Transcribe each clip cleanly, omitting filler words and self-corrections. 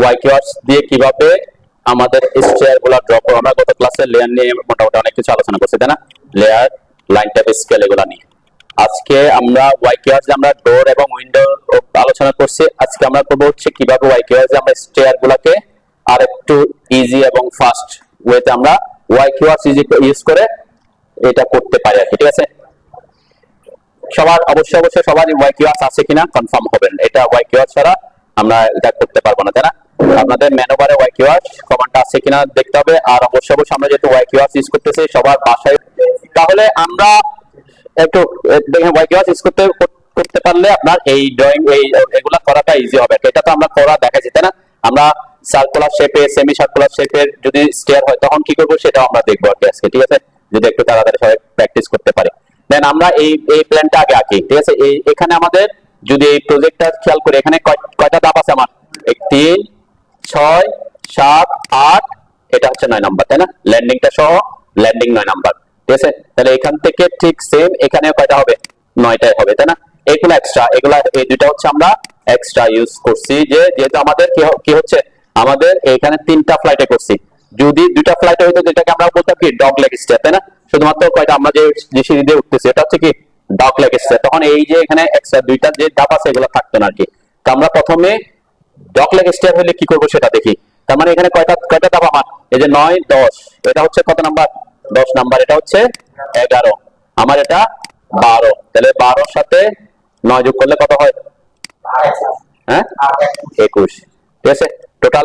Y keywords দিয়ে কিভাবে আমাদের স্টেয়ার গুলা ড্র করব। আমরা গত ক্লাসে লেয়ার নিয়ে মোটামুটি অনেক কিছু আলোচনা করছি, তাই না? লেয়ার, লাইন টাইপ, স্কেল এগুলা নিয়ে। আজকে আমরা ওয়াই কিওয়ার্ডস আমরা ডোর এবং উইন্ডো আলোচনা করছি। আজকে আমরা করব হচ্ছে কিভাবে ওয়াই কিওয়ার্ডস আমরা স্টেয়ার গুলাকে আর একটু ইজি এবং ফাস্ট ওয়েতে আমরা ওয়াই কিওয়ার্ডস ইউজ করে এটা করতে পারি আর কি। ঠিক আছে, সবার অবশ্যই সবার ওয়াই কিওয়ার্ডস আছে কিনা কনফার্ম হবেন। এটা ওয়াই কিওয়ার্ড ছাড়া আমরা এটা করতে পারবো না, তাই না? আপনাদের মেনু বারে ওয়াই কিওয়ার্ডস কমান্ডটা আছে কিনা দেখতে হবে। আর অবশ্যই আমরা যেহেতু ওয়াই কিওয়ার্ডস ইউজ করতেছি সবার বাসায়, তাহলে আমরা একটু দেখেন ওয়াই কিওয়ার্ডস ইউজ করতে পারলে আপনার এই ড্রয়িং এগুলা করাটা ইজি হবে। এটা তো আমরা করা দেখাচ্ছি, তাই না? আমরা সার্কুলার শেপে, সেমি সার্কুলার শেপের যদি স্টেয়ার হয় তখন কি করবো সেটাও আমরা দেখবো আর কি আজকে। ঠিক আছে, যদি একটু তাড়াতাড়ি সবাই প্র্যাকটিস করতে পারি। দেন আমরা এই প্ল্যানটা আগে আঁকি। ঠিক আছে, এখানে আমাদের যদি এই প্রজেক্টটা খেয়াল করি, এখানে কয়টা ধাপ আছে আমার? 3, 6, 7, 8, এটা হচ্ছে 9 নাম্বার, তাই না? ল্যান্ডিংটা সহ ল্যান্ডিং 9 নাম্বার। ঠিক আছে, তাহলে এখান থেকে ঠিক সেম এখানেও কয়টা হবে? 9টাই হবে, তাই না? এগুলো এক্সট্রা, এগুলা এই দুটো হচ্ছে আমরা এক্সট্রা ইউজ করছি, যেহেতু আমাদের কি হচ্ছে, আমাদের এখানে 3টা ফ্লাইটে করছি। যদি 2টা ফ্লাইট হইতো যেটাকে আমরা বলতাম কি ডগ লেগ স্টেয়ার, তাই না? শুধুমাত্র কয়টা আমরা যে সিঁড়ি দিয়ে উঠতেছি এটা হচ্ছে কি ডগ লেগ স্টেয়ার, তখন এই যে এখানে এক্সট্রা 2টা যে ধাপ আছে এগুলো থাকতো না আর কি। তো আমরা প্রথমে ডগ লেগ স্টেয়ার হলে কি করবো সেটা দেখি। তার মানে এখানে কয়টা ধাপ আমার? এই যে 9, 10, এটা হচ্ছে কত নাম্বার? 10 নাম্বার। এটা হচ্ছে 11, আমার এটা 12। তাহলে 12 সাথে 9 যোগ করলে কত হয়? হ্যাঁ, 21। ঠিক আছে, টোটাল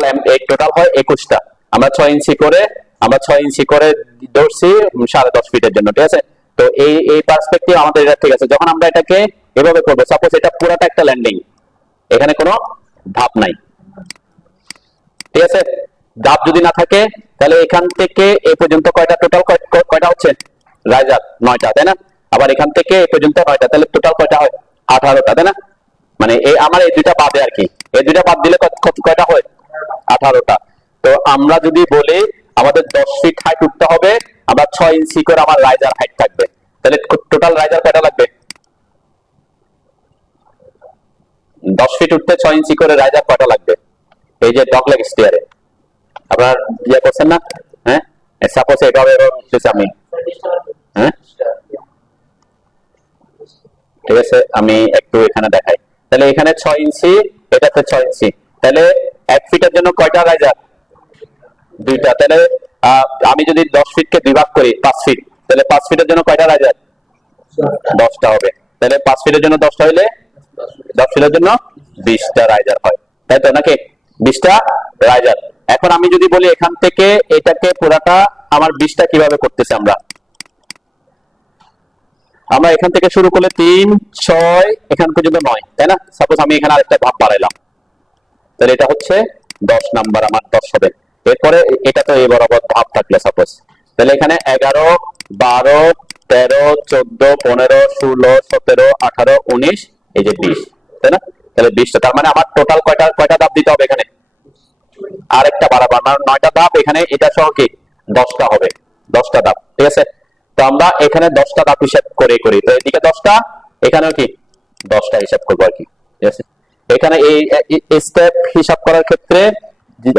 হয় 21টা। আমরা 6 ইঞ্চি করে ধরছি 10.5 ফিটের জন্য। ঠিক আছে, তো এই পার্সপেক্টিভ আমাদের এটা ঠিক আছে। যখন আমরা এটাকে এভাবে করবো, সাপোজ এটা পুরোটা একটা ল্যান্ডিং, এখানে কোনো ধাপ নাই। ঠিক আছে, ধাপ যদি না থাকে তাহলে এখান থেকে এই পর্যন্ত কয়টা টোটাল কয়টা হচ্ছে? রাইজার 9টা, তাই না? আবার এখান থেকে এই পর্যন্ত 9টা, তাহলে টোটাল কয়টা হয়? 18টা, তাই না? মানে আমার এই দুইটা বাদে আর কি, এই দুইটা বাদ দিলে কয়টা হয়? 18টা। তো আমরা যদি বলি আমাদের 10 ফিট হাইট উঠতে হবে, আমরা 6 ইঞ্চি করে আমার রাইজার হাইট থাকবে, তাহলে টোটাল রাইজার কয়টা লাগবে? 10 ফিট উঠতে 6 ইঞ্চি করে রাইজার কয়টা লাগবে? এই যে ডগ লেগ স্টেয়ারে আপনার ইয়ে করছেন না? হ্যাঁ, সাপোজ এভাবে আমি, হ্যাঁ ঠিক আছে, আমি একটু এখানে দেখাই। তাহলে এখানে 6 ইঞ্চি, এটাতে 6 ইঞ্চি, তাহলে 1 ফিটের জন্য কয়টা রাইজার? 2টা। তাহলে আমি যদি 10 ফিটকে বিভাগ করি 5 ফিট, তাহলে 5 ফিটের জন্য কয়টা রাইজার? 10টা হবে। তাহলে 5 ফিটের জন্য 10টা হইলে 10 ফিটের জন্য 20টা রাইজার হয়, তাই তো নাকি? 20টা রাইজার। এখন আমি যদি বলি এখান থেকে এটাকে পুরাটা আমার 20টা কিভাবে করতেছে, আমরা এখান থেকে শুরু করলে 3, 6 এখান পর্যন্ত 9, তাই না? সাপোজ আমি এখানে আরেকটা ধাপ বাড়াইলাম, তাহলে এটা হচ্ছে 10 নাম্বার, আমার 10 হবে। এরপরে এটা তো এই বরাবর ধাপ থাকলে সাপোজ, তাহলে এখানে 11, 12, 13, 14, 15, 16, 17, 18, 19, এই যে 20, তাই না? তাহলে 20টা, তার মানে আমার টোটাল কয়টা ধাপ দিতে হবে এখানে? আরেকটা বাড়াবো, আমার 9টা ধাপ, এখানে এটা সহ কি 10টা হবে, 10টা ধাপ। ঠিক আছে, তো আমরা এখানে 10টা ধাপ হিসাব করি, তো এদিকে 10টা, এখানেও কি 10টা হিসাব করবো আর কি। ঠিক আছে, এখানে এই স্টেপ হিসাব করার ক্ষেত্রে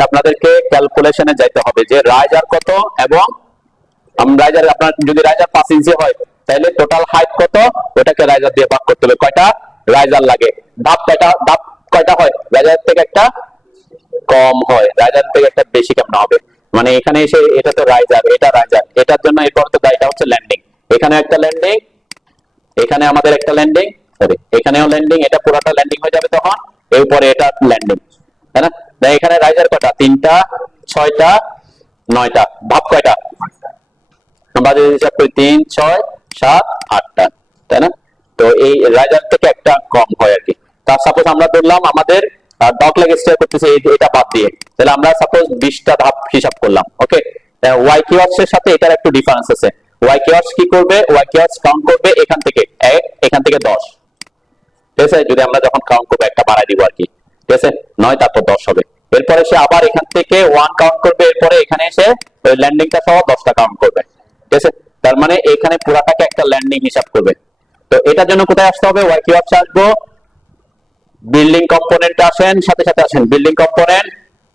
আপনাদেরকে ক্যালকুলেশনে যাইতে হবে যে রাইজার কত, এবং রাইজার আপনার যদি রাইজার 5 ইঞ্চি হয় তাহলে টোটাল হাইট কত, ওটাকে রাইজার দিয়ে ভাগ করতে হবে। কয়টা রাইজার লাগে? ধাপ কয়টা হয়? রাইজার থেকে একটা কম হয়, রাইজার থেকে একটা বেশি কেমন হবে? মানে এখানে এসে এটা তো রাইজার, এটা রাইজার, এটার জন্য এরপর তো এটা হচ্ছে ল্যান্ডিং, এখানে একটা ল্যান্ডিং, এখানে আমাদের একটা ল্যান্ডিং, সরি এখানেও ল্যান্ডিং, এটা পুরোটা ল্যান্ডিং হয়ে যাবে তখন, এরপরে এটা ল্যান্ডিং, তাই না? এখানে রাইজার কয়টা? 3টা, 6টা, 9টা। ধাপ কয়টা? আমরা যদি হিসাব করি 3, 6, 7, 8টা, তাই না? তো এই রাইজার থেকে একটা কম হয় আর কি। তার সাপোজ আমরা ধরলাম আমাদের ডগ লেগ স্টেয়ার করতেছে এটা বাদ দিয়ে, তাহলে আমরা সাপোজ 20টা ধাপ হিসাব করলাম। ওকে, ওয়াই কিওয়ার্ডস এর সাথে এটার একটু ডিফারেন্স আছে। ওয়াই কিওয়ার্ডস কি করবে? ওয়াই কিওয়ার্ডস কাউন্ট করবে এখান থেকে 1, এখান থেকে 10। ঠিক আছে, যদি আমরা যখন কাউন্ট করবো একটা বাড়াই দিব আর কি। ঠিক আছে, 9 তারপর 10 হবে। এরপরে সে আবার এখান থেকে 1 কাউন্ট করবে, এরপরে এখানে এসে ওই ল্যান্ডিংটা সহ 10টা কাউন্ট করবে। ঠিক আছে, তার মানে এখানে পুরাটাকে একটা ল্যান্ডিং হিসাব করবে। তো এটার জন্য কোথায় আসতে হবে? ওয়াই কিওয়ার্ডস আসবো, বিল্ডিং কম্পোনেন্ট আসেন, সাথে আসেন বিল্ডিং কম্পোনেন্ট,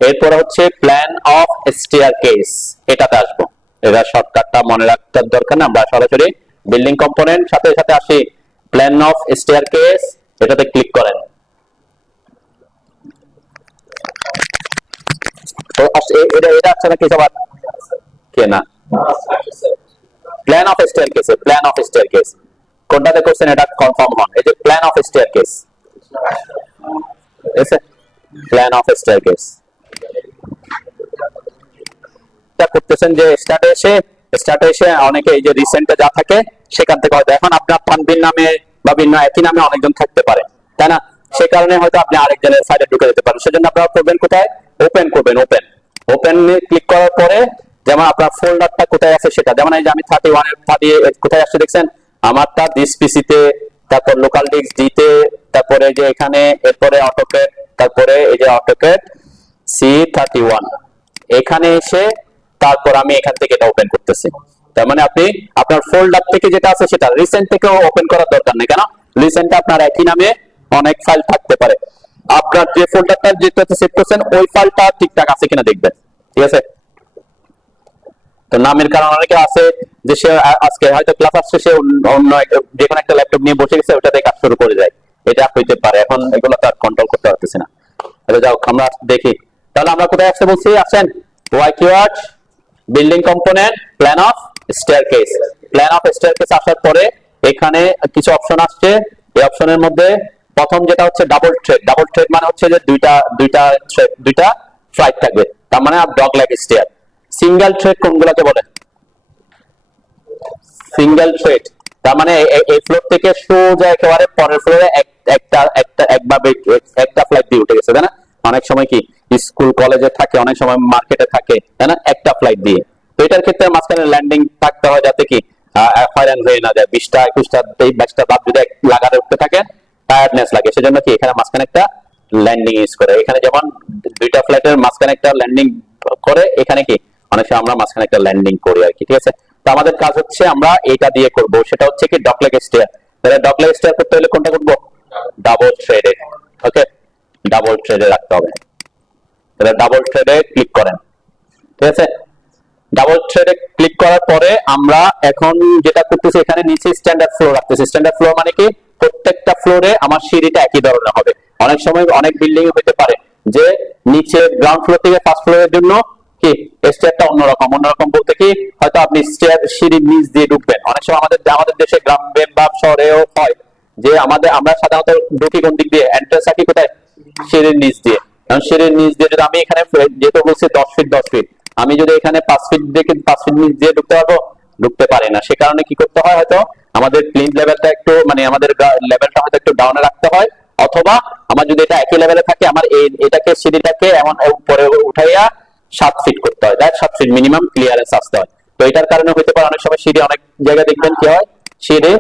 এরপর হচ্ছে প্ল্যান অফ স্টেয়ারকেস, এটাতে আসবো। এটা শর্টকাটটা মনে রাখতে দরকার না, আমরা সরাসরি বিল্ডিং কম্পোনেন্ট সাথে সাথে আসি। প্ল্যান অফ স্টেয়ারকেস, এটাতে ক্লিক করেন। তো এটা আসছে নাকি সবার? কে না? Plan of staircase, plan of staircase কোনটাতে করছেন এটা কনফার্ম হন। এই যে প্ল্যান অফ স্টেয়ারকেস, এসে প্ল্যান অফ স্টেয়ারকেস এটা করতেছেন যে স্টার্টে এসে অনেকে এই যে রিসেন্টে যা থাকে সেখান থেকে হয়তো এখন আপনার তানভীর নামে বা ভিন্ন একই নামে অনেকজন থাকতে পারে, তাই না? সে কারণে হয়তো আপনি আরেকজনের সাইডে ঢুকে যেতে পারেন। সেজন্য আপনারা করবেন কোথায়? ওপেন করবেন। ওপেন ক্লিক করার পরে যেমন আপনার ফোল্ডারটা কোথায় আছে সেটা, যেমন এই যে আমি 31 এর 30 কোথায় আসছে দেখছেন, আমারটা দিস পিসিতে, তারপর লোকাল ডিস্ক ডিতে, তারপরে যে এখানে, এরপরে অটোক্যাড, তারপরে এই যে অটোক্যাড C31 এখানে এসে তারপর আমি এখান থেকে এটা ওপেন করতেছি। তার মানে আপনি আপনার ফোল্ডার থেকে যেটা আছে সেটা রিসেন্ট থেকেও ওপেন করার দরকার নেই, কেন রিসেন্টে আপনার একই নামে অনেক ফাইল থাকতে পারে। আপনার যে ফোল্ডারটা যেটাতে সেভ করছেন ওই ফাইলটা ঠিকঠাক আছে কিনা দেখবেন, ঠিক আছে? তো নামের কারণ অনেকে আছে যে সে আজকে হয়তো ক্লাস আসছে, সে অন্য যে কোনো একটা ল্যাপটপ নিয়ে বসে গেছে, ওটাতে কাজ শুরু করে যায়, এটা হইতে পারে। এখন এগুলো তার কন্ট্রোল করতে পারতেছি না। তাহলে যাও আমরা দেখি, তাহলে আমরা কোথায় আসতে বলছি? আসেন Y keyword, building component, plan of staircase. Plan of staircase আসার পরে এখানে কিছু অপশন আসছে। এই অপশনের মধ্যে প্রথম যেটা হচ্ছে ডাবল থ্রেড। ডাবল থ্রেড মানে হচ্ছে যে দুইটা ফ্লাইট থাকবে, তার মানে dog leg stair. Single thread কোনগুলোকে বলে? সিঙ্গেল থ্রেড তার মানে এই ফ্লোর থেকে সোজা একেবারে পরের ফ্লোরে একটা ফ্লাইট দিয়ে উঠে গেছে, তাই না? অনেক সময় কি স্কুল কলেজে থাকে, অনেক সময় মার্কেটে থাকে, তাই না? একটা ফ্লাইট দিয়ে। তো এটার ক্ষেত্রে মাঝখানে ল্যান্ডিং থাকতে হয় যাতে কি হয়রান হয়ে না যায়। 20টা 21টা 22টা বাদ যদি লাগাতে উঠতে থাকে টায়ার্ডনেস লাগে, সেজন্য কি এখানে মাঝখানে একটা ল্যান্ডিং ইউজ করে। এখানে যেমন দুইটা ফ্লাইটের মাঝখানে একটা ল্যান্ডিং করে, এখানে কি অনেক সময় আমরা মাঝখানে একটা ল্যান্ডিং করি আর কি, ঠিক আছে? তো আমাদের কাজ হচ্ছে আমরা এটা দিয়ে করব, সেটা হচ্ছে কি ডগলেগ স্টেয়ার। তাহলে ডগলেগ স্টেয়ার করতে হলে কোনটা করব? ডাবল থ্রেডে। ওকে, ডাবল থ্রেডে রাখতে হবে। তাহলে ডাবল থ্রেডে ক্লিক করেন, ঠিক আছে? ডাবল থ্রেডে ক্লিক করার পরে আমরা এখন যেটা করতেছি, এখানে নিচে স্ট্যান্ডার্ড ফ্লোর রাখতেছি। স্ট্যান্ডার্ড ফ্লোর মানে কি প্রত্যেকটা ফ্লোরে আমার সিঁড়িটা একই ধরনের হবে। অনেক সময় অনেক বিল্ডিং এ হতে পারে যে নিচে গ্রাউন্ড ফ্লোর থেকে ফার্স্ট ফ্লোরের জন্য কি স্টেয়ারটা অন্যরকম বলতে কি হয়তো আপনি স্টেয়ার সিঁড়ির নিচ দিয়ে ঢুকবেন। অনেক সময় আমাদের দেশে গ্রামে বা শহরেও হয় যে আমরা সাধারণত ঢুকি কোন দিক দিয়ে? এন্ট্রান্স থাকি কোথায়? সিঁড়ির নিচ দিয়ে। কারণ সিঁড়ির নিচ দিয়ে যদি আমি এখানে যেহেতু বলছি 10 ফিট, আমি যদি এখানে 5 ফিট দেখে 5 ফিট নিচ দিয়ে ঢুকতে পারবো? ঢুকতে পারি না। সে কারণে কি করতে হয়, হয়তো আমাদের প্লিন্থ লেভেলটা একটু মানে আমাদের লেভেলটা হয়তো একটু ডাউনে রাখতে হয়, অথবা আমার যদি এটা একই লেভেলে থাকে আমার এটাকে সিঁড়িটাকে এমন উপরে উঠাইয়া 7 ফিট করতে হয়, তাই 7 ফিট মিনিমাম ক্লিয়ারেন্স আসতে হয়। তো এটার কারণে হতে পারে অনেক সময় সিঁড়ি, অনেক জায়গায় দেখবেন কি হয় সিঁড়ি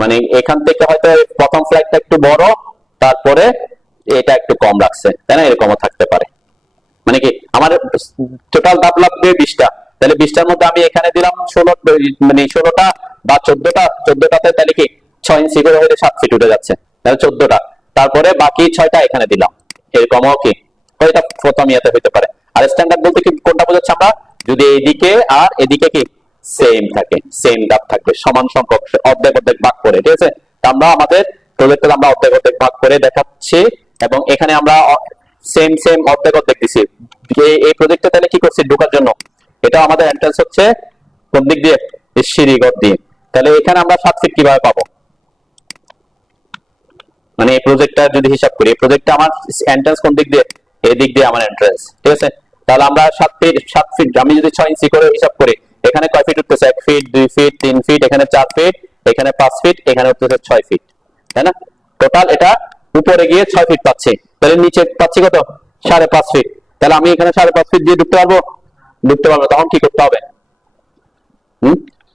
মানে এখান থেকে হয়তো প্রথম ফ্লাইটটা একটু বড়, তারপরে এটা একটু কম রাখছে, তাই না? এরকমও থাকতে পারে। মানে কি আমার টোটাল ধাপ লাগবে 20টা, তাহলে 20টার মধ্যে আমি এখানে দিলাম 16টা বা 14টাতে, তাহলে কি 6 ইঞ্চি করে হলে 7 ফিট উঠে যাচ্ছে, তাহলে 14টা, তারপরে বাকি 6টা এখানে দিলাম। এরকমও কি ওইটা প্রথম ইয়েতে হইতে পারে। আর স্ট্যান্ডার্ড বলতে কি কোনটা বোঝাচ্ছে আমরা? যদি এদিকে আর এদিকে কি সেম থাকে, সেম ধাপ থাকবে, সমান সংখ্যক অর্ধেক ভাগ করে, ঠিক আছে? আমরা আমাদের প্রজেক্টে আমরা অর্ধেক ভাগ করে দেখাচ্ছি, এবং এখানে আমরা সেম অর্ধেক দিছি। এই প্রজেক্টে তাহলে কি করছি ঢোকার জন্য? এটা আমাদের এন্ট্রান্স হচ্ছে কোন দিক দিয়ে? সিঁড়িঘর দিয়ে। তাহলে এখানে আমরা 7 ফিট কিভাবে পাবো? মানে এই প্রজেক্টটা যদি হিসাব করি, এই প্রজেক্টটা আমার এন্ট্রান্স কোন দিক দিয়ে? এই দিক দিয়ে আমার এন্ট্রান্স, ঠিক আছে? তাহলে আমরা 7 ফিট আমি যদি 6 ইঞ্চি করে হিসাব করি, এখানে কয় ফিট উঠতেছে? 1 ফিট, 2 ফিট, 3 ফিট, এখানে 4 ফিট, এখানে 5 ফিট, এখানে উঠতেছে 6 ফিট, তাই না? টোটাল এটা উপরে গিয়ে 6 ফিট পাচ্ছি, তাহলে নিচে পাচ্ছি কত? 5.5 ফিট। তাহলে আমি এখানে 5.5 ফিট দিয়ে ঢুকতে পারবো? তখন কি করতে হবে?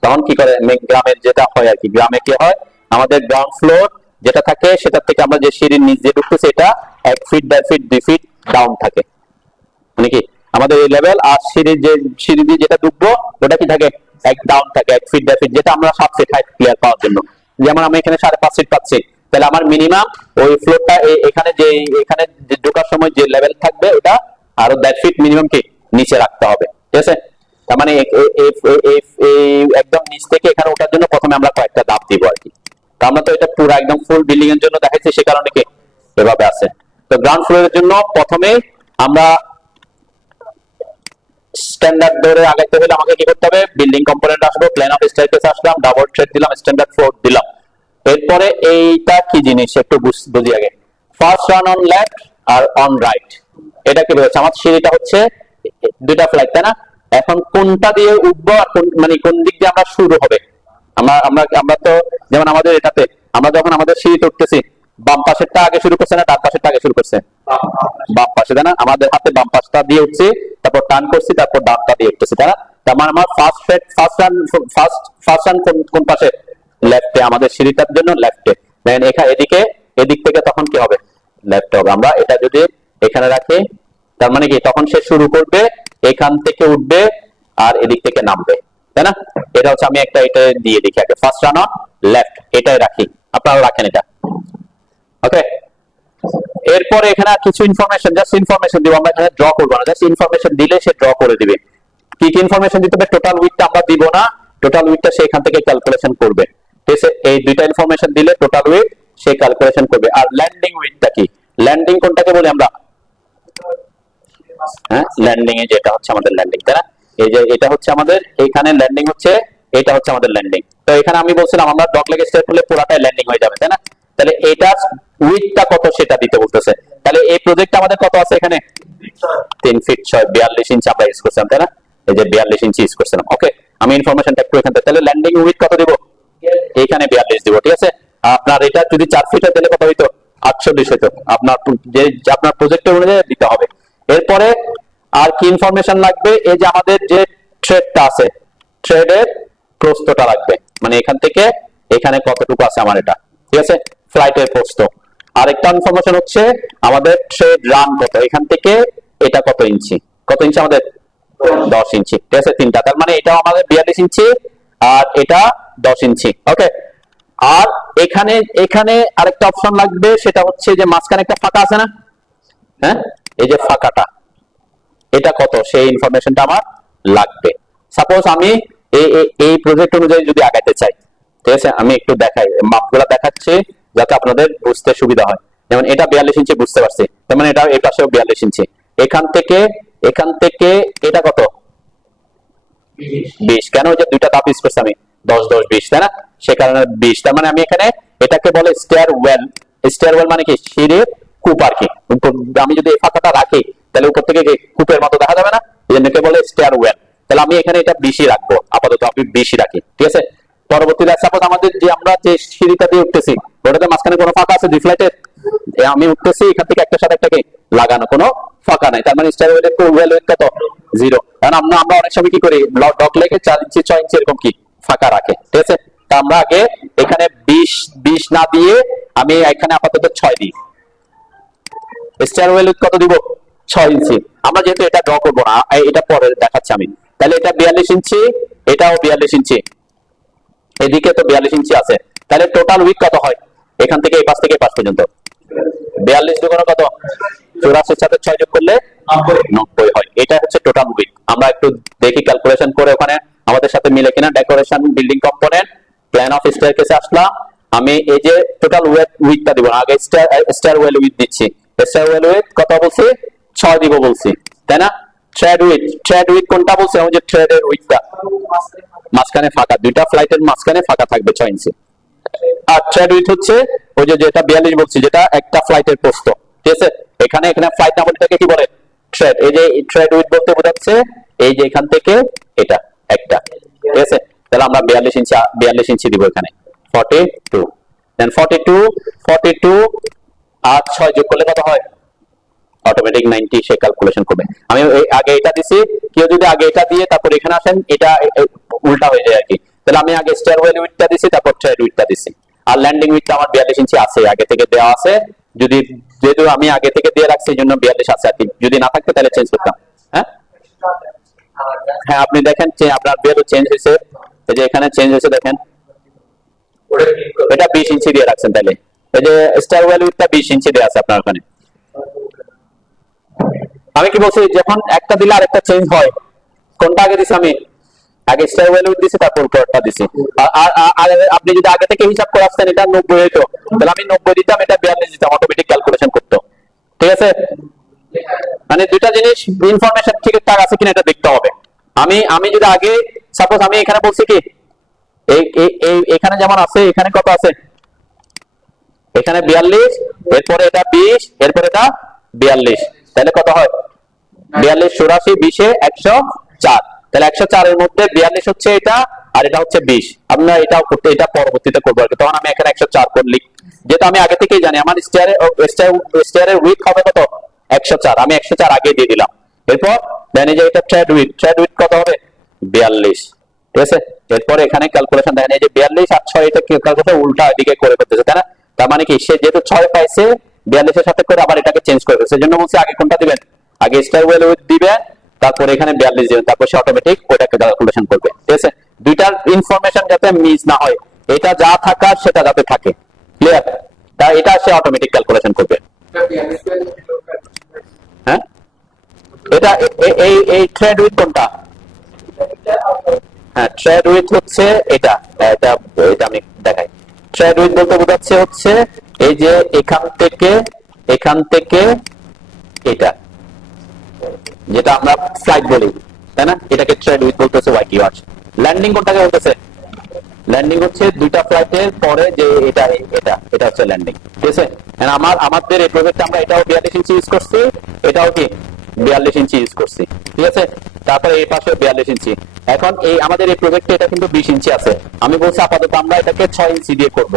তখন কি করে গ্রামের যেটা হয় আর কি, গ্রামে কি হয় আমাদের গ্রাউন্ড ফ্লোর যেটা থাকে সেটা থেকে আমরা যে সিঁড়ির নিচ দিয়ে ঢুকতেছি এটা 1 ফিট, 1.5 ফিট, 2 ফিট ডাউন থাকে, মানে কি আমাদের এই লেভেল। আর সিঁড়ি দিয়ে যেটা ঢুকবো ওটা কি থাকে? এক ডাউন থাকে, 1 ফিট, 1.5 ফিট, যেটা আমরা 7 ফিট হাইট ক্লিয়ার পাওয়ার জন্য। যেমন আমি এখানে 5.5 ফিট পাচ্ছি, তাহলে আমার মিনিমাম ওই ফ্লোরটা এখানে যে ঢোকার সময় যে লেভেল থাকবে ওটা আরো 1.5 ফিট মিনিমাম কি নিচে রাখতে হবে, ঠিক আছে। তার মানে একদম নিচ থেকে এখানে ওঠার জন্য প্রথমে আমরা কয়েকটা ধাপ দিব আর কি। তো আমরা তো এটা পুরো একদম ফুল বিল্ডিং এর জন্য দেখাচ্ছি, সে কারণে কি এভাবে আছে। তো গ্রাউন্ড ফ্লোরের জন্য প্রথমে আমরা স্ট্যান্ডার্ড ডোরে আগাইতে হলে আমাকে কি করতে হবে, বিল্ডিং কম্পোনেন্ট আসবো, প্ল্যান অফ স্টেয়ারকেস আসলাম, ডাবল ট্রেড দিলাম, স্ট্যান্ডার্ড ফ্লোর দিলাম। এরপরে এইটা কি জিনিস একটু বুঝি আগে। ফার্স্ট রান অন লেফট আর অন রাইট, এটা কি বলছে, আমার সিঁড়িটা হচ্ছে দুইটা ফ্লাইট, তাই না। এখন কোনটা দিয়ে উঠবো আর মানে কোন দিক দিয়ে আমরা শুরু হবে, আমরা আমরা আমরা তো যেমন আমাদের এটাতে আমরা যখন আমাদের সিঁড়িতে উঠতেছি বাম পাশেরটা আগে শুরু করছে না ডান পাশেরটা আগে শুরু করছে, বাম পাশে, তাই না। আমাদের হাতে বাম পাশটা দিয়ে উঠছি, তারপর টার্ন করছি, তারপর ডানটা দিয়ে উঠতেছি, তাই না। তার মানে আমার ফার্স্ট রান কোন পাশে, লেফটে, আমাদের সিঁড়িটার জন্য লেফটে। দেন এদিকে এদিক থেকে তখন কি হবে, লেফট হবে। আমরা এটা যদি এখানে রাখি তার মানে কি তখন সে শুরু করবে এখান থেকে উঠবে আর এদিক থেকে নামবে, তাই না। এটা হচ্ছে আমি একটা এটা দিয়ে দেখি আগে, ফার্স্ট রান অন লেফট, এটাই রাখি, আপনারা রাখেন এটা, ওকে। এরপরে এখানে কিছু ইনফরমেশন, জাস্ট ইনফরমেশন দিব, আমরা এখানে ড্র করবো না, জাস্ট ইনফরমেশন দিলে সে ড্র করে দিবে। কি কি ইনফরমেশন দিতে হবে, টোটাল উইডথটা আমরা দিব না, টোটাল উইডথটা সে এখান থেকে ক্যালকুলেশন করবে, ঠিক আছে। এই দুইটা ইনফরমেশন দিলে টোটাল উইডথ সে ক্যালকুলেশন করবে। আর ল্যান্ডিং উইডথটা কি, ল্যান্ডিং কোনটাকে বলি আমরা, হ্যাঁ ল্যান্ডিং এ যেটা হচ্ছে আমাদের ল্যান্ডিং, তাই না। এই যে এটা হচ্ছে আমাদের এখানে ল্যান্ডিং হচ্ছে, এটা হচ্ছে আমাদের ল্যান্ডিং। তো এখানে আমি বলছিলাম আমরা ডগলেগ স্টেয়ার করলে পুরাটাই ল্যান্ডিং হয়ে যাবে, তাই না। তাহলে এটা উইডথটা কত সেটা দিতে বলতেছে। তাহলে এই প্রজেক্ট আমাদের কত আছে এখানে, 3 ফিট 6, 42 ইঞ্চি আমরা ইউজ করছিলাম, তাই না। এই যে 42 ইঞ্চি ইউজ করছিলাম, ওকে। আমি ইনফরমেশনটা একটু এখান থেকে, তাহলে ল্যান্ডিং উইডথ কত দিব, এখানে 42 দিব, ঠিক আছে। আপনার এটা যদি 4 ফিটে দিলে কত হইতো, 48 হইতো। আপনার যে আপনার প্রজেক্টের অনুযায়ী দিতে হবে। এরপরে আর কি ইনফরমেশন লাগবে, এই যে আমাদের যে থ্রেডটা আছে, থ্রেডের প্রস্থটা লাগবে, মানে এখান থেকে এখানে কতটুকু আছে আমার এটা, ঠিক আছে, ফ্লাইটের প্রস্থ। আরেকটা ইনফরমেশন হচ্ছে আমাদের থ্রেড রান কত, এখান থেকে এটা কত ইঞ্চি, আমাদের 10 ইঞ্চি, ঠিক আছে, তিনটা। তার মানে এটাও আমাদের 42 ইঞ্চি আর এটা 10 ইঞ্চি, ওকে। আর এখানে এখানে আরেকটা অপশন লাগবে, সেটা হচ্ছে যে মাঝখানে একটা ফাঁকা আছে না, হ্যাঁ, এই যে ফাঁকাটা, এটা কত, সেই ইনফরমেশনটা আমার লাগবে। সাপোজ আমি এই প্রজেক্ট অনুযায়ী যদি আগাইতে চাই, ঠিক আছে, আমি একটু দেখাই, মাপগুলো দেখাচ্ছি যাতে আপনাদের বুঝতে সুবিধা হয়। যেমন এটা 42 ইঞ্চি বুঝতে পারছি, তার মানে এটা এই পাশেও 42 ইঞ্চি। এখান থেকে এটা কত, 20, কেন, ওই যে দুইটা ধাপ ইউজ করছি আমি, 10 10 20, তাই না, সে কারণে 20। তার মানে আমি এখানে এটাকে বলে স্টেয়ারওয়েল মানে কি, সিঁড়ির কূপ আর কি। আমি যদি এই ফাঁকাটা রাখি তাহলে উপর থেকে কূপের মতো দেখা যাবে না, এই জন্য বলে স্টেয়ারওয়েল। তাহলে আমি এখানে এটা 20 রাখবো, আপাতত আমি 20 রাখি, ঠিক আছে। পরবর্তীতে সাপোজ আমাদের যে আমরা যে সিঁড়িটা দিয়ে উঠতেছি ওটাতে মাঝখানে কোনো ফাঁকা আছে, 2 ফ্লাইটের, আমি উঠতেছি এখান থেকে একটার সাথে একটাকে লাগানো, কোনো ফাঁকা নাই, তার মানে স্টেয়ারওয়েলের ওয়েল কত, 0। কারণ আমরা অনেক সময় কি করি, ডক লেগে 4 ইঞ্চি 6 ইঞ্চি এরকম কি ফাঁকা রাখে, ঠিক আছে। তা আমরা আগে এখানে 20 না দিয়ে আমি এখানে আপাতত 6 দিই। স্টেয়ারওয়েল কত দিব, 6 ইঞ্চি। আমরা যেহেতু এটা ড্র করবো না, এটা পরে দেখাচ্ছি আমি। তাহলে এটা 42 ইঞ্চি, এটাও 42 ইঞ্চি, এদিকে তো 42 ইঞ্চি আছে। তাহলে টোটাল উইথ কত হয়, এখান থেকে এই পাশ থেকে এই পাশ পর্যন্ত, 42 দুগুণ কত, 84 সাথে 6 যোগ করলে 90 হয়। এটা হচ্ছে টোটাল উইথ। আমরা একটু দেখি ক্যালকুলেশন করে ওখানে আমাদের সাথে মিলে কিনা। Decoration, building component, plan of স্টেয়ারকেসে আসলাম, আমি এই যে টোটাল উইথটা দিব না, আগে স্টেয়ারওয়েল উইথ দিচ্ছি। স্টেয়ারওয়েল উইথ কত বলছি, 6 দিব বলছি, তাই না। থ্রেড উইথ কোনটা বলছে, ওই যে থ্রেডের উইথটা, মাঝখানে ফাঁকা, দুইটা ফ্লাইটের মাঝখানে ফাঁকা থাকবে 6 ইঞ্চি। আর থ্রেড উইথ হচ্ছে ওই যে যেটা 42 বলছি, যেটা একটা ফ্লাইটের প্রস্থ, ঠিক আছে। এখানে ফ্লাইট না বলে এটাকে কি বলে, থ্রেড। এই যে থ্রেড উইথ বলতে বোঝাচ্ছে এই যে এখান থেকে এটা একটা, ঠিক আছে। তাহলে আমরা 42 ইঞ্চি দিব এখানে, 42, দেন 42 আর 6 যোগ করলে কত হয়, অটোমেটিক 90 সে ক্যালকুলেশন করবে। আমি আগে এটা দিছি, কেউ যদি আগে এটা দিয়ে তারপর এখানে আসেন এটা উল্টা হয়ে যায় আর কি। তাহলে আমি আগে স্টেয়ারওয়েল উইথটা দিছি, তারপর থ্রেড উইথটা দিছি। আর ল্যান্ডিং উইথটা আমার 42 ইঞ্চি আছে, আগে থেকে দেওয়া আছে। যেহেতু আমি আগে থেকে দিয়ে রাখছি এই জন্য 42 আছে আর কি, যদি না থাকতো তাহলে চেঞ্জ করতাম। হ্যাঁ হ্যাঁ, আপনি দেখেন যে আপনার ভ্যালু চেঞ্জ হয়েছে, এই যে এখানে চেঞ্জ হয়েছে দেখেন, এটা 20 ইঞ্চি দিয়ে রাখছেন, তাহলে এই যে স্টেয়ারওয়েল উইথটা 20 ইঞ্চি দেওয়া আছে আপনার ওখানে। আমি কি বলছি, যখন একটা দিলে আরেকটা চেঞ্জ হয়, কোনটা আগে দিছি আমি? আগে স্টার ভ্যালু দিছি, তারপর উপরটা দিছি। আর আপনি যদি আগে থেকে হিসাব করে আসতেন এটা 90 হইতো, তাহলে আমি 90 দিতাম, এটা 42 দিতাম, অটোমেটিক ক্যালকুলেশন করতো। ঠিক আছে, মানে দুইটা জিনিস ইনফরমেশন ঠিকঠাক আছে কিনা এটা দেখতে হবে। আমি আমি যদি আগে সাপোজ আমি এখানে বলছি কি এখানে যেমন আছে, এখানে কত আছে, এখানে 42, এরপরে এটা 20, এরপরে এটা 42, তাহলে কত হয়? 42 84 20 104, তাহলে 104 এর মধ্যে 42 হচ্ছে এটা, আর এটা হচ্ছে 20। আমরা এটাও করতে, এটা পরবর্তীতে করবো আর কি। তখন আমি এখানে 104 করে লিখ, যেটা আমি আগে থেকেই জানি আমার স্টেয়ারের উইথ হবে কত, 104, আমি 104 আগে দিয়ে দিলাম। এরপর জানি যে এটা থ্রেড উইথ কত হবে, 42। ঠিক আছে, এরপর এখানে ক্যালকুলেশন দেখেন, এই যে 42 আর 6 এটা ক্যালকুলেশন উল্টা দিকে করে করতেছে, তাই না? তার মানে কি সে যেহেতু 6 পাইছে 42 এর সাথে করে আবার এটাকে চেঞ্জ করে দিচ্ছে, সেজন্য বলছি আগে কোনটা দিবেন, আগে স্টার ওয়েল উইথ দিবেন, তারপর এখানে 42 দিবেন, তারপর সে অটোমেটিক ওটাকে ক্যালকুলেশন করবে। ঠিক আছে, দুইটার ইনফরমেশন যাতে মিস না হয়, এটা যা থাকার সেটা যাতে থাকে, ক্লিয়ার? তাই এটা সে অটোমেটিক ক্যালকুলেশন করবে। হ্যাঁ, এটা এই থ্রেড উইথ কোনটা? হ্যাঁ, থ্রেড উইথ হচ্ছে এটা, এটা এটা আমি দেখাই। থ্রেড উইথ বলতে বোঝাচ্ছে হচ্ছে এই যে এখান থেকে এটা, যেটা আমরা ফ্লাইট বলি, তাই না? এটাকে থ্রেড উইথ বলতেছে ওয়াই কিওয়ার্ড। ল্যান্ডিং কোনটাকে বলতেছে? ল্যান্ডিং হচ্ছে দুইটা ফ্লাইটের পরে যে এটা এটা এটা হচ্ছে ল্যান্ডিং। ঠিক আছে, আমাদের এই প্রজেক্টে আমরা এটাও 42 ইঞ্চি ইউজ করছি, এটাও কি 42 ইঞ্চি ইউজ করছি। ঠিক আছে, তারপরে এই পাশে 42 ইঞ্চি। এখন এই আমাদের এই প্রজেক্টে এটা কিন্তু 20 ইঞ্চি আছে, আমি বলছি আপাতত আমরা এটাকে 6 ইঞ্চি দিয়ে করব।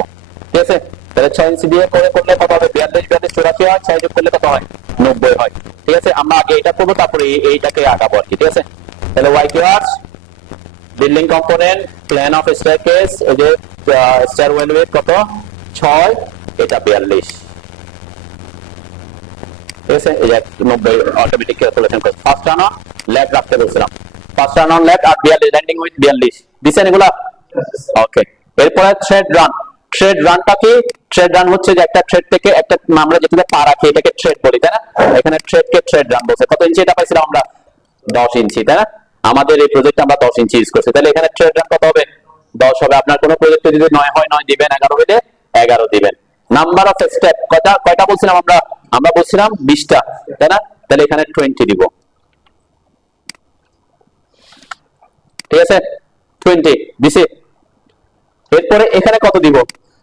ঠিক আছে, তাহলে 6 ইঞ্চি দিয়ে করলে কত হবে, 42 84 হয়, 6 যোগ করলে কত হয়, 90 হয়। ঠিক আছে, আমরা আগে এটা করবো, তারপরে এইটাকে আগাবো আর কি। ঠিক আছে, তাহলে Y keyword building component plan of staircase, এই যে স্টেয়ারওয়েল উইথ কত 6, এটা 42। ঠিক আছে, এই যে 90 অটোমেটিক ক্যালকুলেশন করে। ফার্স্ট রান অন লেগ রাখতে বলছিলাম, ফার্স্ট রান অন লেগ আর 42 ল্যান্ডিং উইথ 42 দিছেন এগুলা। ওকে, এরপরে থ্রেড রানটা কি? থ্রেড রান হচ্ছে যে একটা থ্রেড থেকে একটা, আমরা যেটাতে পা রাখি এটাকে থ্রেড বলি, তাই না? এখানে থ্রেড রান বলছে। কত ইঞ্চি এটা পাইছিলাম আমরা, 10 ইঞ্চি, তাই না? আমাদের এই প্রজেক্টে আমরা 10 ইঞ্চি ইউজ করছি, তাহলে এখানে থ্রেড রান কত হবে, 10 হবে। আপনার কোন প্রজেক্টে যদি 9 হয় 9 দিবেন, 11 হইলে 11 দিবেন। নাম্বার অফ স্টেপ কয়টা বলছিলাম আমরা বলছিলাম 20টা, তাই না? তাহলে এখানে 20 দিব। ঠিক আছে, 20 দিছি। এরপরে এখানে কত দিব,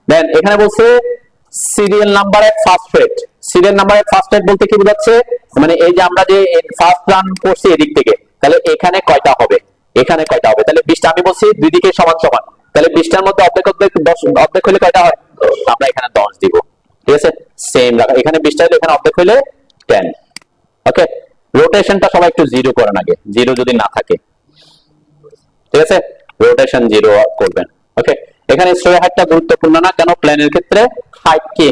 দেন এখানে বলছে serial number at first rate. Serial number at first rate বলতে কি বোঝাচ্ছে, মানে এই যে আমরা যে ফার্স্ট রান করছি এদিক থেকে, তাহলে এখানে কয়টা হবে, এখানে কয়টা হবে, তাহলে 20টা আমি বলছি দুই দিকে সমান সমান, তাহলে 20টার মধ্যে অর্ধেক 10 হলে কয়টা হয়, আমরা এখানে 10 দিব। ঠিক আছে, সেম রাখা, এখানে 20টা হলে এখানে অর্ধেক হলে 10। ওকে, রোটেশনটা সবাই একটু 0 করেন আগে, 0 যদি না থাকে। ঠিক আছে, রোটেশন 0 করবেন। ওকে, এখানে স্টোরি হাইটটা গুরুত্বপূর্ণ না, কেন প্লেনের ক্ষেত্রে হাইট কি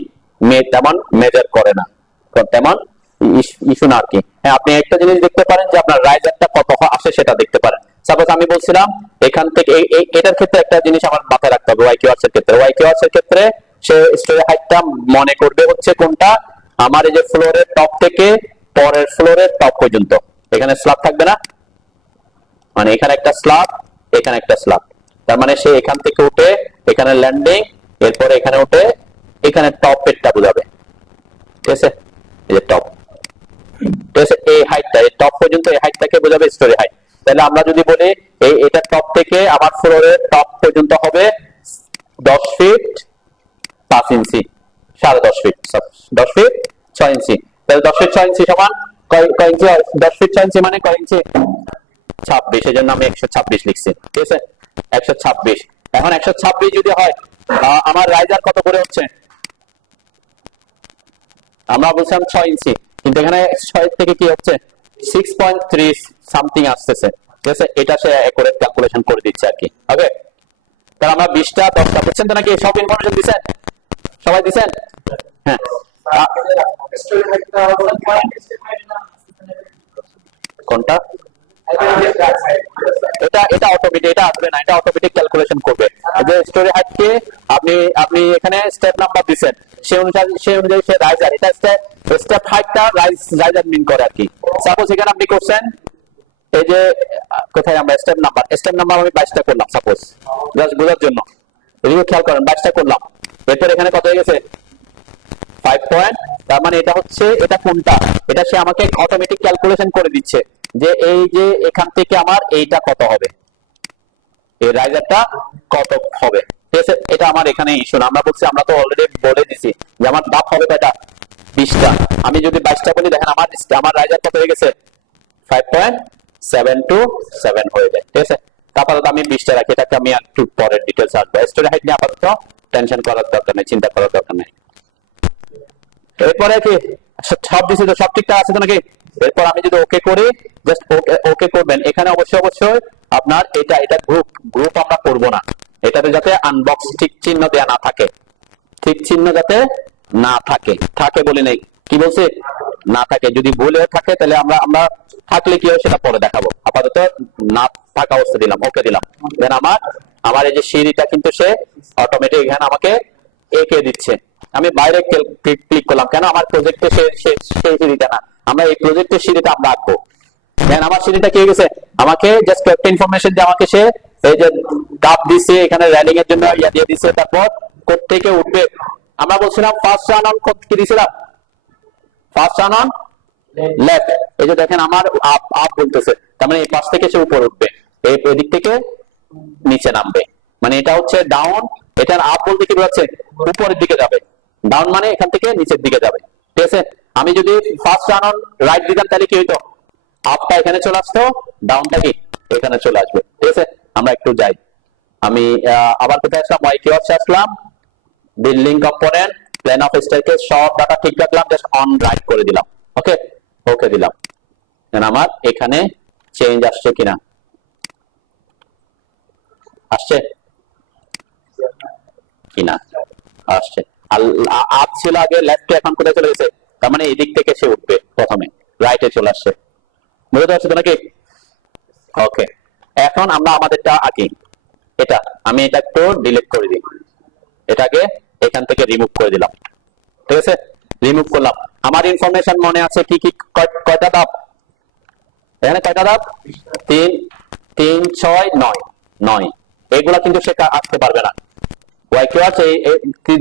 তেমন মেজার করে না, তেমন ইস্যু না আর কি। হ্যাঁ, আপনি একটা জিনিস দেখতে পারেন যে আপনার রাইজারটা কত আসে সেটা দেখতে পারেন। সাপোজ আমি বলছিলাম এখান থেকে এটার ক্ষেত্রে একটা জিনিস আমার মাথায় রাখতে হবে, ওয়াই কিওয়ার্ডস এর ক্ষেত্রে সে স্টোরি হাইটটা মনে করবে হচ্ছে কোনটা, আমার এই যে ফ্লোরের টপ থেকে পরের ফ্লোরের টপ পর্যন্ত, এখানে স্ল্যাব থাকবে না, মানে এখানে একটা স্ল্যাব, এখানে একটা স্ল্যাব, তার মানে সে এখান থেকে উঠে এখানে ল্যান্ডিং, এরপরে এখানে উঠে এখানে টপ পেটটা বোঝাবে। ঠিক আছে, এই যে টপ, ঠিক আছে, এই হাইটটা, এই টপ পর্যন্ত এই হাইটটাকে বোঝাবে স্টোরি হাইট। তাহলে আমরা যদি বলি এটা টপ থেকে আমার ফ্লোরের টপ পর্যন্ত হবে 10 ফিট 5 ইঞ্চি, 10.5 ফিট, 10 ফিট 6 ইঞ্চি, তাহলে 10 ফিট 6 ইঞ্চি সমান কয় ইঞ্চি হয়, 10 ফিট 6 ইঞ্চি মানে কয় ইঞ্চি, 26, এই জন্য আমি 126 লিখছি। ঠিক আছে, 126। এখন 126 যদি হয়, আমার রাইজার কত করে হচ্ছে, আমরা বলছিলাম 6 ইঞ্চি, কিন্তু এখানে 6 থেকে কি হচ্ছে 6.3 সামথিং আসতেছে। ঠিক আছে, এটা সে অ্যাকুরেট ক্যালকুলেশন করে দিচ্ছে আর কি। ওকে, তাহলে আমরা 20টা 10টা বুঝছেন তো নাকি, সব ইনফরমেশন দিছেন, সবাই দিছেন? হ্যাঁ, কোনটা, এটা অটোমেটিক, এটা আসবে না, এটা অটোমেটিক ক্যালকুলেশন করবে। এই যে স্টোরি হাইট কে আপনি আপনি এখানে স্টেপ নাম্বার দিবেন, সেই অনুযায়ী সে রাইজার, এটা স্টেপ হাইটটা রাইজার মিন করে আর কি। সাপোজ এখানে আপনি করছেন এই যে কোথায় আমরা স্টেপ নাম্বার আমি 22টা করলাম সাপোজ, জাস্ট বোঝার জন্য, এদিকে খেয়াল করেন 22টা করলাম, এরপর এখানে কত হয়ে গেছে 5 পয়েন্ট। তার মানে এটা হচ্ছে, এটা কোনটা, এটা সে আমাকে অটোমেটিক ক্যালকুলেশন করে দিচ্ছে যে এই যে এখান থেকে আমার এইটা কত হবে, এই রাইজারটা কত হবে, ঠিক আছে। এটা আমার এখানে ইস্যু না, আমরা বলছি, আমরা তো অলরেডি বলে দিছি যে আমার দাপ হবে কয়টা 20টা, আমি যদি 22টা বলি দেখেন আমার রাইজার কত হয়ে গেছে 5.727 হয়ে যায়, ঠিক আছে। আপাতত আমি 20টা রাখি, এটাকে আমি একটু পরের ডিটেইলস আসবো। স্টোরি হাইট নিয়ে আপাতত টেনশন করার দরকার নেই, চিন্তা করার দরকার নেই। এরপরে কি সব দিছি তো, সব ঠিকঠাক আছে তো নাকি? এরপর আমি যদি ওকে করি, জাস্ট ওকে করবেন। এখানে অবশ্যই আপনার এটা গ্রুপ আমরা করব না, এটাতে যাতে আনবক্স ঠিক চিহ্ন দেয়া না থাকে, ঠিক চিহ্ন যাতে না থাকে বলি নেই, কি বলছে না থাকে, যদি ভুলেও থাকে তাহলে আমরা থাকলে কি হয় সেটা পরে দেখাবো। আপাতত না থাকা অবস্থা দিলাম, ওকে দিলাম। দেন আমার এই যে সিঁড়িটা কিন্তু সে অটোমেটিক এখানে আমাকে এঁকে দিচ্ছে। আমি বাইরে ক্লিক করলাম কেন, আমার প্রজেক্টে সেই সিঁড়িটা না, আমরা এই প্রজেক্টের সিঁড়িটা আমরা আঁকবো। দেন আমার সিঁড়িটা কি হয়ে গেছে, আমাকে জাস্ট একটা ইনফরমেশন দিয়ে আমাকে সে এই যে কাপ দিছে, এখানে রেলিং এর জন্য ইয়া দিয়ে দিছে, তারপর কোথা থেকে উঠবে। আমরা বলছিলাম ফার্স্ট রান অন কি দিছিলাম, ফার্স্ট রান অন লেফট। এই যে দেখেন আমার আপ বলতেছে, তার মানে এই পাশ থেকে সে উপর উঠবে, এই দিক থেকে নিচে নামবে, মানে এটা হচ্ছে ডাউন। এটার আপ বলতে কি বোঝাচ্ছে, উপরের দিকে যাবে, ডাউন মানে এখান থেকে নিচের দিকে যাবে, ঠিক আছে। আমি যদি ফার্স্ট রান অন রাইট দিতাম তাহলে কি হইতো, আপটা এখানে চলে আসতো, ডাউনটা কি এখানে চলে আসবে, ঠিক আছে। আমরা একটু যাই, আমি আবার কোথায় আসলাম, ওয়াই কিওয়ার্ডসে আসলাম, building component, plan of staircase, সব ডাটা ঠিক রাখলাম, জাস্ট অন রাইট করে দিলাম, ওকে দিলাম। আমার এখানে চেঞ্জ আসছে কিনা, আসছে কিনা, আসছে। আপ ছিল আগে লেফটে, এখন কোথায় চলে গেছে, তার মানে এদিক থেকে সে উঠবে, প্রথমে রাইটে চলে আসছে, বুঝতে পারছো তো নাকি? ওকে, এখন আমরা আমাদেরটা আঁকি। এটা আমি এটা একটু ডিলিট করে দিই, এটাকে এখান থেকে রিমুভ করে দিলাম, ঠিক আছে। রিমুভ করলাম। আমার ইনফরমেশন মনে আছে কি কি, কয়টা ধাপ এখানে, কয়টা ধাপ, 3 3 6 9 9, এগুলা কিন্তু সে আঁকতে পারবে না। ওয়াই কিওয়ার্ডস এই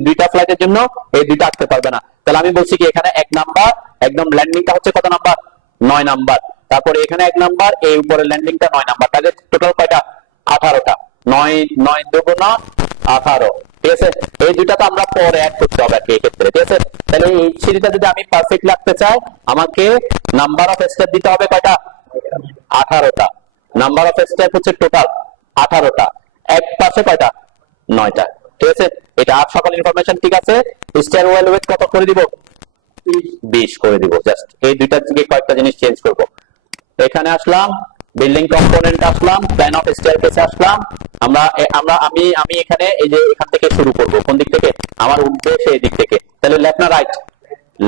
দুইটা ফ্লাইটের জন্য এই দুইটা আঁকতে পারবে না। তাহলে আমি বলছি কি, এখানে 1 নাম্বার, একদম ল্যান্ডিংটা হচ্ছে কত নাম্বার, 9 নাম্বার, তারপরে এখানে 1 নাম্বার, এই উপরের ল্যান্ডিংটা 9 নাম্বার, তাহলে টোটাল কয়টা 18টা, 9 9 2 18, ঠিক আছে। এই দুইটা তো আমরা পরে অ্যাড করতে হবে এই ক্ষেত্রে, ঠিক আছে। তাহলে এই সিঁড়িটা যদি আমি পারফেক্ট রাখতে চাই, আমাকে নাম্বার অফ স্টেপ দিতে হবে কয়টা, 18টা। নাম্বার অফ স্টেপ হচ্ছে টোটাল 18টা, এক পাশে কয়টা 9টা, ঠিক আছে। এটা আর সকল ইনফরমেশন ঠিক আছে। স্টেয়ারওয়েল উইডথ কত করে দিব, 20 করে দিব। জাস্ট এই দুইটা থেকে কয়েকটা জিনিস চেঞ্জ করব। এখানে আসলাম, বিল্ডিং কম্পোনেন্ট আসলাম, প্ল্যান অফ স্টেয়ারকেসে আসলাম। আমি এখানে এই যে এখান থেকে শুরু করব, কোন দিক থেকে, আমার উঠবে সেই দিক থেকে। তাহলে লেফট না রাইট,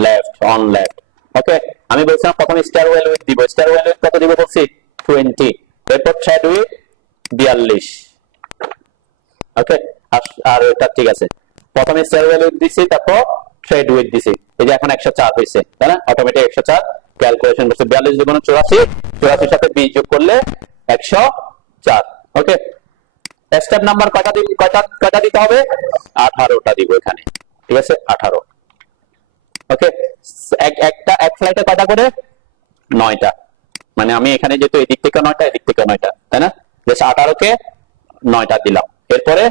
লেফট, অন লেফট, ওকে। আমি বলছিলাম প্রথমে স্টেয়ারওয়েল উইডথ দিব, স্টেয়ারওয়েল উইডথ কত দিব বলছি 20, এরপর থ্রেড উইডথ 42, ওকে। আর এটা ঠিক আছে, প্রথমে স্টেয়ারওয়েল উইডথ দিছি, তারপর থ্রেড উইডথ দিছি, এই যে এখন 104 হইছে, তাই না, অটোমেটিক 104 ক্যালকুলেশন করছে। 42 দুগুণ 84, 84 সাথে 20 যোগ করলে 104, ওকে। স্টেপ নাম্বার কয়টা দিতে হবে, 18টা দিব এখানে, ঠিক আছে, 18, ওকে। এক ফ্লাইটে কয়টা করে, 9টা, মানে আমি এখানে যেহেতু এদিক থেকে 9টা, এদিক থেকে 9টা, তাই না, বেশ 18কে 9টা দিলাম। এরপরে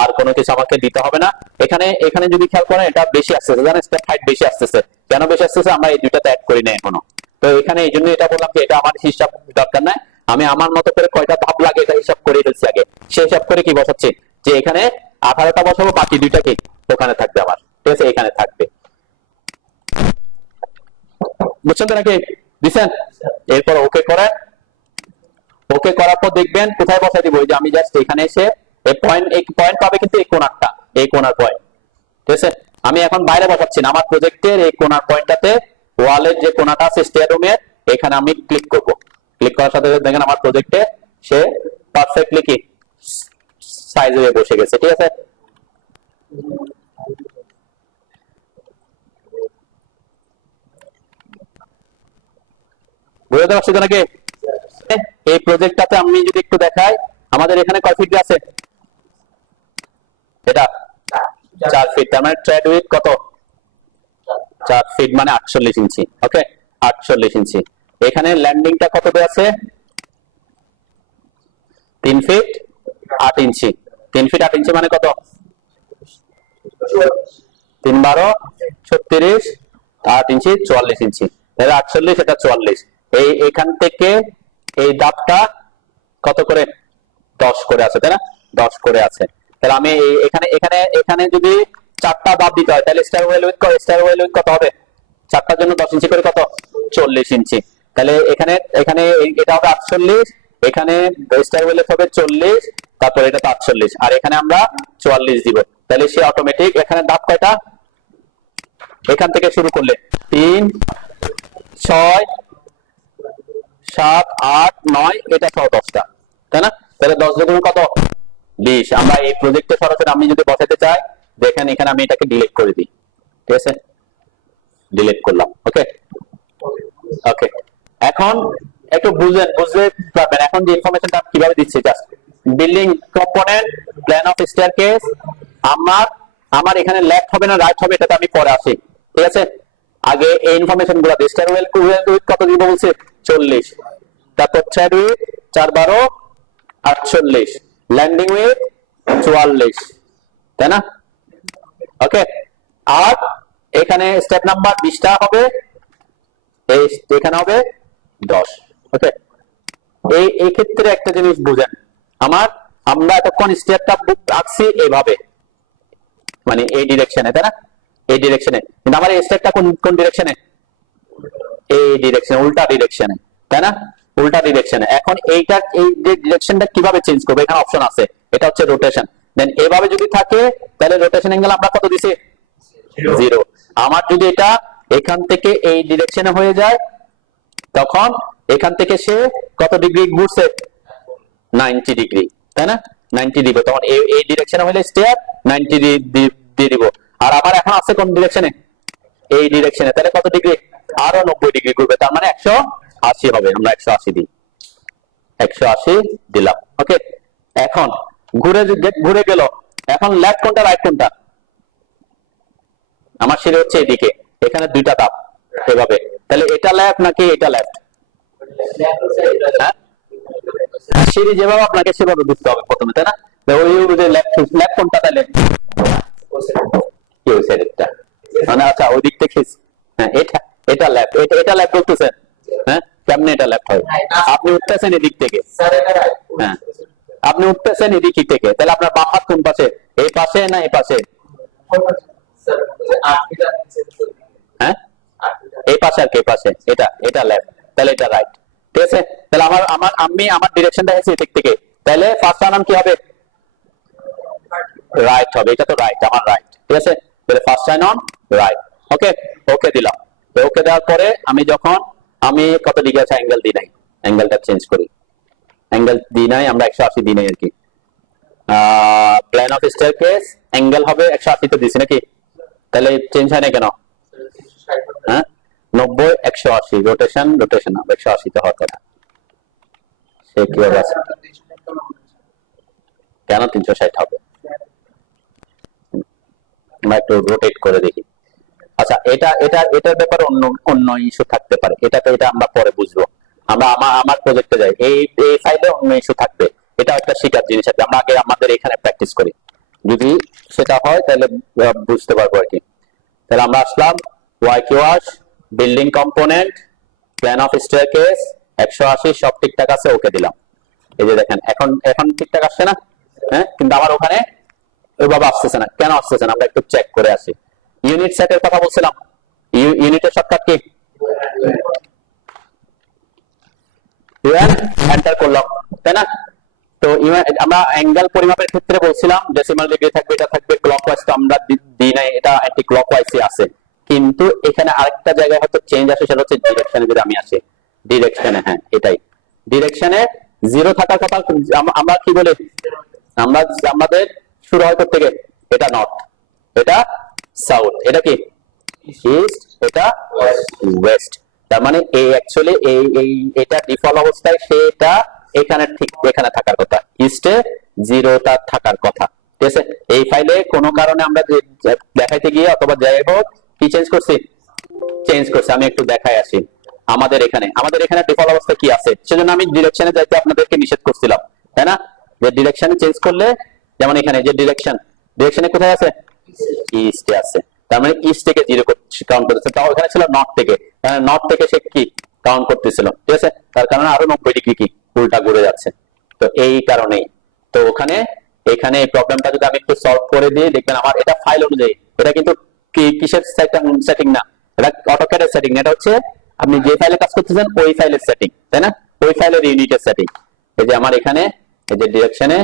আর কোনো কিছু আমাকে দিতে হবে না। এখানে যদি খেয়াল করেন, এটা বেশি আসতেছে, জানেন, স্টেপ হাইট বেশি আসতেছে, কেন বেশি আসতেছে, আমরা এই দুইটাতে অ্যাড করি না এখনো। তো এখানে এই জন্য এটা বললাম যে এটা আমার হিসাব দরকার নাই, আমি আমার মতো করে কয়টা ধাপ লাগে এটা হিসাব করে ফেলছি আগে, সেই হিসাব করে কি বসাচ্ছি, যে এখানে 18টা বসাবো, বাকি দুইটা কি ওখানে থাকবে আমার, ঠিক আছে, এখানে থাকবে, বুঝছেন তো নাকি, দিচ্ছেন। এরপর ওকে করে, ওকে করার পর দেখবেন কোথায় বসাই দিব, যে আমি জাস্ট এখানে এসে এই পয়েন্ট পাবে, কিন্তু এই কোণারটা, এই কোণার পয়েন্ট, ঠিক আছে। আমি এখন বাইরে বসাচ্ছি না, আমার প্রজেক্টের এই কোণার পয়েন্টটাতে, ওয়ালের যে কোণাটা আছে স্টেয়ার রুমের, এখানে আমি ক্লিক করব। ক্লিক করার সাথে সাথে দেখেন আমার প্রজেক্টে সে পারফেক্টলি কি সাইজ হয়ে বসে গেছে, ঠিক আছে। বুঝতে পারছি তো নাকি? এই প্রজেক্টটাতে আমি যদি একটু দেখাই, আমাদের এখানে কয় ফিট আছে? এটা 4 ফিট, তার মানে ট্রেড উইথ কত? 4 ফিট মানে 48 ইঞ্চি। ওকে, 48 ইঞ্চি। এখানে ল্যান্ডিংটা কত দেয়া আছে? 3 ফিট 8 ইঞ্চি। 3 ফিট 8 ইঞ্চি মানে কত? 3 12 36, 8 ইঞ্চি 44 ইঞ্চি, তাহলে 48, এটা 44। এই এখান থেকে এই দাপটা কত করে? 10 করে আছে, তাই না? 10 করে আছে। তাহলে আমি এখানে এখানে এখানে যদি 4টা দাপ দিতে হয়, তাহলে স্টার ওয়েল উইথ কত হবে? 4টার জন্য 10 ইঞ্চি করে কত? 40 ইঞ্চি। তাহলে এখানে এখানে এটা হবে 48, এখানে স্টার ওয়েল হবে 40, তারপর এটা তো 48, আর এখানে আমরা 44 দিব। তাহলে সে অটোমেটিক এখানে দাপ কয়টা? এখান থেকে শুরু করলে 3 6 7 8 9, এটা সহ 10টা, তাই না? তাহলে 10 দুগুণ কত? 20। আমরা এই প্রজেক্টে সরাসরি আমি যদি বসাতে চাই, দেখেন এখানে আমি এটাকে ডিলিট করে দিই, ঠিক আছে? ডিলিট করলাম। ওকে ওকে, এখন একটু বুঝলে পারবেন এখন যে ইনফরমেশনটা কিভাবে দিচ্ছি। Just building component, plan of staircase. আমার এখানে লেফট হবে না রাইট হবে, এটাতে আমি পরে আসি, ঠিক আছে? আগে এই ইনফরমেশন গুলো স্টার ওয়েল উইথ কত দিব বলছে? 40। তারপর থ্রেড উইথ 4 12 48, ল্যান্ডিং উইথ 44, তাই না? ওকে, আর এখানে স্টেপ নাম্বার 20টা হবে, এখানে হবে 10। ওকে, এই ক্ষেত্রে একটা জিনিস বুঝেন, আমরা এতক্ষণ স্টেপটা আঁকছি এইভাবে, মানে এই ডিরেকশনে, তাই না? এই ডিরেকশনে, কিন্তু আমার এই স্টেপটা কোন ডিরেকশনে? এই ডিরেকশনে, উল্টা ডিরেকশনে, তাই না? উল্টা ডিরেকশনে। এখন এই ডিরেকশনটা কিভাবে চেঞ্জ করবো? এখানে অপশন আছে, এটা হচ্ছে রোটেশন। দেন এভাবে যদি থাকে, তাহলে রোটেশন অ্যাঙ্গেল আমরা কত দিছি? 0। আমার যদি এটা এখান থেকে এই ডিরেকশনে হয়ে যায়, তখন এখান থেকে সে কত ডিগ্রি ঘুরছে? 90 ডিগ্রি, তাই না? 90 দিব, তখন এই ডিরেকশনে হলে স্টেয়ার 90 দিয়ে দিব। আর আমার এখন আছে কোন ডিরেকশনে? এই ডিরেকশনে, তাহলে কত ডিগ্রি? আরো 90 ডিগ্রি ঘুরবে, তার মানে 180 হবে। আমরা 180 দিই, 180 দিলাম। ওকে, এখন ঘুরে গেল। এখন লেফট কোনটা রাইট কোনটা? আমার সিঁড়ি হচ্ছে এদিকে, এখানে 2টা ধাপ এভাবে, তাহলে এটা লেফট নাকি এটা লেফট? হ্যাঁ, সিঁড়ি যেভাবে আপনাকে সেভাবে বুঝতে হবে প্রথমে, তাই না? ওই যে লেফট কোনটা? তাহলে কি ওই সাইডটা, মানে আচ্ছা ওই দিক থেকে, হ্যাঁ এটা লেফট, এটা লেফট বলতেছেন? হ্যাঁ, কেমনে এটা লেফট হয়? আপনি উঠতেছেন এদিক থেকে, হ্যাঁ আপনি উঠতেছেন এদিক থেকে, তাহলে আপনার বাম হাত কোন পাশে? এই পাশে না এই পাশে? হ্যাঁ, এই পাশে আর এই পাশে, এটা লেফট, তাহলে এটা রাইট, ঠিক আছে? তাহলে আমার ডিরেকশনটা আছে এদিক থেকে, তাহলে ফার্স্ট টার্ন কি হবে? রাইট হবে, এটা তো রাইট, আমার রাইট, ঠিক আছে? তাহলে ফার্স্ট টার্ন অন রাইট। ওকে, ওকে দিলাম। ওকে দেওয়ার পরে আমি কত ডিগ্রি আছে অ্যাঙ্গেল দিই নাই, অ্যাঙ্গেলটা চেঞ্জ করি। অ্যাঙ্গেল দিই নাই, আমরা 180 দিই নাই আর কি। প্ল্যান অফ স্টেয়ারকেস অ্যাঙ্গেল হবে 180 তে দিছি নাকি? তাহলে চেঞ্জ হয় না কেন? হ্যাঁ, 90 180, রোটেশন 180 তে হওয়ার কথা। সে কিভাবে আছে? কেন 360 হবে? আমরা একটু রোটেট করে দেখি। আচ্ছা, এটার ব্যাপারে অন্য ইস্যু থাকতে পারে, এটা আমরা পরে বুঝবো। আমরা আমার প্রজেক্টে যাই, এই ফাইলে অন্য ইস্যু থাকবে, এটা একটা শিকার জিনিস আছে। আমরা আগে আমাদের এখানে প্র্যাকটিস করি, যদি সেটা হয় তাহলে বুঝতে পারবো আর কি। তাহলে আমরা আসলাম ওয়াইকিউআস, building component, plan of staircase, 180 সব ঠিকঠাক আছে, ওকে দিলাম। এই যে দেখেন এখন ঠিকঠাক আসছে না? হ্যাঁ, কিন্তু আমার ওখানে ওইভাবে আসতেছে না, কেন আসতেছে না? আমরা একটু চেক করে আসি। ইউনিট সেটের কথা বলছিলাম, ইউনিটের শর্টকাট কি? এন্টার করলাম, তাই না? তো আমরা অ্যাঙ্গেল পরিমাপের ক্ষেত্রে বলছিলাম ডেসিমাল ডিগ্রি থাকবে, এটা থাকবে ক্লকওয়াইজ, তো আমরা দিই নাই, এটা অ্যান্টি ক্লকওয়াইজই আছে। কিন্তু এখানে আরেকটা জায়গায় হয়তো চেঞ্জ আসে, সেটা হচ্ছে ডিরেকশনে। যদি আমি আসি ডিরেকশনে, হ্যাঁ এটাই ডিরেকশনে 0 থাকার কথা আমরা কি বলি? আমরা আমাদের শুরু হয় থেকে এটা নর্থ, এটা সাউথ, এটা কি ইস্ট, এটা ওয়েস্ট। তার মানে এই অ্যাকচুয়ালি এই এটা ডিফল্ট অবস্থায় সেটা এখানে ঠিক এখানে থাকার কথা, ইস্টে 0টা থাকার কথা। ঠিক আছে, এই ফাইলে কোনো কারণে আমরা দেখাইতে গিয়ে অথবা যাই হোক কি চেঞ্জ করছি, আমি একটু দেখাই আসি। আমাদের এখানে ডিফল্ট অবস্থা কি আছে, সেজন্য আমি ডিরেকশনে যাইতে আপনাদেরকে নিষেধ করছিলাম, তাই না? যে ডিরেকশন চেঞ্জ করলে, যেমন এখানে যে ডিরেকশনে কোথায় আছে, ইস্টে আছে। তার মানে ইস্ট থেকে 0 কাউন্ট করতেছে, তাও এখানে ছিল নর্থ থেকে, নর্থ থেকে সে কি কাউন্ট করতেছিল। ঠিক আছে, তার কারণে আরো 90 ডিগ্রি কি উল্টা ঘুরে যাচ্ছে। তো এই কারণেই তো এখানে এই প্রবলেমটা যদি আমি একটু সলভ করে দিই, দেখবেন আমার এটা ফাইল অনুযায়ী, এটা কিন্তু কিসের সেটিং না, এটা অটোক্যাডের সেটিং, এটা হচ্ছে আপনি যে ফাইলে কাজ করতেছেন ওই ফাইলের সেটিং, তাই না? ওই ফাইলের ইউনিটের সেটিং। এই যে আমার এখানে এই যে ডিরেকশনে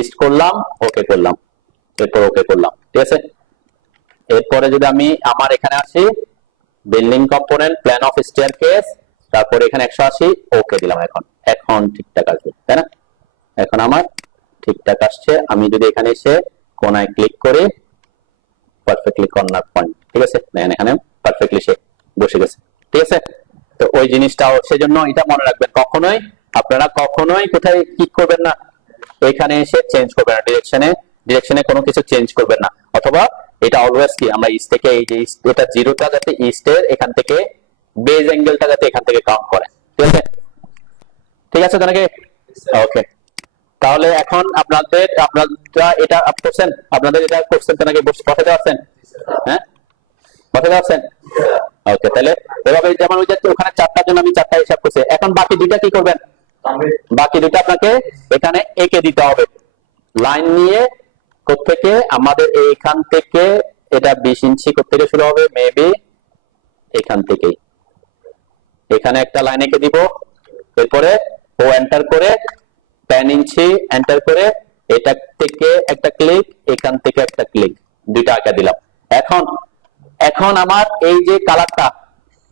ইস্ট করলাম, ওকে করলাম, এরপর ওকে করলাম। ঠিক আছে, এরপরে যদি আমি আমার এখানে আসি building component, plan of staircase, তারপরে এখানে 180 ওকে দিলাম। এখন ঠিকঠাক আসবে, তাই না? এখন আমার ঠিকঠাক আসছে। আমি যদি এখানে এসে কোনায় ক্লিক করি, পারফেক্টলি কর্নার পয়েন্ট, ঠিক আছে, এখানে পারফেক্টলি সে বসে গেছে। ঠিক আছে, তো ওই জিনিসটাও সেজন্য এটা মনে রাখবেন, আপনারা কখনোই কোথায় ক্লিক করবেন না, এখানে এসে চেঞ্জ করবেন না, ডিরেকশনে কোনো কিছু চেঞ্জ করবেন না। অথবা এটা অলওয়েজ কি আমরা ইস্ট থেকে এই যে এটা 0টা যাতে ইস্টের এখান থেকে বেজ অ্যাঙ্গেলটা যাতে এখান থেকে কাউন্ট করে। ঠিক আছে, ঠিক আছে তো নাকি? ওকে, তাহলে এখন আপনারা এটা করছেন, আপনাদের এটা করছেন তো নাকি, বসাতে পারছেন? হ্যাঁ, বসাতে পারছেন? ওকে, তাহলে এভাবে যেমন ওই যে ওখানে 4টার জন্য আমি 4টা হিসাব করছি, এখন বাকি 2টা কি করবেন? বাকি 2টা আপনাকে এখানে এঁকে দিতে হবে লাইন নিয়ে। কোত্থেকে আমাদের এইখান থেকে এটা 20 ইঞ্চি কোত্থেকে শুরু হবে, মেবি এখান থেকেই এখানে একটা লাইন এঁকে দিব। এরপরে ও এন্টার করে 10 ইঞ্চি এন্টার করে এটা থেকে একটা ক্লিক, এখান থেকে একটা ক্লিক, 2টা আঁকা দিলাম। এখন আমার এই যে কালারটা,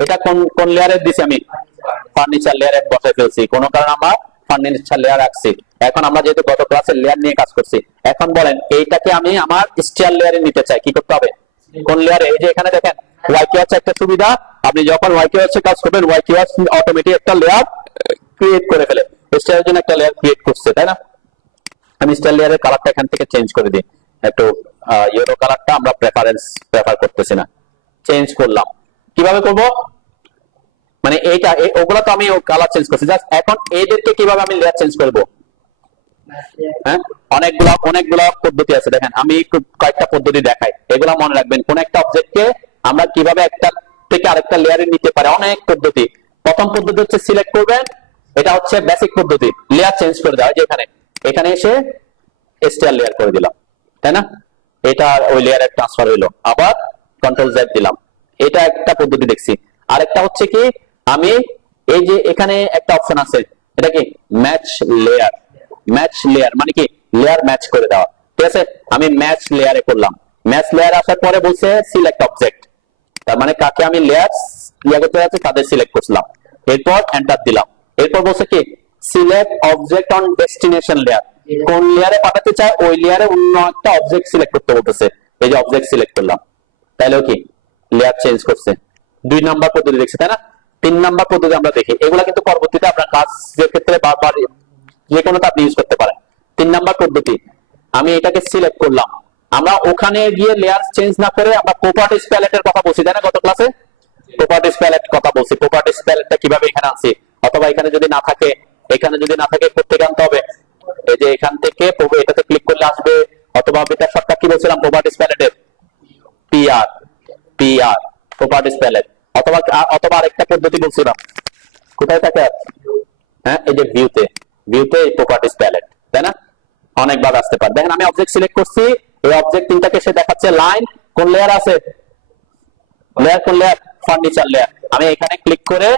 এটা কোন লেয়ারে দিছি আমি? ফার্নিচার লেয়ারে বসাই ফেলছি, কোন কারণে আমার ফার্নিচার লেয়ার রাখছি। এখন আমরা যেহেতু গত ক্লাসে লেয়ার নিয়ে কাজ করছি, এখন বলেন এইটাকে আমি আমার স্টেয়ার লেয়ারে নিতে চাই, কি করতে হবে? কোন লেয়ারে? এই যে এখানে দেখেন ওয়াইকিওয়ার্স একটা সুবিধা, আপনি যখন ওয়াইকিওয়ার্সে কাজ করবেন ওয়াইকিওয়ার্স অটোমেটিক একটা লেয়ার ক্রিয়েট করে ফেলে, স্টেয়ারের জন্য একটা লেয়ার ক্রিয়েট করছে, তাই না? আমি স্টেয়ার লেয়ারের কালারটা এখান থেকে চেঞ্জ করে দিই, একটু ইয়েলো কালারটা আমরা প্রেফার করতেছি না, চেঞ্জ করলাম। কিভাবে করব? মানে এইটা ওগুলা তো আমি কালার চেঞ্জ করছি, জাস্ট এখন এদেরকে কিভাবে আমি লেয়ার চেঞ্জ করব? হ্যাঁ, অনেকগুলা পদ্ধতি আছে, দেখেন আমি কয়েকটা পদ্ধতি দেখাই, এগুলা মনে রাখবেন। কোন একটা অবজেক্টকে আমরা কিভাবে একটা থেকে আরেকটা লেয়ারে নিতে পারি, অনেক পদ্ধতি। প্রথম পদ্ধতি হচ্ছে সিলেক্ট করবেন, এটা হচ্ছে বেসিক পদ্ধতি, লেয়ার চেঞ্জ করে দেওয়া, যে এখানে এসে স্টেয়ার লেয়ার করে দিলাম, তাই না? এটা ওই লেয়ারে ট্রান্সফার হইলো, আবার কন্ট্রোল জেড দিলাম, এটা একটা পদ্ধতি দেখছি। আরেকটা হচ্ছে কি, আমি এই যে এখানে একটা অপশন আছে, এটা কি ম্যাচ লেয়ার মানে কি লেয়ার ম্যাচ করে দেওয়া। ঠিক আছে, আমি ম্যাচ লেয়ারে করলাম, ম্যাচ লেয়ার আসার পরে বলছে সিলেক্ট অবজেক্ট, তার মানে কাকে আমি লেয়ার করতে যাচ্ছি তাদের সিলেক্ট করলাম, এরপর এন্টার দিলাম। এরপর বলছে কি select object on destination layer, কোন লেয়ারে পাঠাতে চায় ওই লেয়ারে অন্য একটা অবজেক্ট সিলেক্ট করতে বলতেছে, এই যে অবজেক্ট সিলেক্ট করলাম, তাইলেও কি লেয়ার চেঞ্জ করছে। 2 নাম্বার পদ্ধতি দেখছি, তাই না? 3 নাম্বার পদ্ধতি আমরা দেখি, এগুলা কিন্তু পরবর্তীতে আপনার কাজের ক্ষেত্রে বারবার যে কোনোটা আপনি ইউজ করতে পারেন। 3 নাম্বার পদ্ধতি, আমি এটাকে সিলেক্ট করলাম, আমরা ওখানে গিয়ে লেয়ার চেঞ্জ না করে আমরা প্রপার্টিজ প্যালেটের কথা বলছি, তাই না? গত ক্লাসে প্রপার্টিজ প্যালেট কথা বলছি, প্রপার্টিজ প্যালেটটা কিভাবে এখানে আনছি, অথবা এখানে যদি না থাকে কোথেকে আনতে হবে? এই যে এখান থেকে এটাতে ক্লিক করলে আসবে, অথবা এটা শর্টকাট কি বলছিলাম প্রপার্টিজ প্যালেটের? পিআর প্রপার্টিজ প্যালেট, অথবা আরেকটা পদ্ধতি বলছিলাম, কোথায় থাকে? হ্যাঁ, এই যে ভিউতে এই প্রপার্টিজ প্যালেট, তাই না? অনেকবার আসতে পারে। দেখেন আমি অবজেক্ট সিলেক্ট করছি, এই অবজেক্ট তিনটাকে সে দেখাচ্ছে লাইন, কোন লেয়ার আছে? কোন লেয়ার? Furniture layer. আমি এখানে ক্লিক করে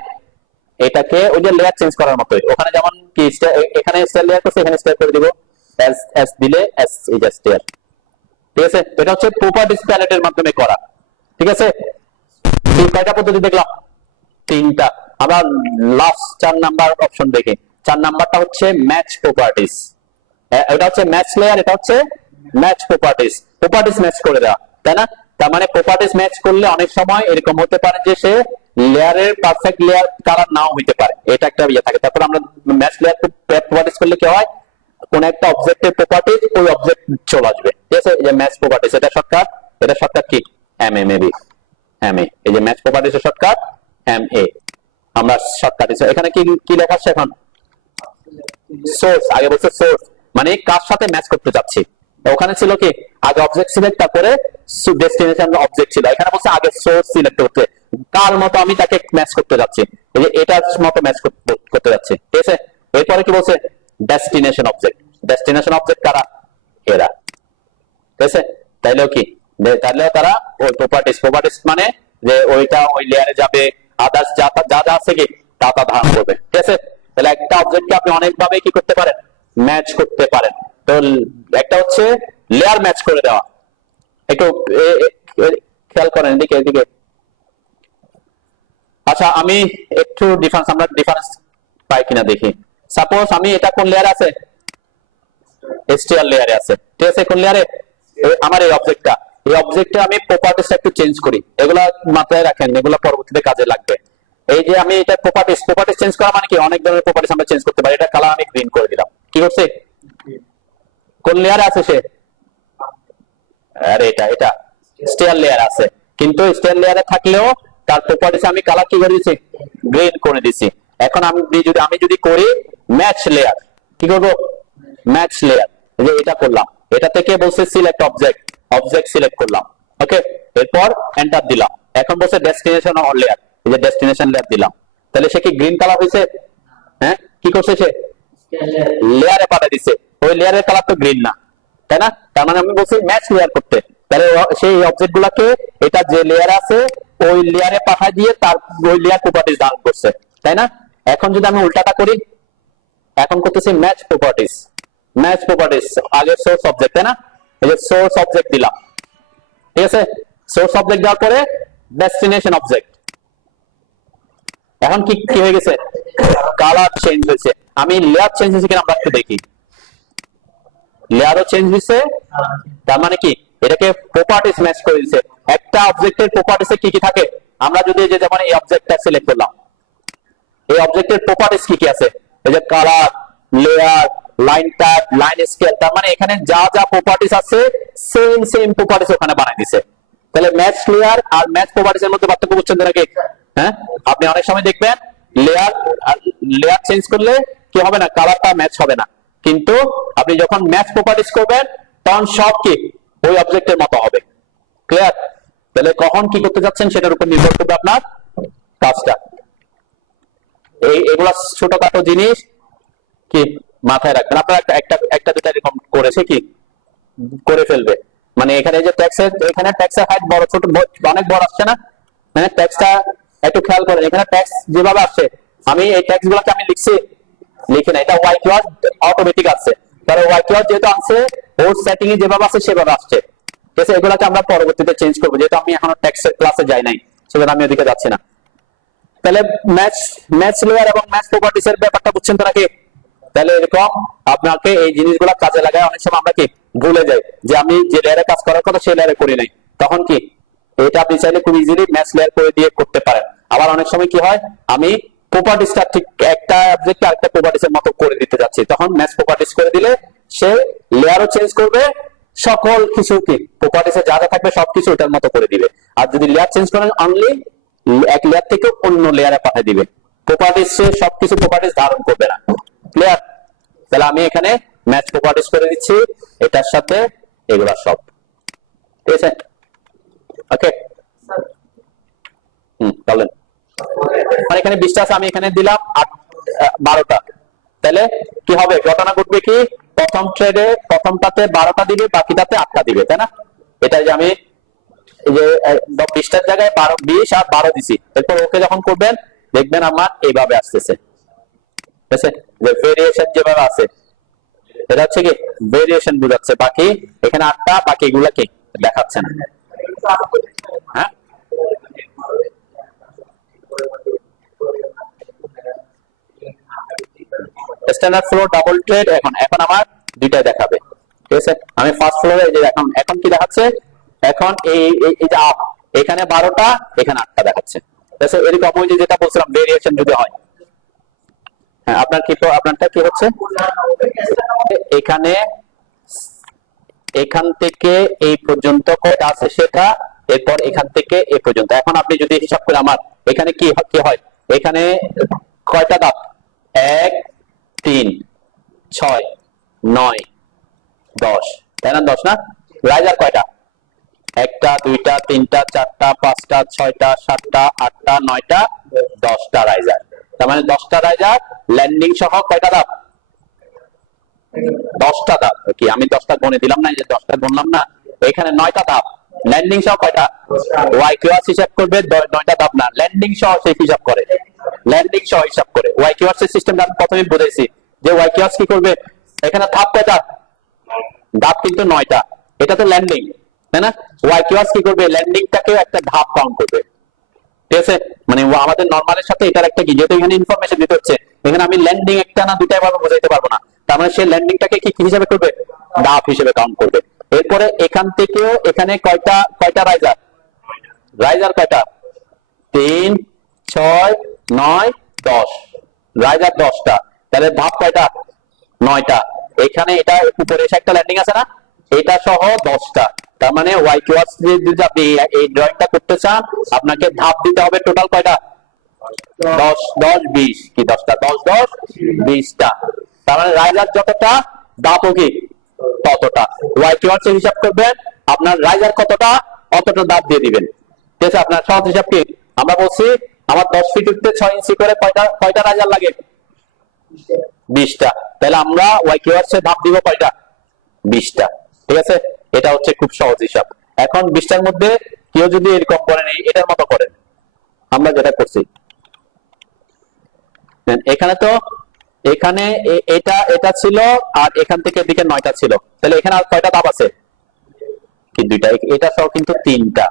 এটাকে ওই যে লেয়ার চেঞ্জ করার মতোই, ওখানে যেমন কি এখানে স্টেয়ার লেয়ার করছে, এখানে স্টেয়ার করে দিব, এস দিলে এস এই যে স্টেয়ার। ঠিক আছে, এটা হচ্ছে প্রপার্টিজ প্যালেটের মাধ্যমে করা। ঠিক আছে, কয়টা পদ্ধতি দেখলাম? 3টা। আমরা লাস্ট 4 নাম্বার অপশন দেখি, 4 নাম্বারটা হচ্ছে ম্যাচ প্রপার্টিজ। এটা হচ্ছে ম্যাচ লেয়ার, এটা হচ্ছে ম্যাচ প্রপার্টিজ। প্রপার্টিজ ম্যাচ করে দেওয়া, তাই না? তার মানে প্রপার্টিজ ম্যাচ করলে অনেক সময় এরকম হতে পারে যে সে লেয়ারের পারফেক্ট লেয়ার কালার নাও হইতে পারে, এটা একটা ইয়ে থাকে। তারপর আমরা ম্যাচ লেয়ার প্রপার্টিজ করলে কি হয়, কোন একটা অবজেক্টের প্রপার্টিজ ওই অবজেক্ট চলে আসবে, ঠিক আছে? এই যে ম্যাচ প্রপার্টিজ, এটা শর্টকাট, এটা shortcut key MA, maybe MA. এই যে ম্যাচ প্রপার্টিজ এর শর্টকাট এমএ, আমরা শর্টকাট এখানে কি কি লেখা আছে এখন? সোর্স, আগে বলছে সোর্স, মানে কার সাথে ম্যাচ করতে যাচ্ছি। ওখানে ছিল কি আগে অবজেক্ট সিলেক্ট, তারপরে ডেস্টিনেশন অবজেক্ট ছিল। এখানে বলছে আগে সোর্স সিলেক্ট করতে, কার মতো আমি তাকে ম্যাচ করতে যাচ্ছি, এই যে এটার মতো ম্যাচ করতে যাচ্ছি, ঠিক আছে? এরপরে কি বলছে ডেস্টিনেশন অবজেক্ট। ডেস্টিনেশন অবজেক্ট কারা? এরা, ঠিক আছে? তাইলেও কি, তাইলেও তারা ওই প্রপার্টিজ, প্রপার্টিজ মানে যে ওইটা ওই লেয়ারে যাবে, আদার্স যা যা যা আছে কি তা তা ধারণ করবে, ঠিক আছে? তাহলে একটা অবজেক্টকে আপনি অনেকভাবে কি করতে পারেন, ম্যাচ করতে পারেন। তো একটা হচ্ছে লেয়ার ম্যাচ করে দেওয়া, একটু খেয়াল করেন এদিকে এদিকে। আচ্ছা, আমি একটু ডিফারেন্স, আমরা ডিফারেন্স পাই কিনা দেখি। সাপোজ আমি এটা কোন লেয়ারে আছে, এসটিআর লেয়ারে আছে, ঠিক আছে? কোন লেয়ারে? আমার এই অবজেক্টটা, এই অবজেক্টে আমি প্রপার্টিসটা একটু চেঞ্জ করি, এগুলা মাথায় রাখেন, এগুলা পরবর্তীতে কাজে লাগবে। এই যে আমি এটা প্রপার্টিস চেঞ্জ করা মানে কি, অনেক ধরনের প্রপার্টিস আমরা চেঞ্জ করতে পারি। এটা কালার আমি গ্রিন করে দিলাম, কি করছে? কোন লেয়ারে আছে সে? আরে এটা এটা স্টেয়ার লেয়ার আছে, কিন্তু স্টেয়ার লেয়ারে থাকলেও তার প্রপার্টিস আমি কালার কি করে দিয়েছি, গ্রিন করে দিয়েছি। এখন আমি যদি করি ম্যাচ লেয়ার, কি করব? ম্যাচ লেয়ার, এই যে এটা করলাম, এটা থেকে বলছে সিলেক্ট অবজেক্ট, অবজেক্ট সিলেক্ট করলাম, ওকে? এরপর এন্টার দিলাম। এখন বলছে ডেস্টিনেশন লেয়ার, এই যে ডেস্টিনেশন লেয়ার দিলাম। তাহলে সে কি গ্রিন কালার হয়েছে? হ্যাঁ, কি করছে সে? লেয়ারে পাঠিয়ে দিচ্ছে, ওই লেয়ারের কালার তো গ্রিন না, তাই না? তার মানে আমি বলছি ম্যাচ লেয়ার করতে। তাহলে সেই অবজেক্ট গুলাকে এটা যে লেয়ার আছে ওই লেয়ারে পাঠিয়ে দিয়ে তার ওই লেয়ার প্রপার্টিজ ধারণ করছে, তাই না? এখন যদি আমি উল্টাটা করি, এখন করতেছি ম্যাচ প্রপার্টিজ। ম্যাচ প্রপার্টিজ আগে সোর্স অবজেক্ট, তাই না? এই যে সোর্স অবজেক্ট দিলাম, ঠিক আছে? সোর্স অবজেক্ট দেওয়ার পরে ডেস্টিনেশন অবজেক্ট। এখন কি কি হয়ে গেছে, কালার চেঞ্জ হয়েছে। আমি লেয়ার চেঞ্জ হয়েছে কিনা আমরা একটু দেখি। লেয়ারও চেঞ্জ হয়েছে, তার মানে কি এটাকে প্রপার্টিস ম্যাচ করে দিয়েছে। একটা অবজেক্টের প্রপার্টিসে কি কি থাকে, আমরা যদি এই যে যেমন এই অবজেক্টটা সিলেক্ট করলাম, এই অবজেক্টের প্রপার্টিস কি কি আছে, এই যে colour, layer, line type, line scale, তার মানে এখানে যা যা প্রপার্টিস আছে সেম সেম প্রপার্টিস ওখানে বানাই দিয়েছে। তাহলে ম্যাচ লেয়ার আর ম্যাচ প্রপার্টিস এর মধ্যে পার্থক্য বুঝছেন তো নাকি? হ্যাঁ, আপনি অনেক সময় দেখবেন লেয়ার লেয়ার চেঞ্জ করলে কি হবে না, কালারটা ম্যাচ হবে না, কিন্তু আপনি যখন ম্যাচ প্রপার্টিস করবেন তখন সব কি ওই অবজেক্টের মতো হবে। ক্লিয়ার? তাহলে কখন কি করতে যাচ্ছেন সেটার উপর নির্ভর করবে আপনার কাজটা। এগুলা ছোটখাটো জিনিস কি মাথায় রাখবেন। আপনারা একটা একটা দুটা এরকম করেছে কি করে ফেলবে, মানে এখানে যে ট্যাক্সের, এখানে ট্যাক্সের হাইট বড় ছোট অনেক বড় আসছে না, মানে ট্যাক্সটা একটু খেয়াল করেন। এখানে ট্যাক্স যেভাবে আসছে, আমি এই ট্যাক্স গুলোকে আমি লিখি না, এটা ওয়াই কিওয়ার্ড অটোমেটিক আসছে। তাহলে ওয়াই কিওয়ার্ড যেহেতু আসছে ওর সেটিং এ যেভাবে আছে সেভাবে আসছে, ঠিক আছে? এগুলোকে আমরা পরবর্তীতে চেঞ্জ করবো, যেহেতু আমি এখনো ট্যাক্সের ক্লাসে যাই নাই, সেজন্য আমি ওদিকে যাচ্ছি না। তাহলে ম্যাচ লেয়ার এবং ম্যাচ প্রপার্টিস এর ব্যাপারটা বুঝছেন তো নাকি? তাহলে এরকম আপনাকে এই জিনিসগুলো কাজে লাগায়। অনেক সময় আমরা কি ভুলে যাই যে আমি যে লেয়ারে কাজ করার কথা সেই লেয়ারে করি নাই, তখন কি এটা আপনি চাইলে খুব ইজিলি ম্যাচ লেয়ার করে দিয়ে করতে পারেন। আবার অনেক সময় কি হয়, আমি প্রপার্টিসটা ঠিক একটা অবজেক্টকে আরেকটা প্রপার্টিসের মতো করে দিতে যাচ্ছি, তখন ম্যাচ প্রপার্টিস করে দিলে সে লেয়ারও চেঞ্জ করবে, সকল কিছু কি প্রপার্টিসে যা যা থাকবে সবকিছু ওটার মতো করে দিবে। আর যদি লেয়ার চেঞ্জ করেন অনলি এক লেয়ার থেকে অন্য লেয়ারে পাঠিয়ে দিবে, প্রপার্টিস সে সবকিছু প্রপার্টিস ধারণ করবে না। ক্লিয়ার? তাহলে আমি এখানে ম্যাচ প্রপার্টিস করে দিচ্ছি এটার সাথে এগুলা সব, ঠিক আছে? ওকে, বলেন। মানে এখানে 20টা আছে, আমি এখানে দিলাম 12টা। তাহলে কি হবে, ঘটনা ঘটবে কি, প্রথম থ্রেডে প্রথমটাতে 12টা দিবে, বাকিটাতে 8টা দিবে, তাই না? এটা যে আমি এই যে 20টার জায়গায় 20 আর 12 দিছি, এরপর ওকে যখন করবেন দেখবেন আমার এইভাবে আসতেছে, ঠিক আছে? যে ভেরিয়েশন যেভাবে আছে এটা হচ্ছে কি ভেরিয়েশন বোঝাচ্ছে, বাকি এখানে 8টা, বাকি এগুলা কি দেখাচ্ছে না। হ্যাঁ, স্ট্যান্ডার্ড ফ্লো ডাবল ট্রেড এখন আমার দুইটাই দেখাবে। ঠিক আছে, আমি ফার্স্ট ফ্লোরে এই যে এখন এখন কি দেখাচ্ছে, এখন এই এই যে আপ, এখানে 12টা এখানে 8টা দেখাচ্ছে। ঠিক আছে, এরকম ওই যে যেটা বলছিলাম ভেরিয়েশন যদি হয়। হ্যাঁ, আপনার কি আপনারটা কি হচ্ছে এখানে এখান থেকে এই পর্যন্ত কয়টা আছে সেটা, এরপর এখান থেকে এই পর্যন্ত। এখন আপনি যদি হিসাব করে আমার এখানে কি কি হয়, এখানে কয়টা ধাপ, 1 3 6 9 10, তাই না? 10 না? রাইজার কয়টা, 1টা 2টা 3টা 4টা 5টা 6টা 7টা 8টা 9টা 10টা রাইজার। তার মানে 10টা রাইজার ল্যান্ডিং সহ কয়টা ধাপ, 10টা ধাপ। কি আমি 10টা গণে দিলাম না, এই যে 10টা গুনলাম না, এখানে 9টা ধাপ ল্যান্ডিং সহ কয়টা, ওয়াই কিউআরস হিসাব করবে 9টা ধাপ না, ল্যান্ডিং সহ সে হিসাব করে, ল্যান্ডিং সহ হিসাব করে। ওয়াই কিউআরস এর সিস্টেমটা আমি প্রথমে বুঝাইছি যে ওয়াই কিউআরস কি করবে, এখানে ধাপ কয়টা, ধাপ কিন্তু 9টা, এটা তো ল্যান্ডিং, তাই না? ওয়াই কিউআরস কি করবে, ল্যান্ডিংটাকে একটা ধাপ কাউন্ট করবে। ঠিক আছে, মানে আমাদের নরমালের সাথে এটার একটা কি, যেহেতু এখানে ইনফরমেশন দিতে হচ্ছে, এখানে আমি ল্যান্ডিং একটা না দুইটা ভাবে বোঝাইতে পারবো না, তার মানে সে ল্যান্ডিংটাকে কি হিসাবে করবে, ধাপ হিসেবে কাউন্ট করবে। এরপরে এখান থেকেও এখানে কয়টা কয়টা রাইজার, রাইজার কয়টা, 3 6 9 10, রাইজার 10টা, তাহলে ধাপ কয়টা, 9টা। এখানে এটা উপরে এসে একটা ল্যান্ডিং আছে না, এটা সহ 10টা। তার মানে ওয়াই কিউআরস যদি আপনি এই ড্রয়িংটা করতে চান, আপনাকে ধাপ দিতে হবে টোটাল কয়টা, 10 10 20, কি 10টা 10 10 20টা। তার মানে রাইজার যতটা ধাপও কি ততটা। ওয়াই কিউআরস এর হিসাব করবেন, আপনার রাইজার কতটা অতটা ধাপ দিয়ে দিবেন। ঠিক আছে, আপনার সহজ হিসাব কি, আমরা বলছি আমার 10 ফিট উঠতে 6 ইঞ্চি করে কয়টা কয়টা রাইজার লাগে, 20টা। তাহলে আমরা ওয়াই কিউআরস এর ধাপ দিব কয়টা, 20টা। ঠিক আছে, এটা হচ্ছে খুব সহজ হিসাব। এখন 20টার মধ্যে কেউ যদি এরকম করেন, এটার মতো করেন আমরা যেটা করছি, এখানে তো এখানে এটা এটা ছিল, আর এখান থেকে এদিকে 9টা ছিল, তাহলে এখানে আর কয়টা ধাপ আছে, কি 2টা, এটা সহ কিন্তু 3টা,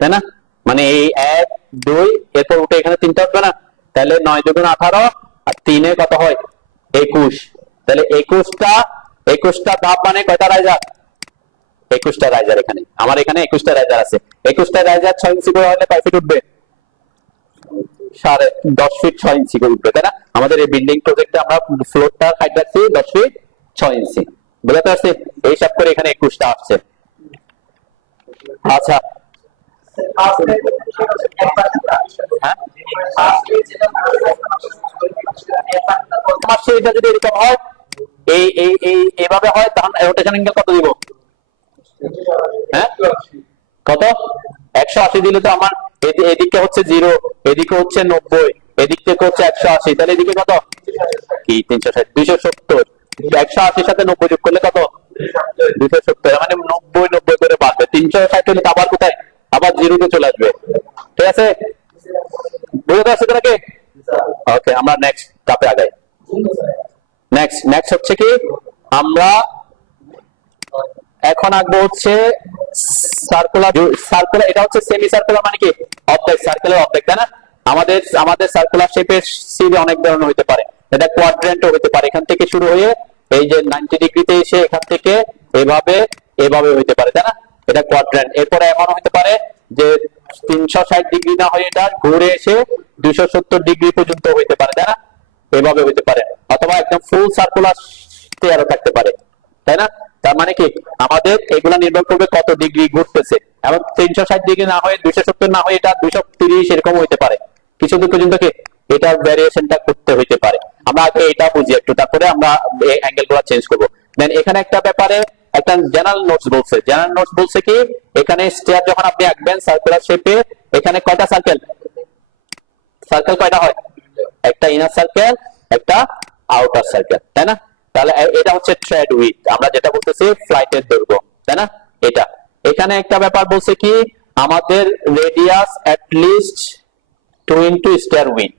তাই না? মানে এই 1 2 এরপর উঠে এখানে 3টা উঠবে না, তাহলে 9 2 18 আর 3 এ কত হয় 21, তাহলে 21টা ধাপ মানে কয়টা রাইজার, 21টা রাইজার। এখানে আমার এখানে 21টা রাইজার আছে, 21টা রাইজার 6 ইঞ্চি করে হলে কয় ফিট উঠবে, 10 ফিট 6 ইঞ্চি করে উঠবে, তাই না? আমাদের এই বিল্ডিং প্রজেক্টে আমরা ফ্লোরটা হাইট রাখছি 10 ফিট 6 ইঞ্চি, বুঝতে পারছি? এই হিসাব করে এখানে 21টা আসছে। আচ্ছা, এটা যদি এরকম হয়, এই এই এই এভাবে হয়, তাহলে রোটেশন অ্যাঙ্গেল কত দিব, হ্যাঁ কত, 180 দিলে তো আমার এদিকে হচ্ছে 0, এদিকে হচ্ছে 90, এদিক থেকে হচ্ছে 180, তাহলে এদিকে কত, কি 360 270, 180 সাথে 90 যোগ করলে কত, 270, মানে 90 90 করে বাড়বে, 360 হলে আবার কোথায়, আবার 0 চলে আসবে। ঠিক আছে, বুঝতে পারছো নাকি? ওকে, আমরা নেক্সট ধাপে আগাই। নেক্সট হচ্ছে কি, আমরা এখন আঁকবো হচ্ছে সার্কুলার। এটা হচ্ছে সেমি সার্কুলার, মানে কি অর্ধেক সার্কেলের অর্ধেক, তাই না? আমাদের সার্কুলার শেপের সিঁড়ি অনেক ধরনের হতে পারে, এটা কোয়াড্রেন্টও হতে পারে, এখান থেকে শুরু হয়ে এই যে 90 ডিগ্রিতে এসে এখান থেকে এভাবে এভাবে হতে পারে, তাই না? এটা কোয়াড্রেন্ট। এরপরে এমন হতে পারে যে 360 ডিগ্রি না হয়ে এটা ঘুরে এসে 270 ডিগ্রি পর্যন্ত হইতে পারে, তাই না? এভাবে হইতে পারে, অথবা একদম ফুল সার্কুলার চেয়ারও থাকতে পারে, তাই না? তার মানে কি আমাদের এগুলা নির্ভর করবে কত ডিগ্রি ঘুরতেছে, এবং 360 ডিগ্রি না হয়ে 270 না হয়ে এটা 230 এরকম হইতে পারে, কিছু দূর পর্যন্ত কি এটা ভ্যারিয়েশনটা করতে হইতে পারে। আমরা আগে এটা বুঝি একটু, তারপরে আমরা এই অ্যাঙ্গেলগুলো চেঞ্জ করব। দেন এখানে একটা ব্যাপারে একটা জেনারেল নোটস বলছে কি, এখানে স্টেয়ার যখন আপনি আঁকবেন সার্কুলার শেপে, এখানে কয়টা সার্কেল কয়টা হয়, একটা ইনার সার্কেল একটা আউটার সার্কেল, তাই না? তাহলে এটা হচ্ছে থ্রেড উইডথ, আমরা যেটা বলতেছি ফ্লাইটের দৈর্ঘ্য, তাই না? এটা এখানে একটা ব্যাপার বলছে কি, আমাদের radius at least 2 into stair width,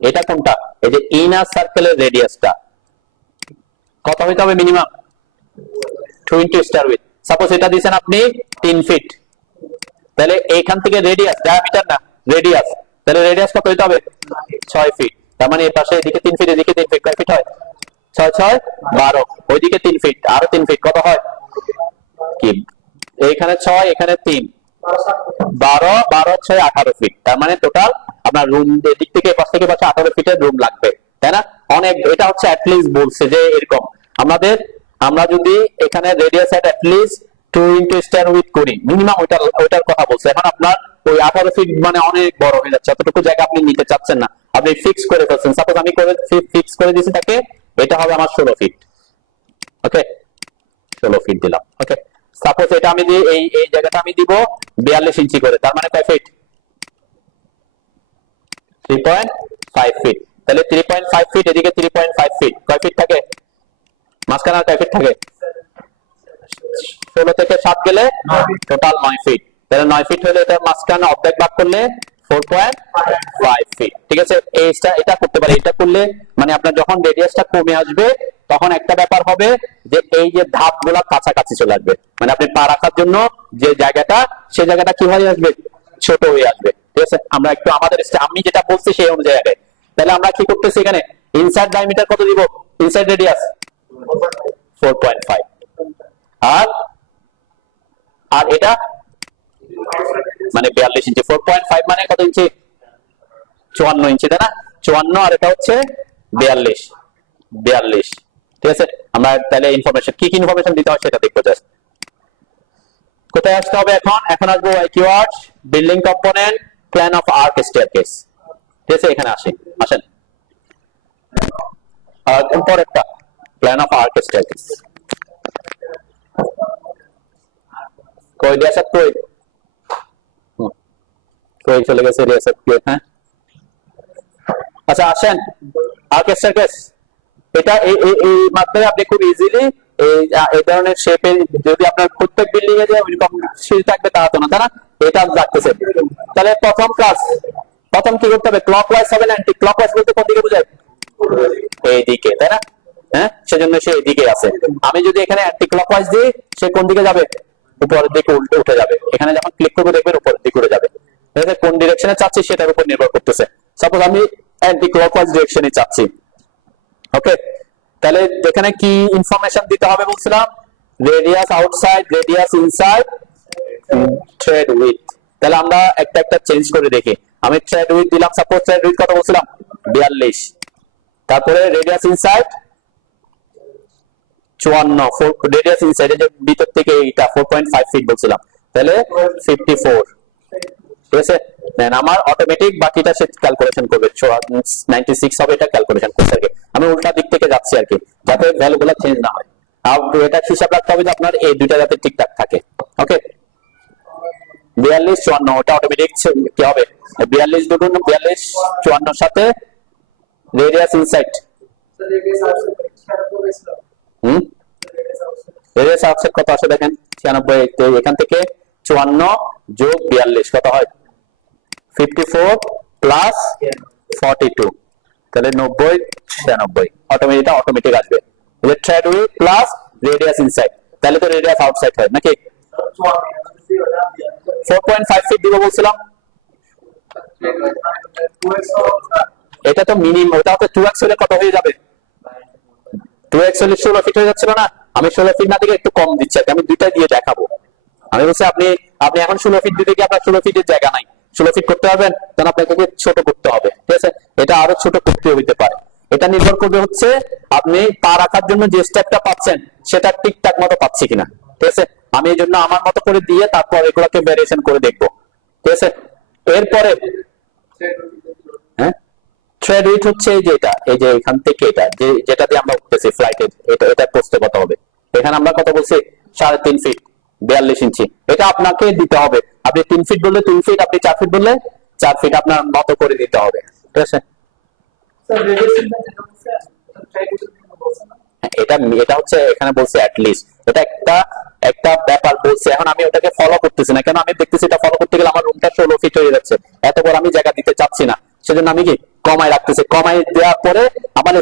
এটা কোনটা, এই যে ইনার সার্কেলের রেডিয়াসটা কত হইতে হবে, minimum 2 into stair width. Suppose এটা দিবেন আপনি 3 ফিট, তাহলে এইখান থেকে রেডিয়াস, ডায়ামিটার না রেডিয়াস, তাহলে রেডিয়াস কত হইতে হবে, 6 ফিট। তার মানে এই পাশে এদিকে 3 ফিট এদিকে 3 ফিট, কয় ফিট হয়, 6 6 12, ওইদিকে 3 ফিট, আরো 3 ফিট, কত হয় কি এইখানে 6 এখানে 3, 12 12 6 18 ফিট। তার মানে টোটাল আপনার রুম দিক থেকে পাশ থেকে পাশে 18 ফিটের রুম লাগবে, তাই না? অনেক, এটা হচ্ছে অ্যাটলিস্ট বলছে যে এরকম আমরা যদি এখানে radius at least 2 into square with করি মিনিমাম, ওইটার কথা বলছে। এখন আপনার ওই 18 ফিট মানে অনেক বড় হয়ে যাচ্ছে, এতটুকু জায়গা আপনি নিতে চাচ্ছেন না, আপনি ফিক্স করে ফেলছেন। সাপোজ আমি ফিক্স করে দিয়েছি তাকে, এটা হবে আমার 16 ফিট। ওকে, 16 ফিট দিলাম। ওকে, সাপোজ এটা আমি দিই, এই জায়গাটা আমি দিব 42 ইঞ্চি করে, তার মানে কয় ফিট? 3.5 ফিট। তাহলে 3.5 ফিট, এদিকে 3.5 ফিট, কয় ফিট থাকে মাঝখানে? কয় ফিট থাকে? 16 থেকে 7 গেলে টোটাল 9 ফিট। তাহলে 9 ফিট হলে এটা মাঝখানে অর্ধেক ভাগ করলে 4.5 ফিট। ঠিক আছে, এটা করতে পারি। এটা করলে মানে আপনার যখন রেডিয়াসটা কমে আসবে তখন একটা ব্যাপার হবে যে এই যে ধাপগুলো কাছাকাছি চলে আসবে, মানে আপনি পা রাখার জন্য যে জায়গাটা, সেই জায়গাটা কি হয়ে আসবে? ছোট হয়ে আসবে। ঠিক আছে, আমরা একটু আমাদের আমি যেটা বলছি সেই অনুযায়ী আগে। তাহলে আমরা কি করতেছি এখানে? ইনসাইড ডায়ামিটার কত দিব? ইনসাইড রেডিয়াস 4.5, আর এটা মানে 42 ইঞ্চি। 4.5 মানে কত ইঞ্চি? 54 ইঞ্চি, তাই না? 54, আর এটা হচ্ছে 42। ঠিক আছে, আমরা তাহলে ইনফরমেশন কি কি ইনফরমেশন দিতে হয় সেটা দেখবো। জাস্ট কোথায় আসতে হবে এখন? এখন আসবো keyword, building component, plan of arc staircase. ঠিক আছে, এখানে আসেন পরেরটা, প্ল্যান অফ আর্ক স্টেয়ারকেস। কই রিয়াসাত কই চলে গেছে রিয়াসাত? হ্যাঁ, আচ্ছা আসেন আর্ক স্টেয়ারকেস। এটা এই মাধ্যমে আপনি খুব ইজিলি এই ধরনের শেপে, যদি আপনার প্রত্যেক বিল্ডিং এ যে এরকম সিঁড়ি থাকবে তা তো না, তাই না? এটা রাখতেছে। তাহলে প্রথম কি করতে হবে? ক্লকওয়াইজ হবে না অ্যান্টি ক্লকওয়াইজ? বলতে কোন দিকে বোঝায়? এইদিকে, তাই না? হ্যাঁ, সেজন্য সে এইদিকে আছে। আমি যদি এখানে অ্যান্টি ক্লকওয়াইজ দিই, সে কোন দিকে যাবে? উপরের দিকে উঠে যাবে। এখানে যখন ক্লিক করবো দেখবেন উপরের দিকে উঠে যাবে। কোন ডিরেকশনে চাচ্ছি সেটার উপর নির্ভর করতেছে। সাপোজ আমি অ্যান্টি ক্লকওয়াইজ ডিরেকশনে চাচ্ছি। ওকে, তাহলে এখানে কি ইনফরমেশন দিতে হবে বলছিলাম? Radius outside, radius inside, thread width. তাহলে আমরা একটা একটা চেঞ্জ করে দেখি। আমি থ্রেড উইডথ দিলাম, সাপোজ থ্রেড উইডথ কত বলছিলাম? 42। তারপরে রেডিয়াস ইনসাইড 54, রেডিয়াস ইনসাইড এর ভিতর থেকে এটা 4.5 ফিট বলছিলাম, তাহলে 54। ঠিক আছে, দেন আমার অটোমেটিক বাকিটা সে ক্যালকুলেশন করবে, 96 হবে, এটা ক্যালকুলেশন করছে আর কি। আমি উল্টা দিক থেকে যাচ্ছি আর কি, যাতে ভ্যালুগুলো চেঞ্জ না হয়। আর এটা হিসাব রাখতে হবে যে আপনার এই দুইটা যাতে ঠিকঠাক থাকে। ওকে, 42 54, ওটা অটোমেটিক কি হবে? 42 দুগুণ 42 54 সাথে রেডিয়াস ইনসাইড, রেডিয়াস আউটসাইড কত আসে দেখেন? 96। এখান থেকে 54 যোগ 42 কত হয়? 54 প্লাস 42, তাহলে 90 96। অটোমেটিক আসবে। Thread width plus radius inside, তাহলে তো রেডিয়াস আউটসাইড হয় নাকি? 4.5 ফিট দিব বলছিলাম। এটা তো মিনিমাম, ওটা তো 2x হলে কত হয়ে যাবে? 2x হলে 16 ফিট হয়ে যাচ্ছিল না? আমি 16 ফিট না দিকে একটু কম দিচ্ছি, আমি দুইটা দিয়ে দেখাবো। আমি বলছি আপনি এখন 16 ফিট দিতে গিয়ে আপনার 16 ফিটের জায়গা নাই, 16 ফিট করতে পারবেন, তখন আপনাকে ছোট করতে হবে। ঠিক আছে, এটা আরো ছোট করতে হইতে পারে। এটা নির্ভর করবে হচ্ছে আপনি পা রাখার জন্য যে স্টেপটা পাচ্ছেন সেটা ঠিকঠাক মতো পাচ্ছি কিনা। ঠিক আছে, আমি এই জন্য আমার মতো করে দিয়ে তারপর এগুলোকে ভ্যারিয়েশন করে দেখবো। ঠিক আছে, এরপরে হ্যাঁ, থ্রেড উইডথ হচ্ছে এই যে এটা, এই যে এখান থেকে এটা যেটা দিয়ে আমরা উঠতেছি ফ্লাইটের, এটা পোস্টে কত হবে? এখানে আমরা কত বলছি? 3.5 ফিট 42 ইঞ্চি। এটা আপনাকে দিতে হবে। আপনি 3 ফিট বললে 3 ফিট, আপনি 4 ফিট বললে 4 ফিট, আপনার মতো করে দিতে হবে। ঠিক আছে, এটা হচ্ছে এখানে বলছে অ্যাটলিস্ট, এটা একটা ব্যাপার বলছে। এখন আমি ওটাকে ফলো করতেছি না, কেন? আমি দেখতেছি এটা ফলো করতে গেলে আমার রুমটা 16 ফিট হয়ে যাচ্ছে, এত বড় আমি জায়গা দিতে চাচ্ছি না, সেজন্য আমি কি কমাই রাখতেছি। কমাই দেওয়ার পরে আমার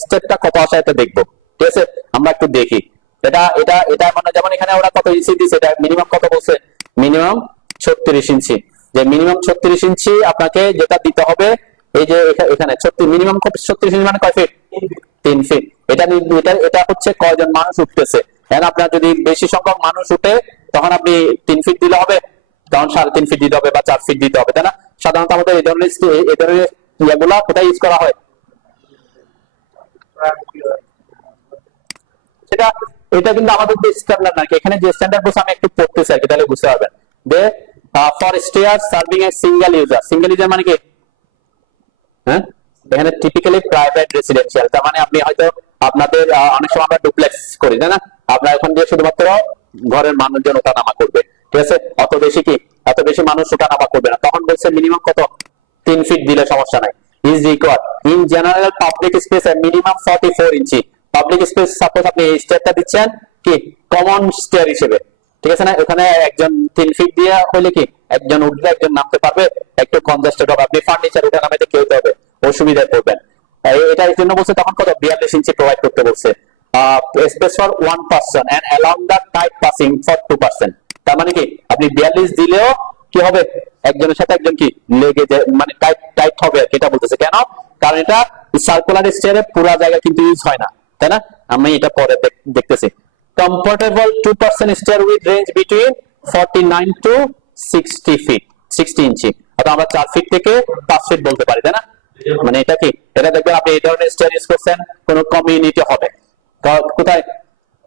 স্টেপটা কত আসে এটা দেখবো। ঠিক আছে, আমরা একটু দেখি। এটা মানে যেমন এখানে ওরা কত ইঞ্চি দিচ্ছে, এটা মিনিমাম কত বলছে? মিনিমাম 36 ইঞ্চি। যে মিনিমাম 36 ইঞ্চি আপনাকে যেটা দিতে হবে, এই যে এখানে মিনিমাম 36 ইঞ্চি মানে কয় ফিট? 3 ফিট। এটা হচ্ছে কয়জন মানুষ উঠতেছে। এখন আপনার যদি বেশি সংখ্যক মানুষ উঠে তখন আপনি 3 ফিট দিলে হবে, তখন 3.5 ফিট দিতে হবে বা 4 ফিট দিতে হবে, তাই না? সাধারণত আমাদের এই ধরনের ইয়েগুলা কোথায় ইউজ করা হয়? সেটা এটা কিন্তু আমাদের যে স্ট্যান্ডার্ড নাকি, এখানে যে স্ট্যান্ডার্ড বলছে আমি একটু পড়তেছি আর কি, তাহলে বুঝতে পারবেন। যে for stair serving a single user মানে কি? হ্যাঁ, এখানে টিপিক্যালি প্রাইভেট রেসিডেন্সিয়াল, তার মানে আপনি হয়তো আপনাদের অনেক সময় আমরা ডুপ্লেক্স করি, তাই না? আপনার এখন যে শুধুমাত্র ঘরের মানুষজন ওঠানামা করবে, ঠিক আছে? এত বেশি মানুষ ওঠানামা করবে না, তখন বলছে মিনিমাম কত? 3 ফিট দিলে সমস্যা নাই। Is required in general public space minimum 44 inch. Public space suppose আপনি এই স্টেয়ারটা দিচ্ছেন কি কমন স্টেয়ার হিসেবে, ঠিক আছে না? ওখানে একজন 3 ফিট দিয়ে হলে কি একজন উঠলে একজন নামতে পারবে, একটু কনজেস্টেড হবে, আপনি ফার্নিচার উঠে নামাইতে কেউ হবে, অসুবিধায় পড়বেন। এটা এর জন্য বলছে তখন কত? 42 ইঞ্চি প্রোভাইড করতে বলছে। Space for 1 person and allow the tight passing for 2%। তার মানে কি আপনি 42 দিলেও কি হবে? একজনের সাথে একজন কি লেগে যায়, মানে টাইট টাইট হবে, এটা বলতেছে। কেন? কারণ এটা সার্কুলার স্টেয়ারে পুরো জায়গা কিন্তু ইউজ হয় না, তাই না? আমি এটা পরে দেখতেছি। Comfortable 2% stair with range between 49 to 60 ইঞ্চি, অর্থাৎ আমরা 4 ফিট থেকে 5 ফিট বলতে পারি, তাই না? মানে এটা কি, এটা দেখবেন আপনি এই ধরনের স্টেয়ার ইউজ করছেন কোন কমিউনিটি হবে, কোথায়?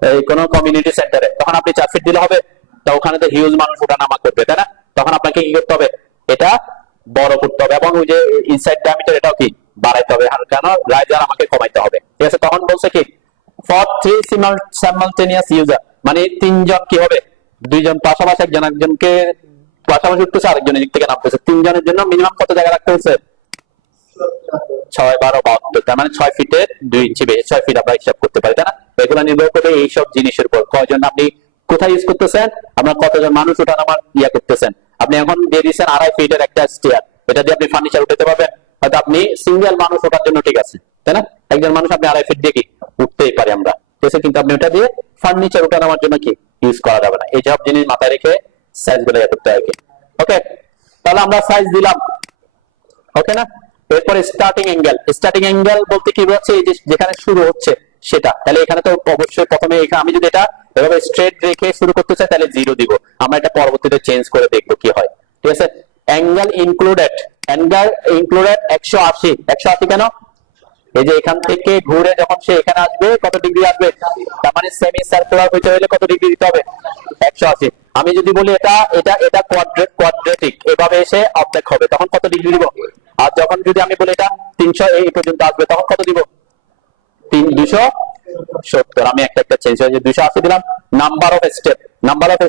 এই কোন কমিউনিটি সেন্টারে, তখন আপনি 4 ফিট দিলে হবে, তো ওখানে তো হিউজ মানুষ ওঠানামা করবে, তাই না? তখন আপনাকে কি করতে হবে? এটা বড় করতে হবে, এবং ওই যে ইনসাইড ডায়ামিটার এটাও কি বাড়াইতে হবে, কেন? রাইজার আমাকে কমাইতে হবে, ঠিক আছে? তখন বলছে কি ফর 3 সিমালটেনিয়াস ইউজার, মানে 3 জন কি হবে? 2 জন পাশাপাশি একজনকে পাশাপাশি উঠতেছে, আরেকজনের দিক থেকে নামতেছে, 3 জনের জন্য মিনিমাম কত জায়গা রাখতে হচ্ছে? 6, 12, 72, তার মানে 6 ফিটের 2 ইঞ্চি বেশি, 6 ফিট আমরা হিসাব করতে পারি, তাই না? এগুলো নির্ভর করে এইসব জিনিসের উপর, কয়জন আপনি কোথায় ইউজ করতেছেন, আপনার কতজন মানুষ ওঠানামার ইয়া করতেছেন। আপনি এখন দিয়ে দিচ্ছেন 2.5 ফিটের একটা স্টেয়ার, এটা দিয়ে আপনি ফার্নিচার উঠাতে পারবেন, হয়তো আপনি সিঙ্গেল মানুষ ওঠার জন্য ঠিক আছে, তাই না? একজন মানুষ আপনি 2.5 ফিট দিয়ে কি উঠতেই পারি আমরা, ঠিক আছে? কিন্তু আপনি ওটা দিয়ে ফার্নিচার ওঠানামার জন্য কি ইউজ করা যাবে না। এই সব জিনিস মাথায় রেখে সাইজ গুলো ইয়া করতে হবে। ওকে, তাহলে আমরা সাইজ দিলাম, ওকে না? এরপরে স্টার্টিং অ্যাঙ্গেল বলতে কি বোঝাচ্ছে? এই যে যেখানে শুরু হচ্ছে সেটা, তাহলে এখানে তো অবশ্যই প্রথমে এখানে আমি যদি এটা এভাবে স্ট্রেট রেখে শুরু করতে চাই তাহলে 0 দিব, আমরা এটা পরবর্তীতে চেঞ্জ করে দেখবো কি হয়, ঠিক আছে? অ্যাঙ্গেল ইনক্লুডেড 180 কেন? এই যে এখান থেকে ঘুরে যখন সে এখানে আসবে কত ডিগ্রি আসবে, তার মানে সেমি সার্কুলার হইতে হলে কত ডিগ্রি দিতে হবে? 180। আমি যদি বলি এটা এটা এটা কোয়াড্রেটিক, এভাবে এসে অর্ধেক হবে, তখন কত ডিগ্রি দিব? আর যখন যদি আমি বলি এটা 300 এই পর্যন্ত আসবে, তখন কত দিব? 270। আমি একটা চেঞ্জ হয়েছে, 280 দিলাম। নাম্বার অফ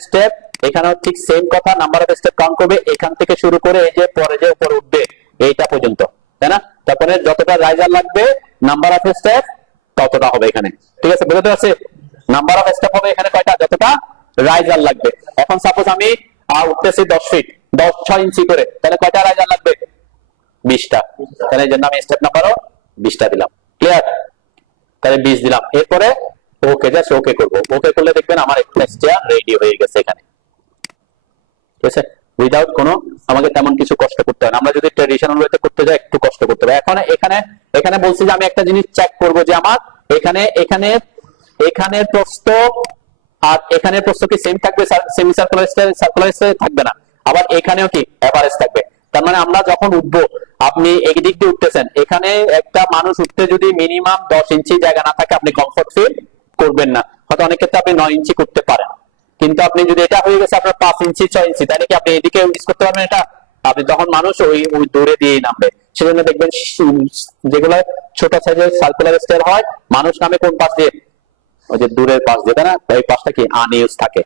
স্টেপ এখানেও ঠিক সেম কথা, নাম্বার অফ স্টেপ কাউন্ট করবে এখান থেকে শুরু করে এই যে পরে যে উপরে উঠবে এইটা পর্যন্ত, তাই না? তারপরে যতটা রাইজার লাগবে নাম্বার অফ স্টেপ ততটা হবে এখানে, ঠিক আছে? বুঝতে পারছি? নাম্বার অফ স্টেপ হবে এখানে কয়টা? যতটা রাইজার লাগবে। এখন সাপোজ আমি উঠতেছি 10 ফিট, 6 ইঞ্চি করে, তাহলে কয়টা রাইজার লাগবে? 20টা, তাহলে এই জন্য আমি স্টেপ নাম্বারও 20টা দিলাম। ক্লিয়ার? তাহলে 20 দিলাম। এরপরে ওকে, জাস্ট ওকে করব। ওকে করলে দেখবেন আমার একটা স্টেয়ার রেডি হয়ে গেছে এখানে, ঠিক আছে? উইদাউট কোনো আমাকে তেমন কিছু কষ্ট করতে হয় না। আমরা যদি ট্র্যাডিশনাল ওয়েতে করতে যাই একটু কষ্ট করতে হবে। এখন এখানে বলছি যে আমি একটা জিনিস চেক করব যে আমার এখানে প্রস্থ আর এখানের প্রস্থ কি সেম থাকবে? সেমি সার্কুলার থাকবে না, আবার এখানেও কি এভারেজ থাকবে। তার মানে আমরা যখন উঠবো, আপনি এই দিক দিয়ে উঠতেছেন, এখানে একটা মানুষ উঠতে যদি মিনিমাম 10 ইঞ্চি জায়গা না থাকে আপনি কমফোর্ট ফিল করবেন না। হয়তো অনেক ক্ষেত্রে আপনি 9 ইঞ্চি করতে পারেন, কিন্তু আপনি যদি এটা হয়ে গেছে আপনার 5 ইঞ্চি 6 ইঞ্চি, তাহলে কি আপনি এদিকে ইউজ করতে পারবেন? এটা আপনি তখন মানুষ ওই দূরে দিয়েই নামবে। সেজন্য দেখবেন যেগুলো ছোট সাইজের সার্কুলার স্টেয়ার হয়, মানুষ নামে কোন পাশ দিয়ে? ওই যে দূরের পাশ দিয়ে, তাই না? ওই পাশটা কি আনইউজ থাকে,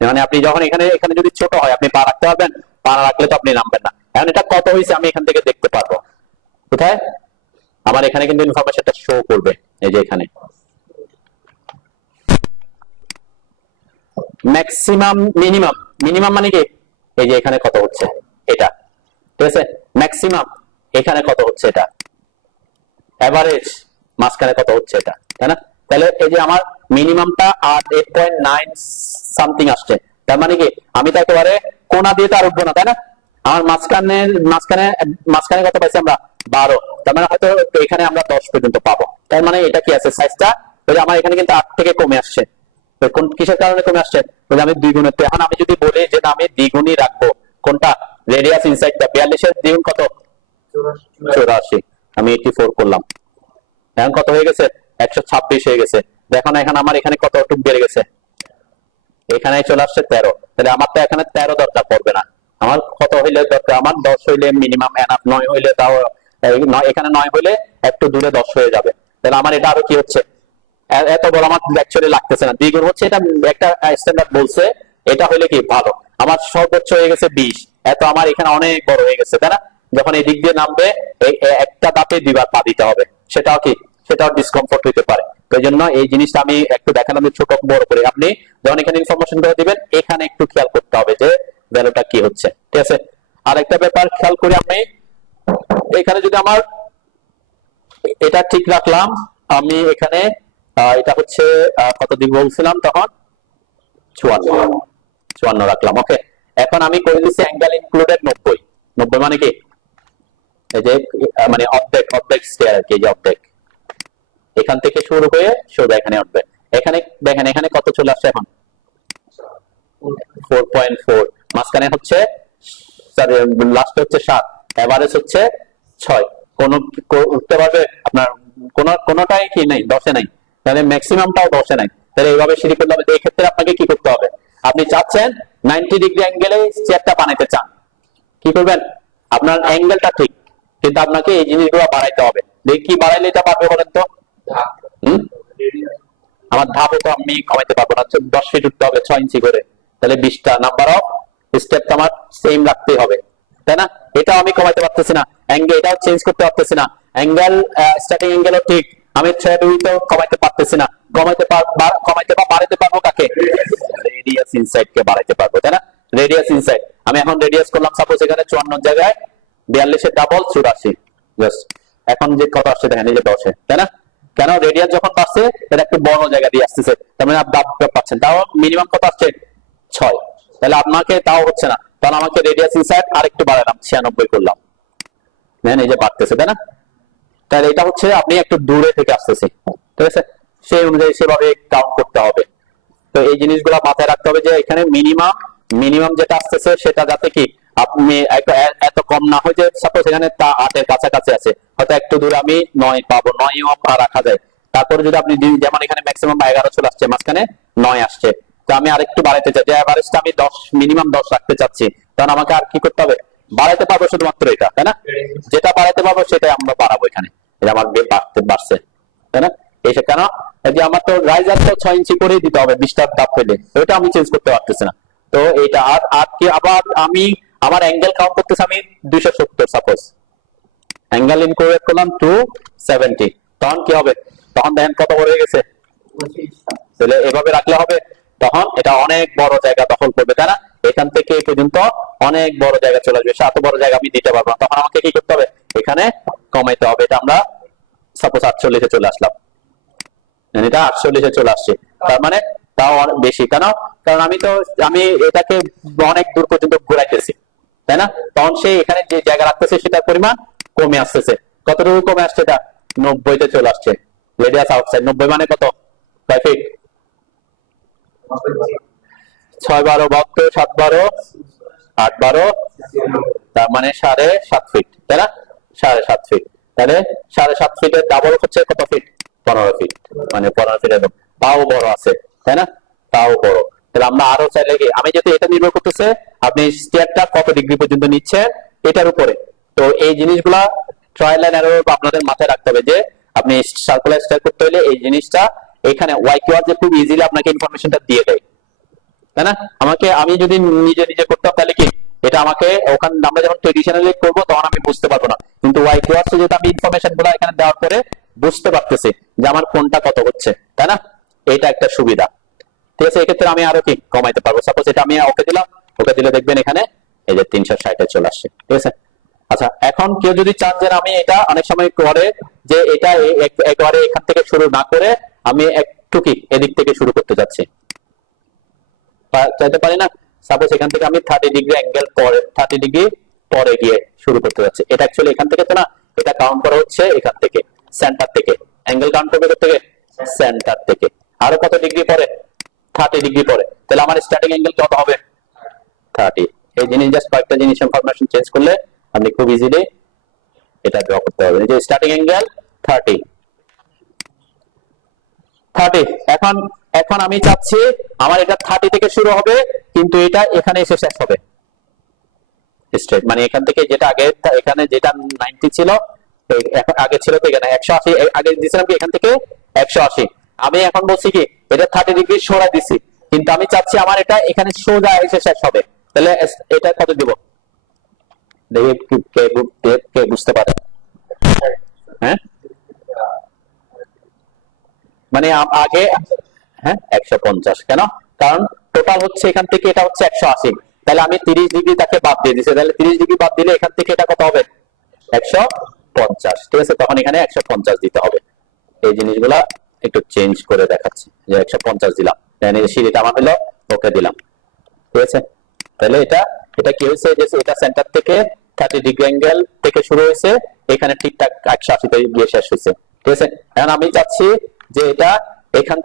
মানে আপনি যখন এখানে যদি ছোট হয় আপনি পা রাখতে পারবেন, পা না রাখলে তো আপনি নামবেন না। এখন এটা কত হয়েছে আমি এখান থেকে দেখতে পারবো, কোথায়? আমার এখানে কিন্তু ইনফরমেশনটা শো করবে, এই যে এখানে ম্যাক্সিমাম মিনিমাম মানে কি? এই যে এখানে কত হচ্ছে এটা, ঠিক আছে? ম্যাক্সিমাম এখানে কত হচ্ছে এটা, এভারেজ মাঝখানে কত হচ্ছে এটা, তাই না? তাহলে এই যে আমার মিনিমামটা 8.9 সামথিং আসছে, তার মানে কি আমি তো একেবারে কোনা দিয়ে তো আর উঠবো না, তাই না? আমার মাঝখানে মাঝখানে মাঝখানে কত পাইছি আমরা 12, তার মানে হয়তো এখানে আমরা 10 পর্যন্ত পাবো। তার মানে এটা কি আছে সাইজটা, ওই যে আমার এখানে কিন্তু 8 থেকে কমে আসছে। তো কোন কিসের কারণে কমে আসছে, ওই যে আমি দ্বিগুণের, এখন আমি যদি বলি যে না আমি দ্বিগুণই রাখবো কোনটা, রেডিয়াস ইনসাইডটা 42 এর দ্বিগুণ কত 84, আমি 84 করলাম, এখন কত হয়ে গেছে 126 হয়ে গেছে। দেখো না এখন আমার এখানে কতটুকু বেড়ে গেছে, এখানে চলে আসছে 13, তাহলে আমার তো এখানে 13 দরকার পড়বে না, আমার কত হইলে দরকার, আমার 10 হইলে মিনিমাম এনাফ, 9 হইলে তাও, এখানে 9 হইলে একটু দূরে 10 হয়ে যাবে। তাহলে আমার এটা আরো কি হচ্ছে, এত বড় আমার অ্যাকচুয়ালি লাগতেছে না, দ্বিগুণ হচ্ছে, এটা একটা স্ট্যান্ডার্ড বলছে, এটা হইলে কি ভালো। আমার সর্বোচ্চ হয়ে গেছে 20, এত আমার এখানে অনেক বড় হয়ে গেছে, তাই না? যখন এই দিক দিয়ে নামবে একটা দাঁতে দুইবার পা দিতে হবে, সেটাও কি, সেটাও ডিসকমফোর্ট হইতে পারে। তো এই জন্য এই জিনিসটা আমি একটু দেখালাম ছোট বড় করে, আপনি যখন এখানে ইনফরমেশন করে দিবেন এখানে একটু খেয়াল করতে হবে যে ভ্যালুটা কি হচ্ছে, ঠিক আছে? আর একটা ব্যাপার খেয়াল করি, আমি এখানে যদি আমার এটা ঠিক রাখলাম, আমি এখানে এটা হচ্ছে কত দিক বলছিলাম তখন 54 রাখলাম, ওকে। এখন আমি করে দিচ্ছি অ্যাঙ্গেল ইনক্লুডেড 90 মানে কি, এই যে মানে অর্ধেক স্কয়ার আর কি, যে অর্ধেক এখান থেকে শুরু হয়ে সোজা এখানে উঠবে। এখানে দেখেন এখানে কত চলে আসছে এখন 4.4, মাঝখানে হচ্ছে লাস্ট হচ্ছে 7, এভারেজ হচ্ছে 6, কোন উঠতে পারবে আপনার কোনটাই কি নাই 10 এ নাই, তাহলে ম্যাক্সিমামটাও 10 এ নাই, তাহলে এইভাবে সিঁড়ি করতে হবে। এই ক্ষেত্রে আপনাকে কি করতে হবে, আপনি চাচ্ছেন 90 ডিগ্রি অ্যাঙ্গেলে চেয়ারটা বানাইতে চান, কি করবেন, আপনার অ্যাঙ্গেলটা ঠিক, কিন্তু আপনাকে এই জিনিসগুলো বাড়াইতে হবে। দেখি কি বাড়াইলে এটা পারবে বলেন তো? আমার ধাপও তো আমি কমাইতে পারবো না, 10 ফিট উঠতে হবে 6 ইঞ্চি করে, তাহলে 20টা নাম্বার অফ স্টেপ তো আমার সেম রাখতেই হবে, তাই না? এটাও আমি কমাইতে পারতেছি না, অ্যাঙ্গেল এটাও চেঞ্জ করতে পারতেছি না, অ্যাঙ্গেল স্টার্টিং অ্যাঙ্গেলও ঠিক, আমি থ্রেড উইথও কমাইতে পারতেছি না, কমাইতে বা বাড়াইতে পারবো কাকে, রেডিয়াস ইনসাইড কে বাড়াইতে পারবো, তাই না? রেডিয়াস ইনসাইড আমি এখন রেডিয়াস করলাম, সাপোজ এখানে 54 জায়গায় 42 এর ডাবল 84, জাস্ট এখন যে কত আসছে দেখেন এই যে 10 তাই না? কেন, রেডিয়াস যখন পাচ্ছে এটা একটু বড় জায়গা দিয়ে আসতেছে, তার মানে আপনি পাচ্ছেন, তাও মিনিমাম কত আসছে 6, তাহলে আপনাকে তাও হচ্ছে না, তাহলে আমাকে রেডিয়াস ইনসাইড আরেকটু বাড়ালাম 96 করলাম, দেখেন এই যে বাড়তেছে, তাই না? তাহলে এটা হচ্ছে আপনি একটু দূরে থেকে আসতেছে, ঠিক আছে, সেই অনুযায়ী সেভাবে কাউন্ট করতে হবে। তো এই জিনিসগুলো মাথায় রাখতে হবে যে এখানে মিনিমাম যেটা আসতেছে সেটা যাতে কি আপনি এত কম না হয়, যে সাপোজ এখানে তা 8 এর কাছাকাছি আছে, হয়তো একটু দূরে আমি 9 পাবো, 9ও রাখা যায়। তারপরে যদি আপনি যেমন এখানে ম্যাক্সিমাম 11 চলে আসছে, মাঝখানে 9 আসছে, তো আমি আরেকটু বাড়াইতে চাই, যে এভারেজটা আমি 10 মিনিমাম 10 রাখতে চাচ্ছি, তখন আমাকে আর কি করতে হবে, বাড়াইতে পারবো শুধুমাত্র এটা, তাই না? যেটা বাড়াইতে পারবো সেটাই আমরা বাড়াবো, এখানে এটা আমার বাড়ছে, তাই না? এসে কেন, যে আমার তো রাইজার তো 6 ইঞ্চি করেই দিতে হবে 20টার তাপ পেলে, ওইটা আমি চেঞ্জ করতে পারতেছি না। তো এটা আর কি, আবার আমি আমার অ্যাঙ্গেল কাউন্ট করতেছি আমি 270, সাপোজ অ্যাঙ্গেল ইনক্লুড করলাম 270, তখন কি হবে, তখন দেখেন কত বড় হয়ে গেছে, তাহলে এভাবে রাখলে হবে, তখন এটা অনেক বড় জায়গা দখল করবে, তাই না? এখান থেকে এই পর্যন্ত অনেক বড় জায়গা চলে আসবে, এত বড় জায়গা আমি দিতে পারবো না, তখন আমাকে কি করতে হবে, এখানে কমাইতে হবে। এটা আমরা সাপোজ 48 চলে আসলাম, এটা 48 চলে আসছে, তার মানে তাও অনেক বেশি, কেন, কারণ আমি এটাকে অনেক দূর পর্যন্ত ঘুরাইতেছি, তাই না? তখন সে এখানে যে জায়গা রাখতেছে সেটার পরিমাণ কমে আসতেছে, কতটুকু কমে আসছে, এটা 90 চলে আসছে, রেডিয়াস আউটসাইড 90 মানে কত, 5 ফিট, 6 12 72, 7 12 8 12, তার মানে 7.5 ফিট, তাই না? 7.5 ফিট, তাহলে 7.5 ফিটের ডাবল হচ্ছে কত ফিট, 15 ফিট, মানে 15 ফিট, একদম তাও বড় আছে, তাই না? তাও বড়, তাহলে আমরা আরো চাইলে কি, আমি যেহেতু এটা নির্ভর করতেছে আপনি স্টেয়ারটা কত ডিগ্রি পর্যন্ত নিচ্ছেন এটার উপরে, তো এই জিনিসগুলা ট্রায়াল এন্ড এরর আপনাদের মাথায় রাখতে হবে, যে আপনি সার্কুলার স্টেয়ার করতে হলে এই জিনিসটা এখানে ওয়াইকিউআর যে খুব ইজিলি আপনাকে ইনফরমেশনটা দিয়ে দেয়, তাই না? আমি যদি নিজে করতাম তাহলে কি, এটা আমাকে ওখানে আমরা যখন ট্রেডিশনালি করবো তখন আমি বুঝতে পারবো না, কিন্তু ওয়াইকিউআর যেটা আমি ইনফরমেশন গুলো এখানে দেওয়ার পরে বুঝতে পারতেছি যে আমার কোনটা কত হচ্ছে, তাই না? এটা একটা সুবিধা, ঠিক আছে? এক্ষেত্রে আমি আরো কি কমাইতে পারবো, সাপোজ এটা আমি ওকে দিলাম, ওকে দিলে দেখবেন এখানে এই যে 360 চলে আসছে, ঠিক আছে? আচ্ছা, এখন কেউ যদি চান যে আমি এটা অনেক সময় করে যে এটা একবারে এখান থেকে শুরু না করে আমি একটু কি এদিক থেকে শুরু করতে যাচ্ছি, চাইতে পারি না? সাপোজ এখান থেকে আমি 30 ডিগ্রি অ্যাঙ্গেল পরে 30 ডিগ্রি পরে গিয়ে শুরু করতে যাচ্ছে। এটা অ্যাকচুয়ালি এখান থেকে তো না, এটা কাউন্ট করা হচ্ছে এখান থেকে, সেন্টার থেকে। অ্যাঙ্গেল কাউন্ট করবে কোথা থেকে? সেন্টার থেকে। আরো কত ডিগ্রি পরে? 30 ডিগ্রি পরে। তাহলে আমার স্টার্টিং অ্যাঙ্গেল কত হবে? 30। এই জিনিস জাস্ট কয়েকটা জিনিস ইনফরমেশন চেঞ্জ করলে আপনি খুব ইজিলি এটা ড্র করতে পারবেন। এই যে স্টার্টিং অ্যাঙ্গেল 30। এখন এখন আমি চাচ্ছি আমার এটা 30 থেকে শুরু হবে, কিন্তু এটা এখানে এসে শেষ হবে স্ট্রেট। মানে এখান থেকে যেটা আগে, এখানে যেটা 90 ছিল, এখন আগে ছিল তো এখানে 180, আগে দিয়েছিলাম কি এখান থেকে 180। আমি এখন বলছি কি এটা 30 ডিগ্রি সরা দিছি, কিন্তু আমি চাচ্ছি আমার এটা এখানে সোজা এসে শেষ হবে। তাহলে এটা কত দিব? দেখি কে বুঝতে পারে। হ্যাঁ, মানে আগে, হ্যাঁ 150। কেন? কারণ টোটাল হচ্ছে এখান থেকে এটা হচ্ছে 180। তাহলে আমি 30 ডিগ্রি তাকে বাদ দিয়ে দিছি। তাহলে 30 ডিগ্রি বাদ দিলে এখান থেকে এটা কত হবে? 150। ঠিক আছে, তখন এখানে 150 দিতে হবে। এই জিনিসগুলা একটু চেঞ্জ করে দেখাচ্ছি, যে 150 দিলাম, সিঁড়িটা আমার হলো, ওকে দিলাম। ঠিক আছে, তাহলে এটা এটা কি হয়েছে, যে এটা সেন্টার থেকে 30 ডিগ্রি অ্যাঙ্গেল থেকে শুরু হয়েছে, এখানে ঠিকঠাক 180 তে গিয়ে শেষ হয়েছে। ঠিক আছে, এখন আমি চাচ্ছি যে এটা এখান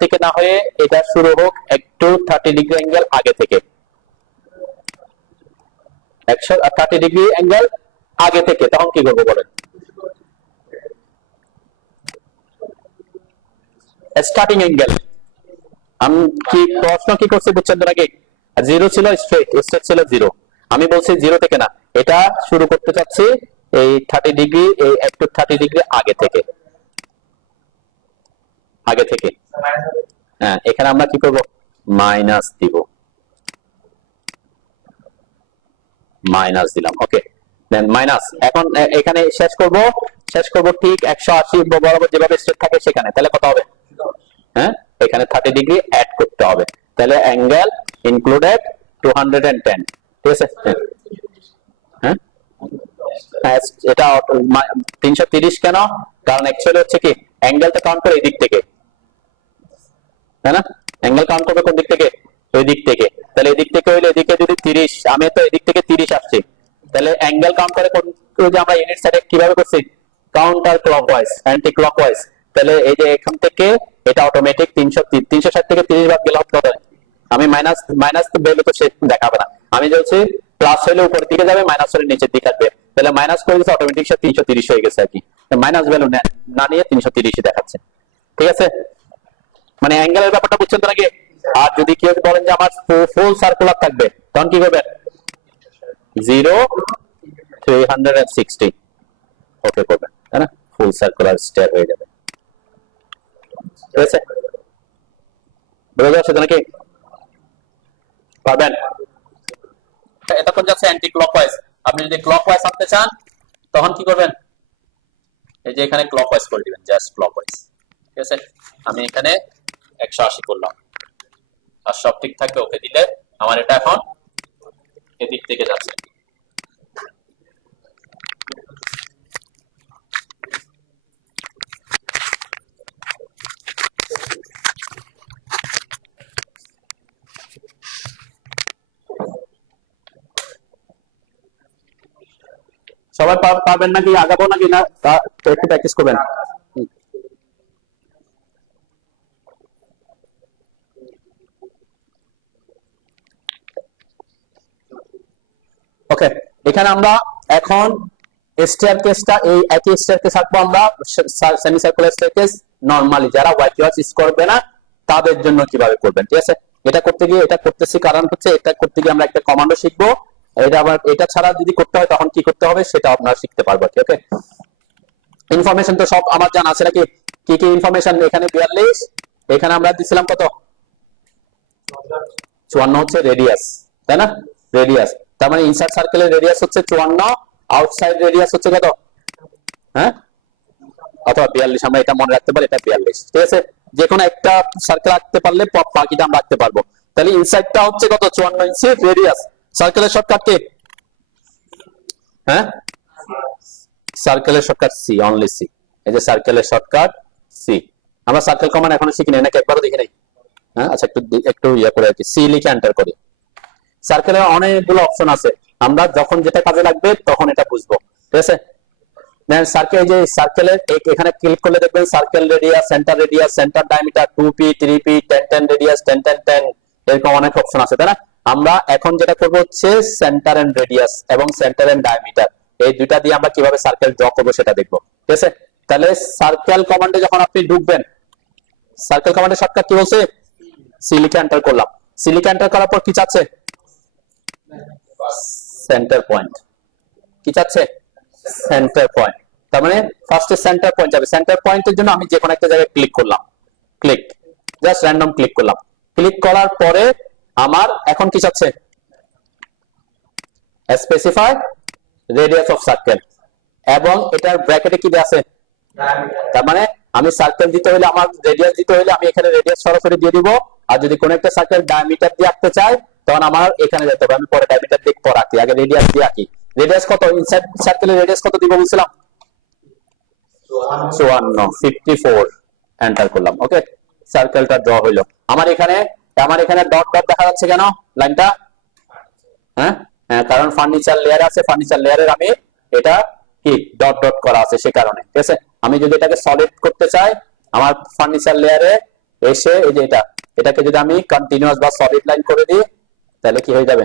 থেকে না হয়ে এটা শুরু হোক একটু 30 ডিগ্রি অ্যাঙ্গেল আগে থেকে। 130 ডিগ্রি অ্যাঙ্গেল আগে থেকে, তখন কি করবো বলেন? স্টার্টিং অ্যাঙ্গেল আমি কি প্রশ্ন কি করছি বুঝছেন তো নাকি? জিরো ছিল, স্ট্রেট ছিল জিরো। আমি বলছি জিরো থেকে না, এটা শুরু করতে চাচ্ছি এই 30 ডিগ্রি, এই একটু 30 ডিগ্রি আগে থেকে। হ্যাঁ, এখানে আমরা কি করব? মাইনাস দিব, মাইনাস দিলাম। ওকে, দেন মাইনাস। এখন এখানে শেষ করব ঠিক 180 বরাবর যেভাবে স্ট্রেট থাকে সেখানে। তাহলে কত হবে? হ্যাঁ, এখানে 30 ডিগ্রি অ্যাড করতে হবে। তাহলে অ্যাঙ্গেল ইনক্লুডেড 210। ঠিক আছে, হ্যাঁ এটা 330। কেন? কারণ অ্যাকচুয়ালি হচ্ছে কি অ্যাঙ্গেলটা কাউন্ট করে এই দিক থেকে, তাই না? অ্যাঙ্গেল কাউন্ট করবে কোন দিক থেকে? ওই দিক থেকে। তাহলে এদিক থেকে হইলে এদিকে যদি 30, আমি তো এদিক থেকে 30 আসছি, তাহলে অ্যাঙ্গেল কাউন্ট করে কোন, যে আমরা ইউনিট সাইডে কিভাবে করছি? Counter clockwise, anti clockwise. তাহলে এই যে এখান থেকে এটা অটোমেটিক 360 থেকে 30 বাদ গেলে কত? আমি মাইনাস তো বেলে তো সে দেখাবে না। আমি বলছি প্লাস হলে উপরের দিকে যাবে, মাইনাস হলে নিচের দিকে আসবে। তাহলে মাইনাস করে দিচ্ছে, অটোমেটিক সে 330 হয়ে গেছে আর কি। মাইনাস ভ্যালু না নিয়ে 330 দেখাচ্ছে। ঠিক আছে, মানে অ্যাঙ্গেলের ব্যাপারটা বুঝছেন তো নাকি? আর যদি কেউ বলেন যে আমার ফুল সার্কুলার থাকবে, তখন কি করবেন? 0 360 ওকে করবেন, তাই না? ফুল সার্কুলার স্টেয়ার হয়ে যাবে। ঠিক আছে, বুঝা যাচ্ছে তো নাকি? পারবেন? এতক্ষণ যাচ্ছে অ্যান্টি ক্লকওয়াইজ। আপনি যদি ক্লকওয়াইজ আনতে চান তখন কি করবেন? এই যে এখানে ক্লকওয়াইজ করে দিবেন, জাস্ট ক্লকওয়াইজ। ঠিক আছে, আমি এখানে 180 করলাম, আর সব ঠিক থাকবে, ওকে দিলে আমার এটা এখন এদিক থেকে যাচ্ছে। সবাই পারবেন নাকি? আগাবো নাকি না? একটু প্র্যাকটিস করবেন। ওকে, এখানে আমরা এখন স্টেয়ারকেসটা এই একই স্টেয়ারকেস আঁকবো আমরা, সেমি সার্কুলার স্টেয়ারকেস। নরমালি যারা হোয়াইট ওয়াচ ইউজ করবে না তাদের জন্য কিভাবে করবেন। ঠিক আছে, এটা করতে গিয়ে এটা করতেছি, কারণ হচ্ছে এটা করতে গিয়ে আমরা একটা কমান্ডো শিখবো। এটা আবার এটা ছাড়া যদি করতে হয় তখন কি করতে হবে সেটা আপনারা শিখতে পারবো। ওকে, ইনফরমেশন তো সব আমার জানা আছে নাকি? কি কি ইনফরমেশন? এখানে 42, এখানে আমরা দিছিলাম কত? 54 হচ্ছে রেডিয়াস, তাই না? রেডিয়াস, তার মানে ইনসাইড সার্কেলের রেডিয়াস হচ্ছে 54, আউটসাইড রেডিয়াস হচ্ছে কত? হ্যাঁ, অথবা 42, আমরা এটা মনে রাখতে পারি, এটা 42। ঠিক আছে, যে কোনো একটা সার্কেল আঁকতে পারলে বাকিটা আমরা আঁকতে পারবো। তাহলে ইনসাইডটা হচ্ছে কত? 54 ইঞ্চি রেডিয়াস। সার্কেলের শর্টকাট কি? হ্যাঁ, সার্কেলের শর্টকাট সি, অনলি সি। এই যে সার্কেলের শর্টকাট সি। আমরা সার্কেল কমান্ড এখনো শিখি নাই নাকি? একবারও দেখি নাই। হ্যাঁ, আচ্ছা একটু ইয়া করে আর কি, সি লিখে এন্টার করি। সার্কেলের অনেকগুলো অপশন আছে, আমরা যখন যেটা কাজে লাগবে তখন এটা বুঝবো, ঠিক আছে। দেন সার্কেল, এই যে সার্কেলের এখানে ক্লিক করলে দেখবেন circle radius, centre diameter, 2p 3p 10 10 radius, 10 10 10 এরকম অনেক অপশন আছে, তাই না? আমরা এখন যেটা করব হচ্ছে সেন্টার এন্ড রেডিয়াস এবং সেন্টার এন্ড ডায়ামিটার, এই দুইটা দিয়ে আমরা কিভাবে সার্কেল ড্র করব সেটা দেখবো, ঠিক আছে। তাহলে সার্কেল কমান্ডে যখন আপনি ঢুকবেন, সার্কেল কমান্ডের শর্টকাট কি বলছে? সি লিখে এন্টার করলাম। সি লিখে এন্টার করার পর কি চাচ্ছে? Centre point. কি চাচ্ছে? Centre point. তার মানে ফার্স্টে সেন্টার পয়েন্ট যাবে। সেন্টার পয়েন্টের জন্য আমি যে কোনো একটা জায়গায় ক্লিক করলাম, ক্লিক, জাস্ট র্যান্ডম ক্লিক করলাম। ক্লিক করার পরে আমার এখন কি চাচ্ছে? স্পেসিফাই রেডিয়াস অফ সার্কেল, এবং এটার ব্র্যাকেটে কি দেয়া আছে? তার মানে আমি সার্কেল দিতে হলে, আমার রেডিয়াস দিতে হলে আমি এখানে রেডিয়াস সরাসরি দিয়ে দিব। আর যদি কোন একটা সার্কেল ডায়ামিটার দিয়ে আঁকতে চাই তখন আমার এখানে যেতে হবে। আমি পরে ডায়ামিটার দিয়ে পর আঁকি, আগে রেডিয়াস দিয়ে আঁকি। রেডিয়াস কত? ইনসাইড সার্কেলের রেডিয়াস কত দিব বলছিলাম? 54, 54 এন্টার করলাম। ওকে, সার্কেলটা ড্র হইলো। আমার এখানে ডট ডট দেখা যাচ্ছে কেন লাইনটা? হ্যাঁ, কারণ ফার্নিচার লেয়ার আছে, ফার্নিচার লেয়ারের আমি এটা কি ডট ডট করা আছে সে কারণে, ঠিক আছে। আমি যদি এটাকে সলিড করতে চাই, আমার ফার্নিচার লেয়ারে এসে এই যে এটাকে যদি আমি কন্টিনিউয়াস বা সলিড লাইন করে দিই তাহলে কি হয়ে যাবে?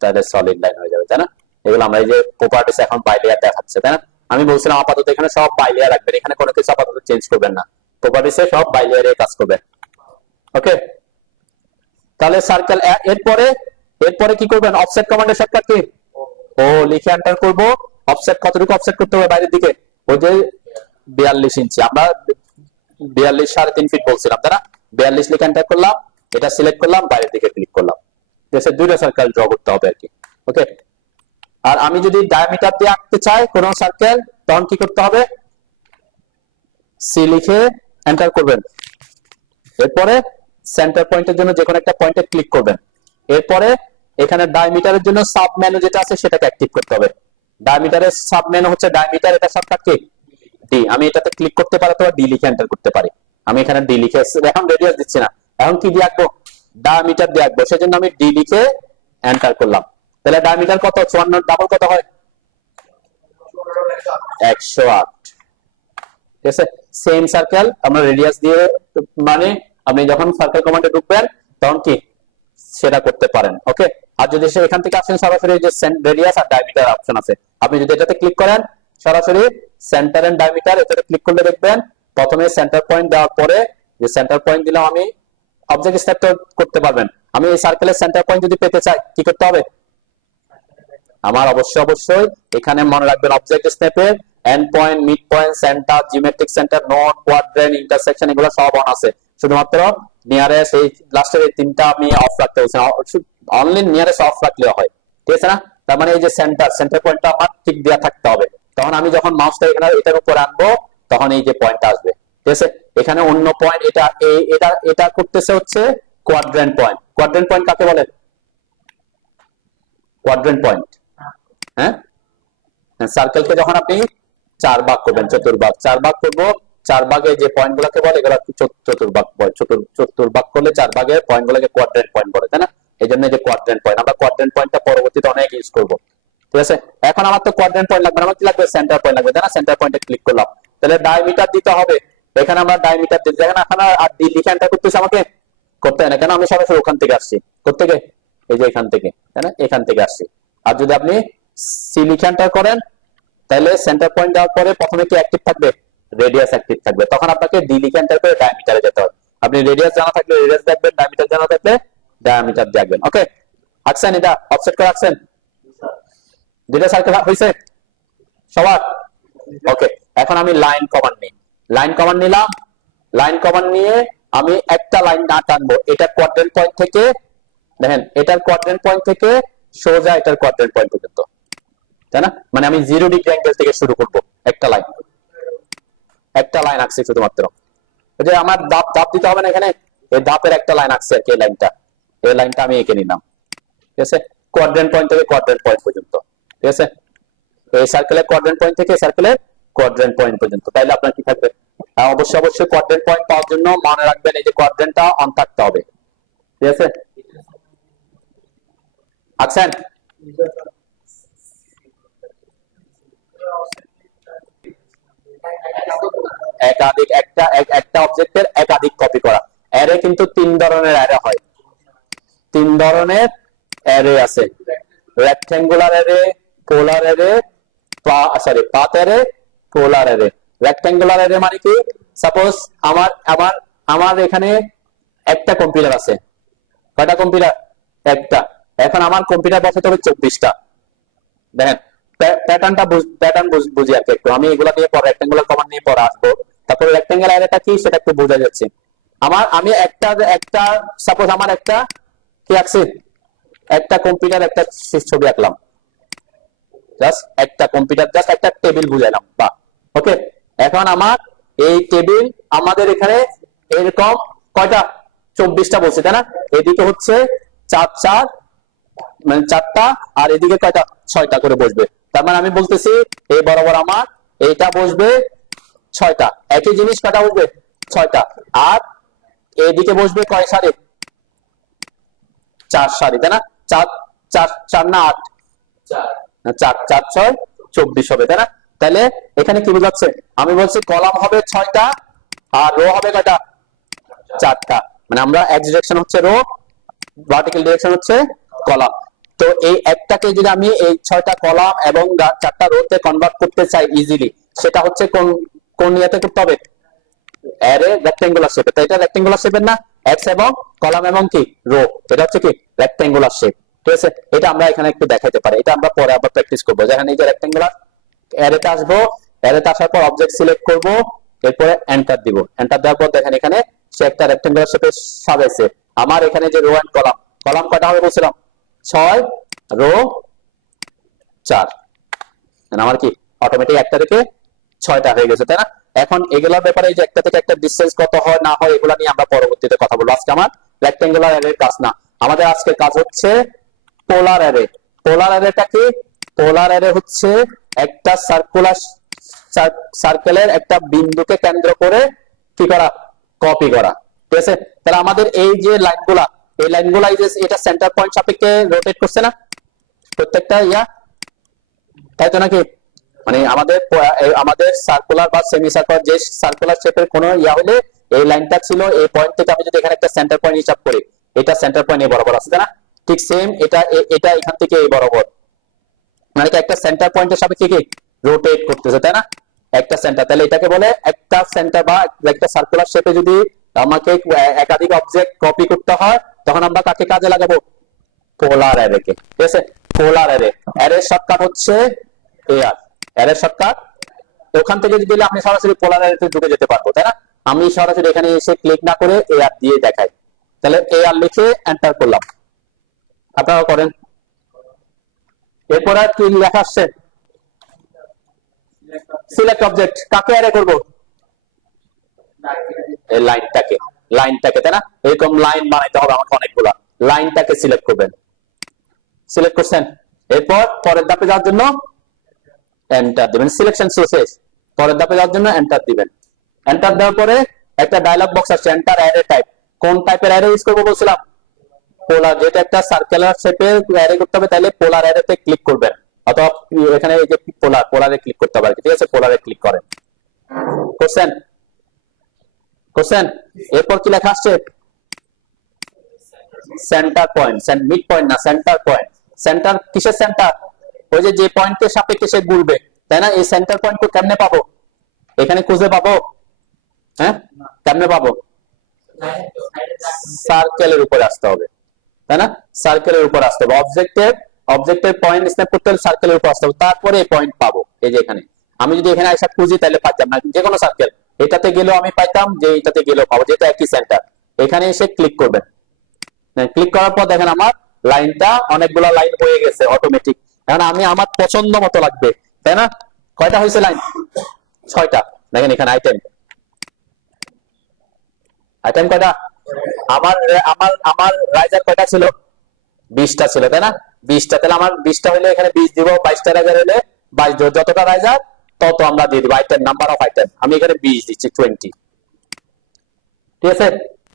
তাহলে সলিড লাইন হয়ে যাবে, তাই না? এগুলো আমরা এই যে প্রপার্টিস এখন বাই লেয়ার দেখাচ্ছে, তাই না? আমি বলছিলাম আপাতত এখানে সব বাই লেয়ার রাখবেন, এখানে কোনো কিছু আপাতত চেঞ্জ করবেন না, প্রপার্টিসে সব বাই লেয়ারে কাজ করবেন। ওকে, তাহলে সার্কেল। এরপরে কি করবেন? অফসেট কমান্ডের শর্টকাট কি? ও লিখে এন্টার করব। অফসেট কতটুকু অফসেট করতে হবে বাইরের দিকে? ওই যে 42 ইঞ্চি, আমরা 42 3.5 ফিট বলছিলাম, তাই না? 42 লিখে এন্টার করলাম, এটা সিলেক্ট করলাম, বাইরের দিকে ক্লিক করলাম। ঠিক দুইটা সার্কেল ড্র করতে হবে আর কি। ওকে, আর আমি যদি ডায়ামিটার দিয়ে আঁকতে চাই কোন সার্কেল তখন কি করতে হবে? সি লিখে এন্টার করবেন। এরপরে সেন্টার পয়েন্টের জন্য যে কোনো একটা পয়েন্টে ক্লিক করবেন। এরপরে এখানে ডায়ামিটারের জন্য সাব মেনু যেটা আছে সেটাকে অ্যাক্টিভ করতে হবে। ডায়ামিটারের সাব মেনু হচ্ছে ডায়ামিটার, এটা শর্টকাট কি? ডি। আমি এটাতে ক্লিক করতে পারি অথবা ডি লিখে এন্টার করতে পারি। আমি এখানে ডি লিখে, এখন রেডিয়াস দিচ্ছি না, এখন কি দিয়ে আঁকবো? ডায়ামিটার দিয়ে আঁকবো, সেজন্য আমি ডি লিখে এন্টার করলাম। তাহলে ডায়ামিটার কত? 54 ডাবল কত হয়? 108। ঠিক আছে, সেম সার্কেল আমরা রেডিয়াস দিয়ে, মানে আপনি যখন সার্কেল কমান্ডে ঢুকবেন তখন কি সেটা করতে পারেন। ওকে, আর যদি এখান থেকে আসেন সরাসরি যে রেডিয়াস আর ডায়ামিটার অপশন আছে, আপনি যদি এটাতে ক্লিক করেন সরাসরি সেন্টার এন্ড ডায়ামিটার, এটাতে ক্লিক করলে দেখবেন প্রথমে সেন্টার পয়েন্ট দেওয়ার পরে যে সেন্টার পয়েন্ট দিলাম, আমি অবজেক্ট স্ন্যাপ করতে পারবেন। আমি এই সার্কেলের সেন্টার পয়েন্ট যদি পেতে চাই কি করতে হবে? আমার অবশ্যই এখানে মনে রাখবেন অবজেক্ট স্ন্যাপের end point, mid point, centre, geometric centre, node, quadrant, intersection এগুলো সব অন আছে। শুধুমাত্র নিয়ারেস্ট এই লাস্টের এই তিনটা আমি অফ রাখতে বলছি, অনলি নিয়ারেস্ট অফ রাখলে হয়, ঠিক আছে না? তার মানে এই যে সেন্টার পয়েন্টটা আমার ঠিক দেওয়া থাকতে হবে। তখন আমি যখন মাউসটা এখানে এটার উপর আনবো তখন এই যে পয়েন্টটা আসবে, ঠিক আছে। এখানে অন্য পয়েন্ট, এটা করতেছে হচ্ছে কোয়াড্রেন্ট পয়েন্ট। কোয়াড্রেন্ট পয়েন্ট কাকে বলে? কোয়াড্রেন্ট পয়েন্ট, হ্যাঁ, সার্কেলকে যখন আপনি 4 ভাগ করবেন, চতুর্ভাগ 4 ভাগ করবো, 4 ভাগে যে পয়েন্ট গুলোকে বলে এগুলো চতুর্ভাগ, চতুর্ভাগ করলে 4 ভাগের পয়েন্ট গুলোকে কোয়াড্রেন্ট পয়েন্ট বলে, তাই না? এই জন্য যে কোয়াড্রেন্ট পয়েন্ট, আমরা কোয়াড্রেন্ট পয়েন্টটা পরবর্তীতে অনেক ইউজ করবো, ঠিক আছে। এখন আমার তো কোয়াড্রেন্ট পয়েন্ট লাগবে, আমার কি লাগবে? সেন্টার পয়েন্ট লাগবে, তাই না? সেন্টার পয়েন্টে ক্লিক করলাম, তাহলে ডায়ামিটার দিতে হবে। এখানে আমরা ডায়ামিটার দিতে, দেখেন এখন আর ডি লিখে এন্টার করতেছি, আমাকে করতে হয় না, কেন? আমি সরাসরি ওখান থেকে আসছি, কোত্থেকে? এই যে এখান থেকে, তাই না? এখান থেকে আসছি। আর যদি আপনি সি লিখে এন্টার করেন তাহলে সেন্টার পয়েন্ট দেওয়ার পরে প্রথমে কি অ্যাক্টিভ থাকবে? রেডিয়াস অ্যাক্টিভ থাকবে। তখন আপনাকে ডি লিখে এন্টার করে ডায়ামিটারে যেতে হবে। আপনি রেডিয়াস জানা থাকলে রেডিয়াস দেখবেন, ডায়ামিটার জানা থাকলে ডায়ামিটার দেখবেন। ওকে, আঁকছেন? এটা অফসেট করে আঁকছেন? দুটো সার্কেল হয়েছে সবার? ওকে, এখন আমি লাইন কমান্ড নিই। লাইন কমান্ড নিলাম, লাইন কমান্ড নিয়ে আমি একটা লাইন না টানবো, এটা কোয়াড্রেন্ট পয়েন্ট থেকে, দেখেন এটার কোয়াড্রেন্ট পয়েন্ট থেকে সোজা এটার কোয়াড্রেন্ট পয়েন্ট পর্যন্ত, তাই না? মানে আমি 0 ডিগ্রি অ্যাঙ্গেল থেকে শুরু করব, একটা লাইন আঁকছি শুধুমাত্র। ওই যে আমার দাপ দিতে হবে না এখানে, এই দাপের একটা লাইন আঁকছি আর কি, এই লাইনটা আমি এঁকে নিলাম, ঠিক আছে। কোয়াড্রেন্ট পয়েন্ট থেকে কোয়াড্রেন্ট পয়েন্ট পর্যন্ত, ঠিক আছে। এই সার্কেলের কোয়াড্রেন্ট পয়েন্ট থেকে সার্কেলের কোয়াড্রেন্ট পয়েন্ট পর্যন্ত, তাইলে আপনার কি থাকবে? অবশ্যই কোয়াড্রেন্ট পয়েন্ট পাওয়ার জন্য মনে রাখবেন এই যে কোয়াড্রেন্টটা অন থাকতে হবে, ঠিক আছে। আছেন? একাধিক একটা অবজেক্টের একাধিক কপি করা। অ্যারে কিন্তু তিন ধরনের অ্যারে হয়, তিন ধরনের অ্যারে আছে, রেক্টেঙ্গুলার অ্যারে, পোলার অ্যারে, পাথ অ্যারে, পোলার অ্যারে। রেক্টেঙ্গুলার অ্যারে মানে কি, সাপোজ আমার আমার আমার এখানে একটা কম্পিউটার আছে, কয়টা কম্পিউটার? একটা। এখন আমার কম্পিউটার বসাতে হবে 24টা। দেখেন প্যাটার্ন বুঝি আর কি একটু, আমি এগুলা নিয়ে পরে রেক্টেঙ্গুলার কমান্ড নিয়ে পরে আসবো। তারপরে রেক্টেঙ্গুলার অ্যারেটা কি সেটা একটু বোঝা যাচ্ছে। আমি একটা সাপোজ আমার একটা কি আছে, একটা কম্পিউটার একটা ছবি আঁকলাম, জাস্ট একটা কম্পিউটার, জাস্ট একটা টেবিল বুঝাইলাম বা ওকে। এখন আমার এই টেবিল আমাদের এখানে এরকম কয়টা, 24টা বলছে তাই না? এদিকে হচ্ছে 4 মানে 4টা, আর এদিকে কয়টা, 6টা করে বসবে। তার মানে আমি বলতেছি এই বরাবর আমার এইটা বসবে 6টা, একই জিনিস কয়টা বসবে, 6টা। আর এদিকে বসবে কয় সারি, 4 সারি তাই না? 4 4 4 না 8, 4 4 6 24 হবে তাই না? তাহলে এখানে কি বোঝাচ্ছে, আমি বলছি কলাম হবে 6টা আর রো হবে কয়টা, 4টা। মানে আমরা এক্স ডিরেকশন হচ্ছে রো, ভার্টিক্যাল ডিরেকশন হচ্ছে কলাম। তো এই একটাকে যদি আমি এই 6টা কলাম এবং 4টা রোতে কনভার্ট করতে চাই ইজিলি, সেটা হচ্ছে কোন কোন ইয়েতে করতে হবে, অ্যারে রেক্টেঙ্গুলার শেপে। তো এটা রেক্টেঙ্গুলার শেপের না, এক্স এবং কলাম এবং কি রো, এটা হচ্ছে কি রেক্টেঙ্গুলার শেপ। ঠিক আছে, এটা আমরা এখানে একটু দেখাইতে পারি, এটা আমরা পরে আবার প্র্যাকটিস করবো। যেখানে এই যে রেক্টেঙ্গুলার অ্যারেতে আসবো, অ্যারেতে আসার পর অবজেক্ট সিলেক্ট করব, এরপরে এন্টার দিব। এন্টার দেওয়ার পর দেখেন এখানে সে একটা রেক্টেঙ্গুলার শেপে সাজাইছে। আমার এখানে যে রো এন্ড কলাম, কলাম কয়টা হবে বলছিলাম 6, রো 4, আমার কি অটোমেটিক একটা থেকে 6টা হয়ে গেছে তাই না? এখন এগুলোর ব্যাপারে যে একটা থেকে একটা ডিসটেন্স কত হয় না হয় এগুলা নিয়ে আমরা পরবর্তীতে কথা বলবো। আজকে আমার রেক্টেঙ্গুলার অ্যারের কাজ না, আমাদের আজকের কাজ হচ্ছে পোলার অ্যারে। পোলার অ্যারেটা কি, পোলার অ্যারে হচ্ছে একটা সার্কেলের একটা বিন্দুকে কেন্দ্র করে কি করা, কপি করা। ঠিক আছে, তাহলে আমাদের এই যে লাইনগুলা, এই লাইনগুলা এই যে এটা সেন্টার পয়েন্ট সাপেক্ষে রোটেট করছে না প্রত্যেকটা ইয়া, তাই তো নাকি? মানে আমাদের সার্কুলার বা সেমি সার্কুলার যে সার্কুলার শেপের কোন ইয়া হলে এই লাইনটা ছিল এই পয়েন্ট থেকে আমি যদি এখানে একটা সেন্টার পয়েন্ট হিসাব করি, এটা সেন্টার পয়েন্ট এই বরাবর আছে তাই না? ঠিক সেম এটা এটা এখান থেকে এই বরাবর, মানে একটা সেন্টার পয়েন্টের সাপেক্ষে কি রোটেট করতেছে তাই না? একটা সেন্টার, তাহলে এটাকে বলে একটা সেন্টার বা একটা সার্কুলার শেপে যদি আমাকে একাধিক অবজেক্ট কপি করতে হয় তখন আমরা কাকে কাজে লাগাবো, পোলার অ্যারে কে। ঠিক আছে, পোলার অ্যারে, অ্যারের শর্টকাট হচ্ছে এআর, অ্যারের শর্টকাট। ওখান থেকে যদি আপনি সরাসরি পোলার অ্যারেতে ঢুকে যেতে পারবো তাই না? আমি সরাসরি এখানে এসে ক্লিক না করে এআর দিয়ে দেখাই, তাহলে এআর লিখে এন্টার করলাম, আপনারা করেন। এরপর আর কি লেখা আসছে, সিলেক্ট অবজেক্ট, কাকে অ্যারে করব, এই লাইনটাকে তাই না? এরকম লাইন বানাইতে হবে আমাকে অনেকগুলা, লাইনটাকে সিলেক্ট করবেন, সিলেক্ট করছেন। এরপর পরের ধাপে যাওয়ার জন্য এন্টার দিবেন, সিলেকশন শেষ। পরের ধাপে যাওয়ার জন্য এন্টার দিবেন। এন্টার দেওয়ার পরে একটা ডায়লগ বক্স আসছে, এন্টার অ্যারে টাইপ। কোন টাইপের অ্যারে ইউজ করবো বলছিলাম, পোলার, যেটা একটা সার্কুলার শেপে অ্যারে করতে হবে তাহলে পোলার অ্যারেতে ক্লিক করবেন, অথবা এখানে এই যে পোলারে ক্লিক করতে হবে। ঠিক আছে, পোলারে ক্লিক করেন, করছেন করছেন। এরপর কি লেখা আসছে, সেন্টার পয়েন্ট, মিড পয়েন্ট না, সেন্টার পয়েন্ট। সেন্টার কিসের সেন্টার, ওই যে পয়েন্টের সাপেক্ষে সে ঘুরবে তাই না? এই সেন্টার পয়েন্ট তো কেমনে পাবো, এখানে খুঁজে পাবো, হ্যাঁ কেমনে পাবো, সার্কেলের উপরে আসতে হবে তাই না? সার্কেলের উপর আসতে হবে, অবজেক্টের পয়েন্ট স্ন্যাপ করতে হলে সার্কেলের উপর আসতে হবে, তারপরে এই পয়েন্ট পাবো। এই যে এখানে আমি যদি এখানে আইসা খুঁজি তাহলে পাইতাম না, যে কোনো সার্কেল এটাতে গেলেও আমি পাইতাম, যে এটাতে গেলেও পাবো, যেটা একই সেন্টার। এখানে এসে ক্লিক করবেন, ক্লিক করার পর দেখেন আমার লাইনটা অনেকগুলো লাইন হয়ে গেছে অটোমেটিক। এখন আমি আমার পছন্দ মতো লাগবে তাই না? কয়টা হয়েছে লাইন, 6টা। দেখেন এখানে আইটেম কয়টা, আমার আমার আমার রাইজার কয়টা ছিল, 20টা ছিল তাই না? 20টা, তাহলে আমার 20টা হলে এখানে 20 দিব, 22টা রাইজার হলে 22 দিব, যতটা রাইজার তত আমরা দিয়ে দিব আইটেম, নাম্বার অফ আইটেম। আমি এখানে 20 দিচ্ছি, 20। ঠিক আছে,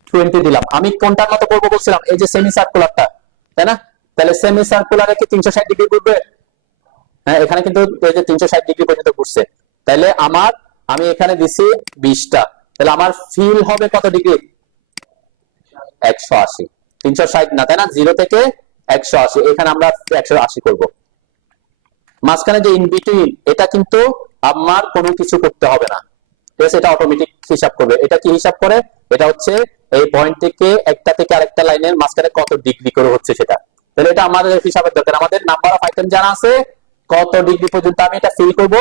20 দিলাম। আমি কোনটার মতো করবো বলছিলাম, এই যে সেমি সার্কুলারটা তাই না? তাহলে সেমি সার্কুলারে কি 360 ডিগ্রি ঘুরবে? হ্যাঁ, এখানে কিন্তু এই যে 360 ডিগ্রি পর্যন্ত ঘুরছে। তাহলে আমি এখানে দিছি 20টা, তাহলে আমার ফিল হবে কত ডিগ্রি? 180, 360 না, তাই না? 0 থেকে 180, এখানে আমরা 180 করব। মাঝখানে যে ইন বিটুইন, এটা কিন্তু আমার কোনো কিছু করতে হবে না, ঠিক আছে? এটা অটোমেটিক হিসাব করবে। এটা কি হিসাব করে? এটা হচ্ছে এই পয়েন্ট থেকে একটা থেকে আরেকটা লাইনের মাঝখানে কত ডিগ্রি করে হচ্ছে সেটা। তাহলে এটা আমাদের হিসাবের দরকার। আমাদের নাম্বার অফ আইটেম জানা আছে, কত ডিগ্রি পর্যন্ত আমি এটা ফিল করব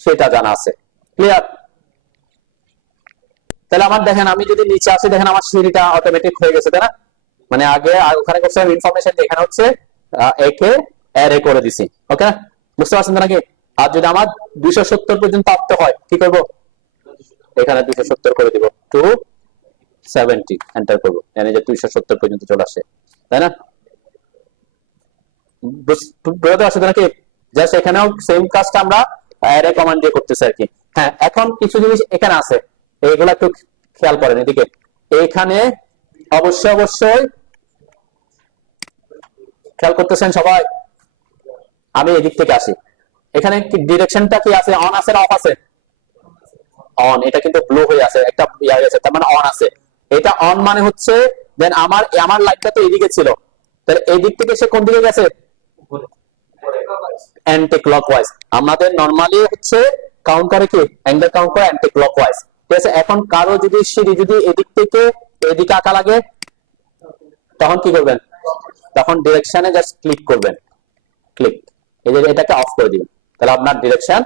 সেটা জানা আছে। ক্লিয়ার? তাহলে আমার দেখেন, আমি যদি নিচে আসি, দেখেন আমার সিঁড়িটা অটোমেটিক হয়ে গেছে, তাই না? মানে আগে ওখানে করছিলাম ইনফরমেশন, এখানে হচ্ছে একে অ্যারে করে দিছি। ওকে, বুঝতে পারছেন নাকি? আর যদি আমার 270 পর্যন্ত আসতে হয়, কি করব? এখানে 270 করে দিব, 270 এন্টার করব, মানে যে 270 পর্যন্ত চলে আসে, তাই না? বুঝতে পারছেন নাকি? জাস্ট এখানেও সেম কাজটা আমরা অ্যারে কমান্ড দিয়ে করতেছি আর কি। হ্যাঁ, এখন কিছু জিনিস এখানে আছে, এইগুলা একটু খেয়াল করেন। এদিকে এখানে অবশ্যই খেয়াল করতেছেন সবাই? আমি এদিক থেকে আসি, এখানে কি ডিরেকশনটা কি আছে? অন আছে না অফ আছে? অন। এটা কিন্তু ব্লু হয়ে আছে, একটা ইয়ার আছে, তার মানে অন আছে। এটা অন মানে হচ্ছে দেন আমার লাইটটা তো এদিকে ছিল, তাহলে এই দিক থেকে সে কোন দিকে গেছে? Anti clockwise. আমাদের নরমালি হচ্ছে কাউন্ট করে কি, অ্যাঙ্গেল কাউন্ট করে অ্যান্টি ক্লকওয়াইজ, ঠিক আছে? এখন কারো যদি সিঁড়ি যদি এদিক থেকে এদিকে আঁকা লাগে, তখন কি করবেন? তখন ডিরেকশনে জাস্ট ক্লিক করবেন, ক্লিক, এই যে এটাকে অফ করে দিবেন, তাহলে আপনার ডিরেকশন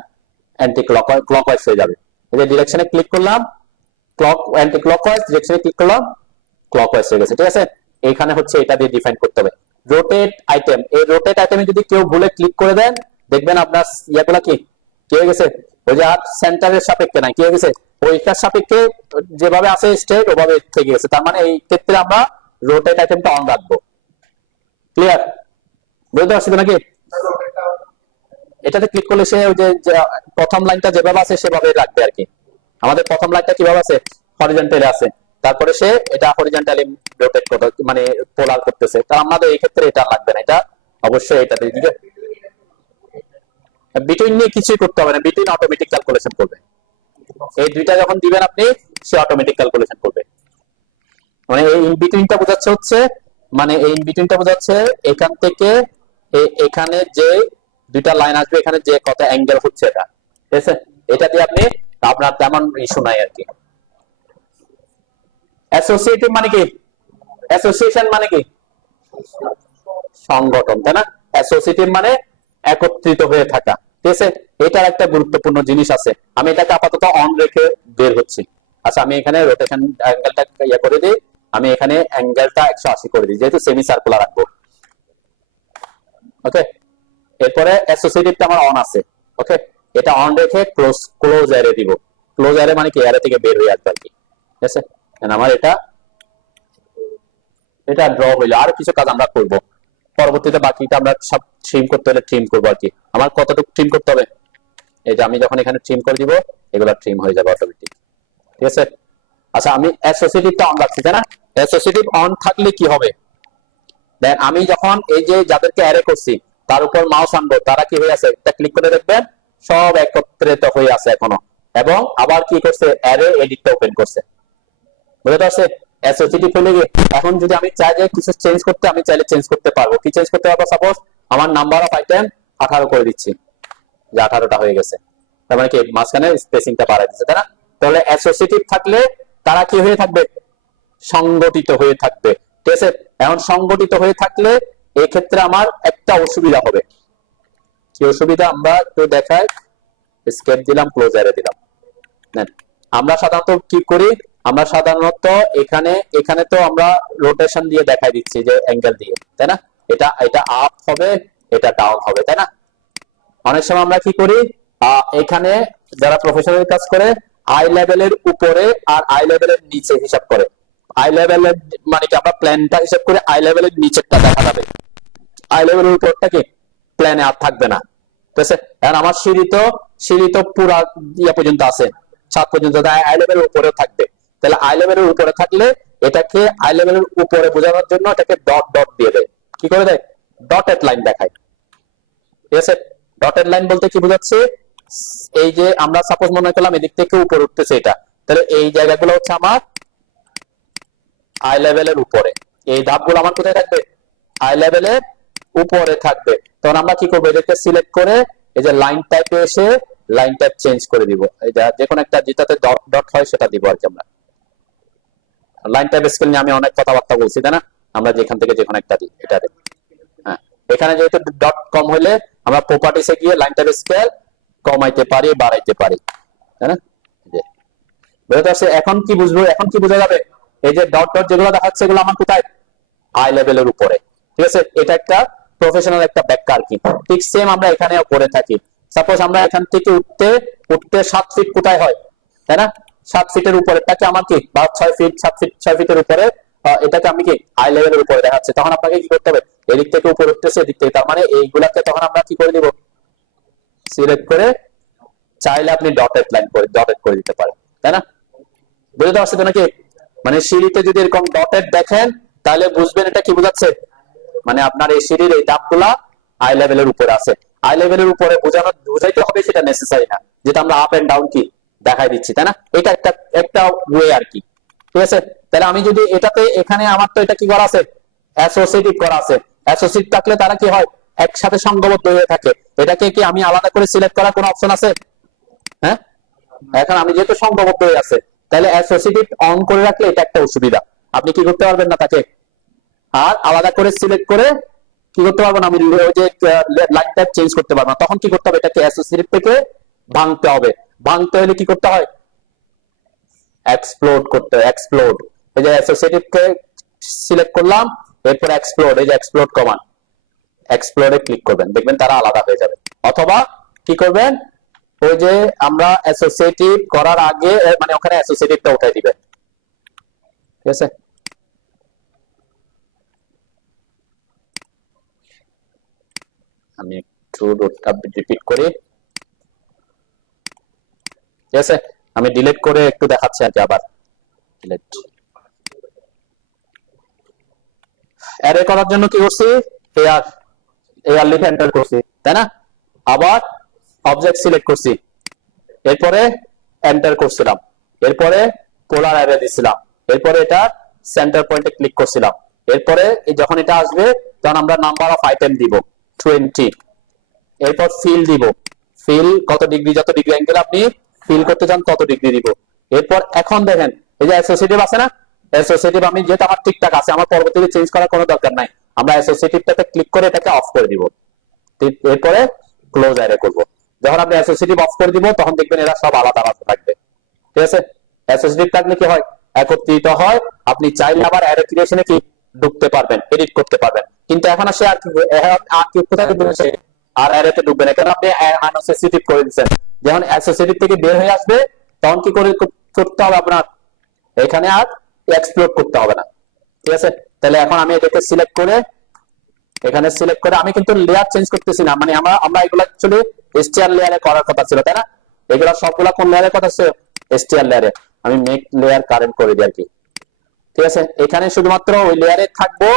অ্যান্টি ক্লকওয়াইজ হয়ে যাবে। এই যে ডিরেকশনে ক্লিক করলাম, অ্যান্টি ক্লকওয়াইজ, ডিরেকশনে ক্লিক করলাম, ক্লকওয়াইজ হয়ে গেছে, ঠিক আছে? এইখানে হচ্ছে এটা দিয়ে ডিফাইন করতে হবে। রোটেট আইটেম, এই রোটেট আইটেমে যদি কেউ ভুলে ক্লিক করে দেন, দেখবেন আপনার ইয়াগুলা কি হয়ে গেছে? ওই যে আর সেন্টারের সাপেক্ষে নাই, কি হয়ে গেছে? ওইটার সাপেক্ষে যেভাবে আছে স্ট্রেট, ওভাবে থেকে গেছে। তার মানে এই ক্ষেত্রে আমরা রোটেট আইটেমটা অন রাখবো। ক্লিয়ার? বুঝতে পারছি নাকি? এটাতে ক্লিক করলে সে ওই যে প্রথম লাইনটা যেভাবে আছে সেভাবে রাখবে আর কি। আমাদের প্রথম লাইনটা কিভাবে আছে? হরিজন্টালি আছে, তারপরে সে এটা হরিজন্টালি রোটেট করতে, মানে পোলার করতেছে। তা আমাদের এই ক্ষেত্রে এটা লাগবে না, এটা অবশ্যই এটাতে দিকে বিটুইন নিয়ে কিছুই করতে হবে না, বিটুইন অটোমেটিক ক্যালকুলেশন করবে। এই দুইটা যখন দিবেন আপনি, সে অটোমেটিক ক্যালকুলেশন করবে। মানে এই ইন বিটুইনটা বোঝাচ্ছে হচ্ছে, মানে এই ইন বিটুইনটা বোঝাচ্ছে এখান থেকে এখানে যে দুইটা লাইন আসবে, এখানে যে কত অ্যাঙ্গেল হচ্ছে এটা, ঠিক আছে? এটা দিয়ে আপনি, আপনার তেমন ইস্যু নাই আর কি। অ্যাসোসিয়েটিভ মানে কি? অ্যাসোসিয়েশন মানে কি? সংগঠন, তাই না? অ্যাসোসিয়েটিভ মানে একত্রিত হয়ে থাকা, ঠিক আছে? এটার একটা গুরুত্বপূর্ণ জিনিস আছে। আমি এটাকে আপাতত অন রেখে বের হচ্ছি। আচ্ছা, আমি এখানে রোটেশন অ্যাঙ্গেলটা ইয়ে করে দিই, আমি এখানে অ্যাঙ্গেলটা 180 করে দিই, যেহেতু সেমি সার্কুলার রাখবো। ওকে, এরপরে অ্যাসোসিয়েটিভটা আমার অন আছে। ওকে, এটা অন রেখে ক্লোজ এরে দিব। ক্লোজ এরে মানে কি? এরে থেকে বের হয়ে আসবে আর কি, ঠিক আছে? আমার এটা ড্র হইলো, আর কিছু কাজ আমরা করব পরবর্তীতে। বাকিটা আমরা সব ট্রিম করতে হলে ট্রিম করবো আর কি। আমার কতটুকু ট্রিম করতে হবে? এই যে আমি যখন এখানে ট্রিম করে দিব, এগুলো ট্রিম হয়ে যাবে অটোমেটিক, ঠিক আছে? আচ্ছা, আমি অ্যাসোসিয়েটিভটা অন রাখছি, তাই না? অ্যাসোসিয়েটিভ অন থাকলে কি হবে? দেন আমি যখন এই যে যাদেরকে অ্যারে করছি তার উপর মাউস আনবো, তারা কি হয়ে আছে? এটা ক্লিক করে দেখবেন সব একত্রিত হয়ে আছে এখনো, এবং আবার কি করছে? অ্যারে এডিটটা ওপেন করছে। বুঝতে পারছে? অ্যাসোসিয়েটিভ হলে এখন যদি আমি চাই যে কিছু চেঞ্জ করতে, আমি চাইলে চেঞ্জ করতে পারবো। কি চেঞ্জ করতে পারবো? সাপোজ আমার নাম্বার অফ আইটেম 18 করে দিচ্ছি, যে 18টা হয়ে গেছে, তার মানে কি মাঝখানে স্পেসিংটা বাড়াই দিচ্ছে, তাই না? তাহলে অ্যাসোসিয়েটিভ থাকলে তারা কি হয়ে থাকবে? সংগঠিত হয়ে থাকবে, ঠিক আছে? এখন সংগঠিত হয়ে থাকলে এই ক্ষেত্রে আমার একটা অসুবিধা হবে। কি অসুবিধা? আমরা একটু দেখাই, স্কেপ দিলাম, ক্লোজ এরে দিলাম। আমরা সাধারণত কি করি? আমরা সাধারণত এখানে তো আমরা রোটেশন দিয়ে দেখাই দিচ্ছি, যে অ্যাঙ্গেল দিয়ে, তাই না? এটা আপ হবে, এটা ডাউন হবে, তাই না? অনেক সময় আমরা কি করি, এখানে যারা প্রফেশনাল কাজ করে আই লেভেলের উপরে আর আই লেভেলের নিচে হিসাব করে। আই লেভেলের মানে কি? আমরা প্ল্যানটা হিসাব করে আই লেভেলের নিচেরটা দেখা যাবে, আই লেভেলের উপরটা কি প্ল্যানে আর থাকবে না, ঠিক আছে? এখন আমার সিঁড়ি তো পুরা ইয়া পর্যন্ত আছে, 7 পর্যন্ত, আই লেভেলের উপরেও থাকবে। তাহলে আই লেভেলের উপরে থাকলে এটাকে আই লেভেলের উপরে বোঝানোর জন্য এটাকে ডট ডট দিয়ে দেয়। কি করে দেয়? ডটেড লাইন দেখাই। ঠিক আছে, ডটেড লাইন বলতে কি বোঝাচ্ছে, এই যে আমরা সাপোজ মনে করলাম এদিক থেকে উপরে উঠতেছে এটা, তাহলে এই জায়গাগুলো হচ্ছে আমার আই লেভেলের উপরে, এই ধাপগুলো আমার কোথায় থাকবে, আই লেভেলের উপরে থাকবে। তখন আমরা কি করবো, এদেরকে সিলেক্ট করে এই যে লাইন টাইপে এসে লাইন টাইপ চেঞ্জ করে দিব, এই যে কোনো একটা যেটাতে ডট ডট হয় সেটা দিব আর কি। আমরা লাইন টাইপ স্কেল নিয়ে আমি অনেক কথাবার্তা বলছি, তাই না, আমরা যেখান থেকে যেখানে একটা দিই এটা দিই। হ্যাঁ, এখানে যেহেতু ডট কম হলে আমরা প্রপার্টিসে গিয়ে লাইন টাইপ স্কেল কমাইতে পারি, বাড়াইতে পারি, তাই না। বুঝতে পারছি? এখন কি বুঝবো, এখন কি বোঝা যাবে, এই যে ডট ডট যেগুলো দেখাচ্ছে এগুলো আমার কোথায়, আই লেভেলের উপরে। ঠিক আছে, এটা একটা প্রফেশনাল একটা ব্যাখ্যা আর কি। ঠিক সেম আমরা এখানেও করে থাকি। সাপোজ আমরা এখান থেকে উঠতে উঠতে 7 ফিট কোথায় হয়, তাই না, 7 ফিটের উপরে, তাকে আমার কি বা 6 ফিট 7 ফিট 6 ফিটের উপরে, এটাকে আমি কি আই লেভেলের উপরে দেখাচ্ছে। তখন আপনাকে কি করতে হবে, এদিক থেকে উপরে উঠতেছে এদিক থেকে, তার মানে এইগুলাকে তখন আমরা কি করে দিব, সিলেক্ট করে চাইলে আপনি ডটেড লাইন করে ডটেড করে দিতে পারেন, তাই না। বুঝতে পারছেন তো নাকি, মানে সিঁড়িতে যদি এরকম ডটেড দেখেন তাহলে বুঝবেন এটা কি বোঝাচ্ছে, মানে আপনার এই সিঁড়ির এই ধাপগুলা আই লেভেলের উপরে আছে। আই লেভেলের উপরে বুঝাইতে হবে সেটা নেসেসারি না, যেটা আমরা আপ এন্ড ডাউন কি দেখাই দিচ্ছি, তাই না। এটা একটা একটা ওয়ে আর কি। ঠিক আছে, তাহলে আমি যদি এটাতে, এখানে আমার তো এটা কি করা আছে, অ্যাসোসিয়েটিভ করা আছে। অ্যাসোসিয়েট থাকলে তারা কি হয়, একসাথে সংঘবদ্ধ হয়ে থাকে। এটাকে কি আমি আলাদা করে সিলেক্ট করার কোনো অপশন আছে? হ্যাঁ, এখন আমি যেহেতু সংঘবদ্ধ হয়ে আছে, তাহলে অ্যাসোসিয়েটিভ অন করে রাখলে এটা একটা অসুবিধা, আপনি কি করতে পারবেন না তাকে, আর আলাদা করে সিলেক্ট করে কি করতে পারবো না, আমি ওই যে লাইন টাইপ চেঞ্জ করতে পারবো না। তখন কি করতে হবে, এটাকে অ্যাসোসিয়েটিভ থেকে ভাঙতে হবে। ভাঙতে হলে কি করতে হয়, এক্সপ্লোড করতে হয়। এক্সপ্লোড, এই যে অ্যাসোসিয়েটিভ কে সিলেক্ট করলাম, এরপর এক্সপ্লোড, এই যে এক্সপ্লোড কমান্ড, এক্সপ্লোরে ক্লিক করবেন, দেখবেন তারা আলাদা হয়ে যাবে। অথবা কি করবেন, ওই যে আমরা অ্যাসোসিয়েটিভ করার আগে মানে ওখানে অ্যাসোসিয়েটিভটা উঠাই দিবেন। ঠিক আছে, আমি একটু রুটটা রিপিট করি। ঠিক আছে, আমি ডিলিট করে একটু দেখাচ্ছি আর কি, আবার ডিলিট। অ্যারে করার জন্য কি করছি, এআর এআর লিখে এন্টার করছি, তাই না। আবার অবজেক্ট সিলেক্ট করছি, এরপরে এন্টার করছিলাম, এরপরে পোলার অ্যারে দিছিলাম, এরপরে এটা সেন্টার পয়েন্টে ক্লিক করছিলাম। এরপরে যখন এটা আসবে তখন আমরা নাম্বার অফ আইটেম দিব 20, এরপর ফিল দিব, ফিল কত ডিগ্রি, যত ডিগ্রি অ্যাঙ্গেল আপনি ফিল করতে চান তত ডিগ্রি দিব। এরপর এখন দেখেন এই যে অ্যাসোসিয়েটিভ আছে না, অ্যাসোসিয়েটিভ আমি যেটা আমার ঠিকঠাক আছে, আমার পরবর্তীতে চেঞ্জ করার কোনো দরকার নাই। আমরা অ্যাসোসিয়েটিভটাতে ক্লিক করে এটাকে অফ করে দিব, এরপরে ক্লোজ অ্যারে করব। যখন আপনি অ্যাসোসিয়েটিভ অফ করে দিব তখন দেখবেন এরা সব আলাদা আলাদা থাকবে। ঠিক আছে, অ্যাসোসিয়েটিভ থাকলে কি হয়, একত্রিত হয়। আপনি চাইলে আবার অ্যারে ক্রিয়েশনে কি ঢুকতে পারবেন, এডিট করতে পারবেন। কিন্তু এখন সে আর কি কোথায় ঢুকবে, আর অ্যারেতে ঢুকবে না, কারণ আপনি আনঅ্যাসোসিয়েটিভ করে দিচ্ছেন। যখন অ্যাসোসিয়েটিভ থেকে বের হয়ে আসবে তখন কি করতে হবে, আপনার এখানে আর এক্সপ্লোর করতে হবে না। ঠিক আছে, তাহলে এখন আমি এটাকে সিলেক্ট করে, এখানে সিলেক্ট করে আমি কিন্তু লেয়ার চেঞ্জ করতেছি না, মানে আমরা এগুলো অ্যাকচুয়ালি এসটিআর লেয়ারে করার কথা ছিল, তাই না। এগুলো সবগুলা কোন লেয়ারের কথা ছিল, এসটিআর লেয়ারে। আমি মেক লেয়ার কারেন্ট করে দিই আর কি। ঠিক আছে, এখানে শুধুমাত্র ওই লেয়ারে থাকবো,